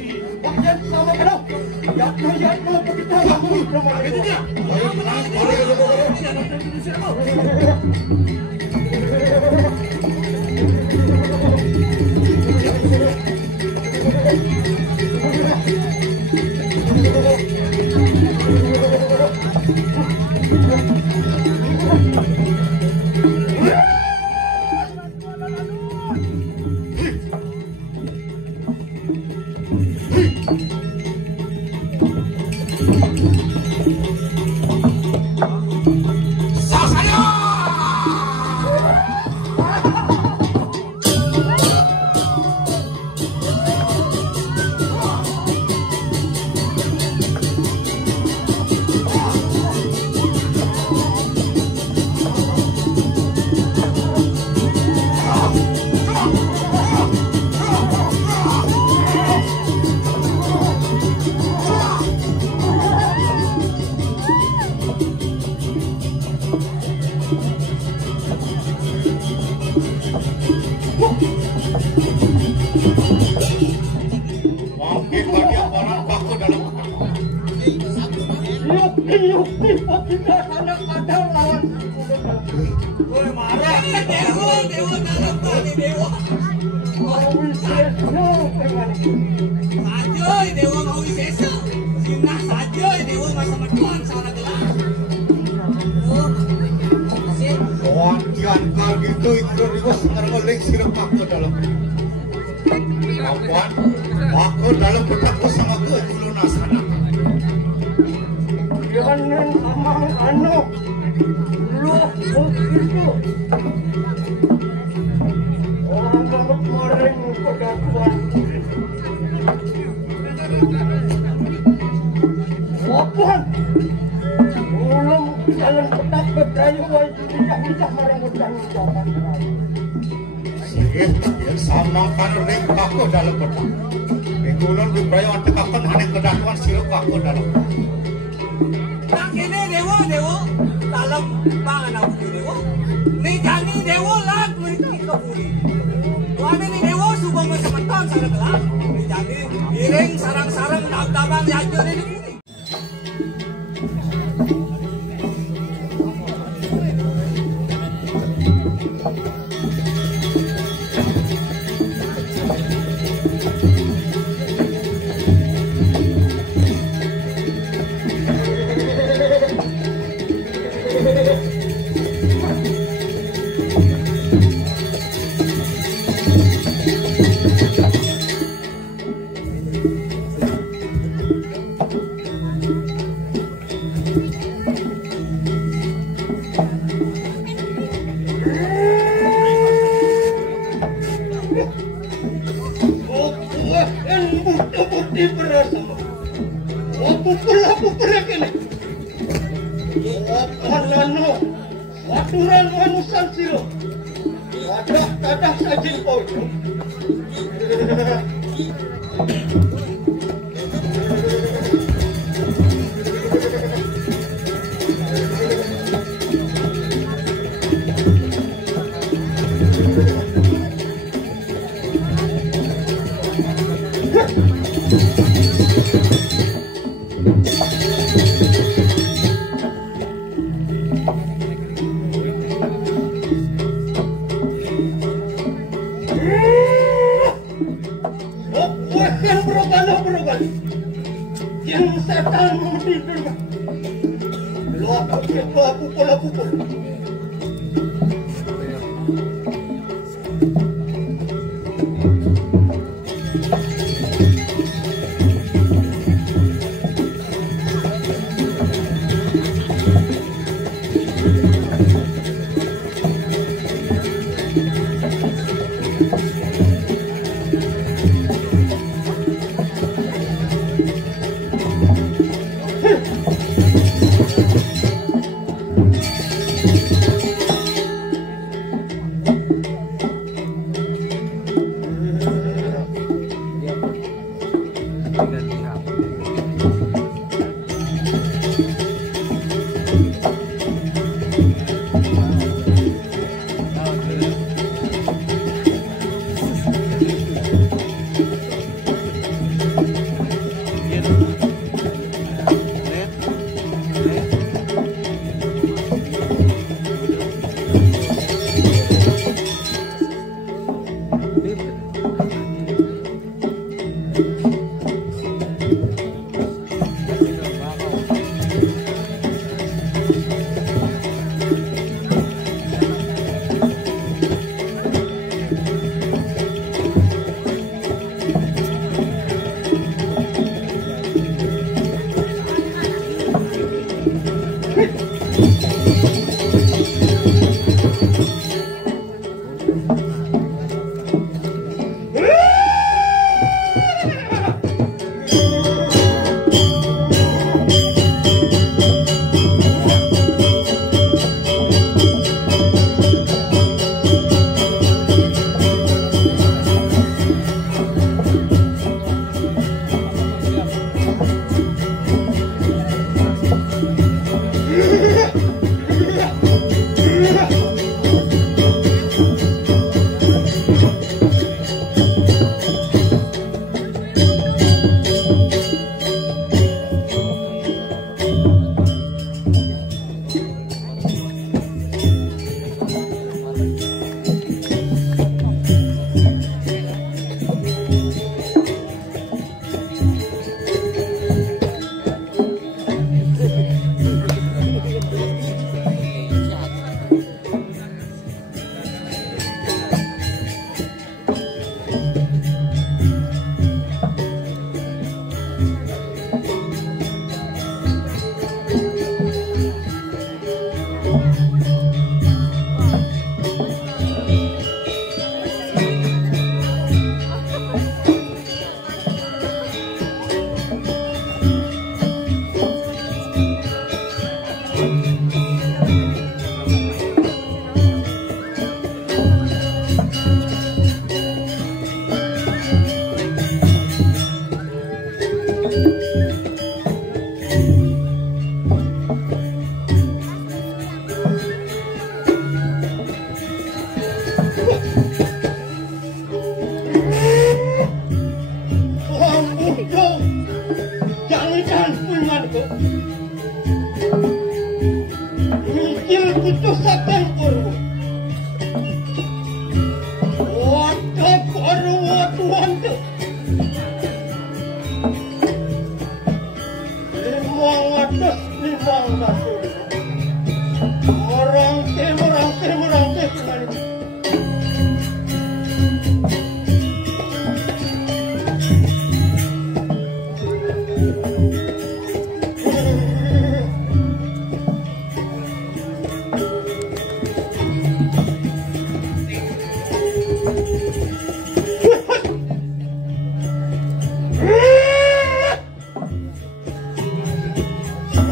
Bagian sama kalau. Jatuh begitu. Itu dia. Mungkin bagi orang pakok dalam Yuk, kita sana ada lawan. Oi, marah. Dewa dalam kali Dewa. Sajoy Dewa mau isesa. Sinah sajoy Dewa masa matao sana kalah. Wantian kal gitu ikut riwas ngerolek sirap pakok dalam. Apaan? Pakok dalam petak sama ke ulun asana. Jangan amang anu. Lu begitu. Orang kalau kemarin pada tuan. Wapan. Ulung jalan petak berdayu wajib bisa merenggut ucapan. Yang sama kan reng pakok dalam petak. Ulun diperaya antekakan hanya kedatuan sirap pakok dalam. Tak kini Dewa dalam pangan aku Dewa. Ni jani Dewa lah kuiti kepuri. Tuan ini Dewa subang masa matao sana kalah. Ni jani iring sarang-sarang dab-daban dihancur ini kini. Okalano, waturan manusan silo. Wadah tadah sajil pojo. Yang setan mendidik. Lapu.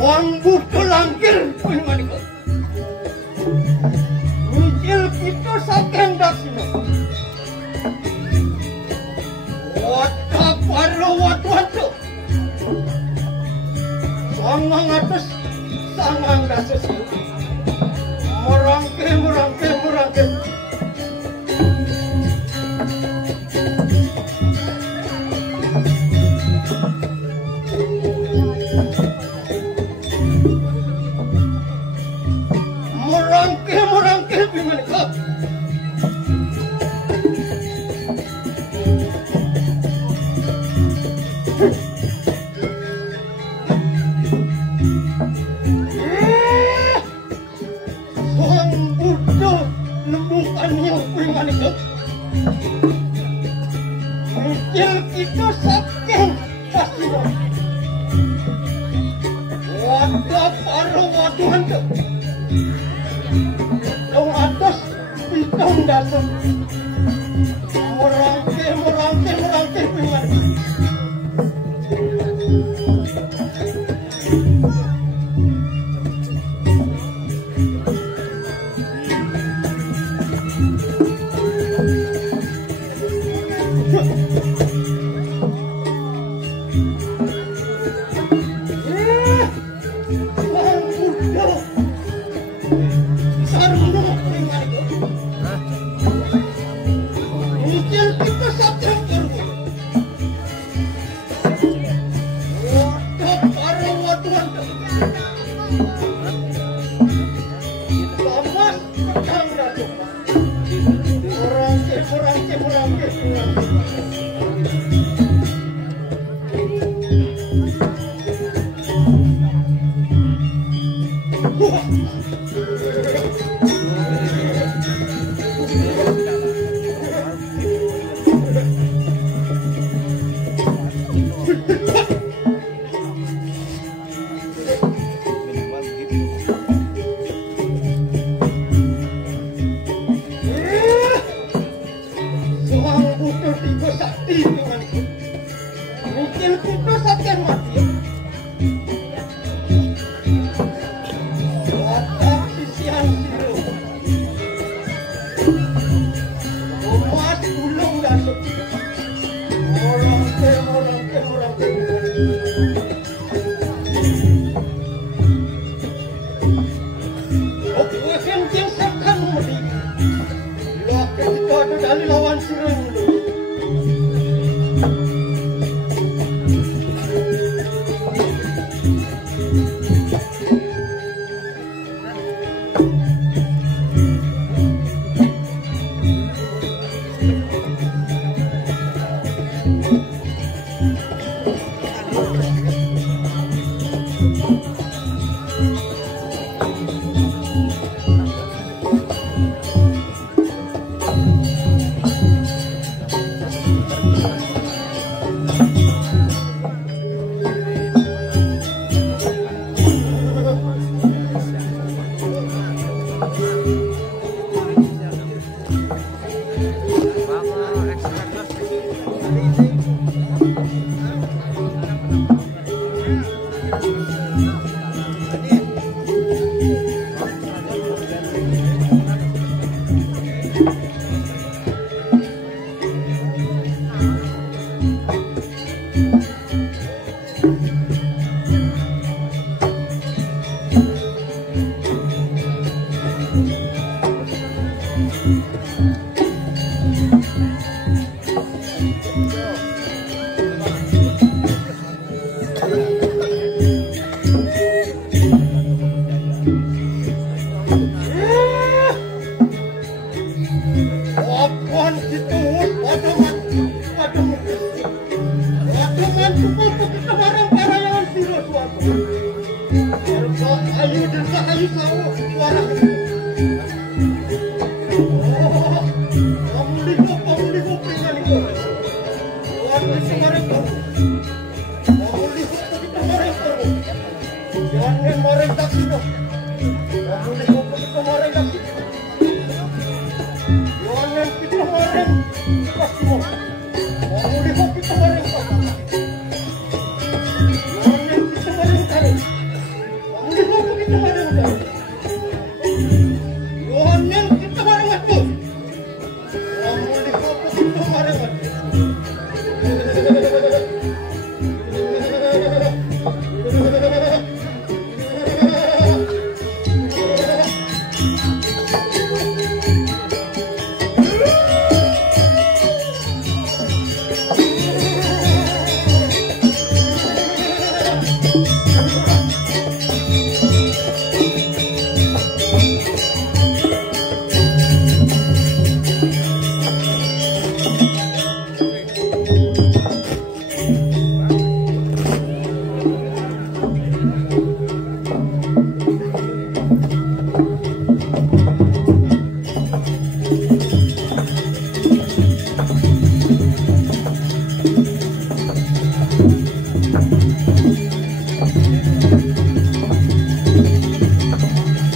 Wang butuh langkir, Merangke pimanika. Sang Buddha nemukan yang pimanika. Mungkin kita saking kasih. Wadah para waduhan tu. Dong atas pitong dalam. Merangke piman.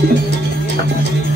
Thank you.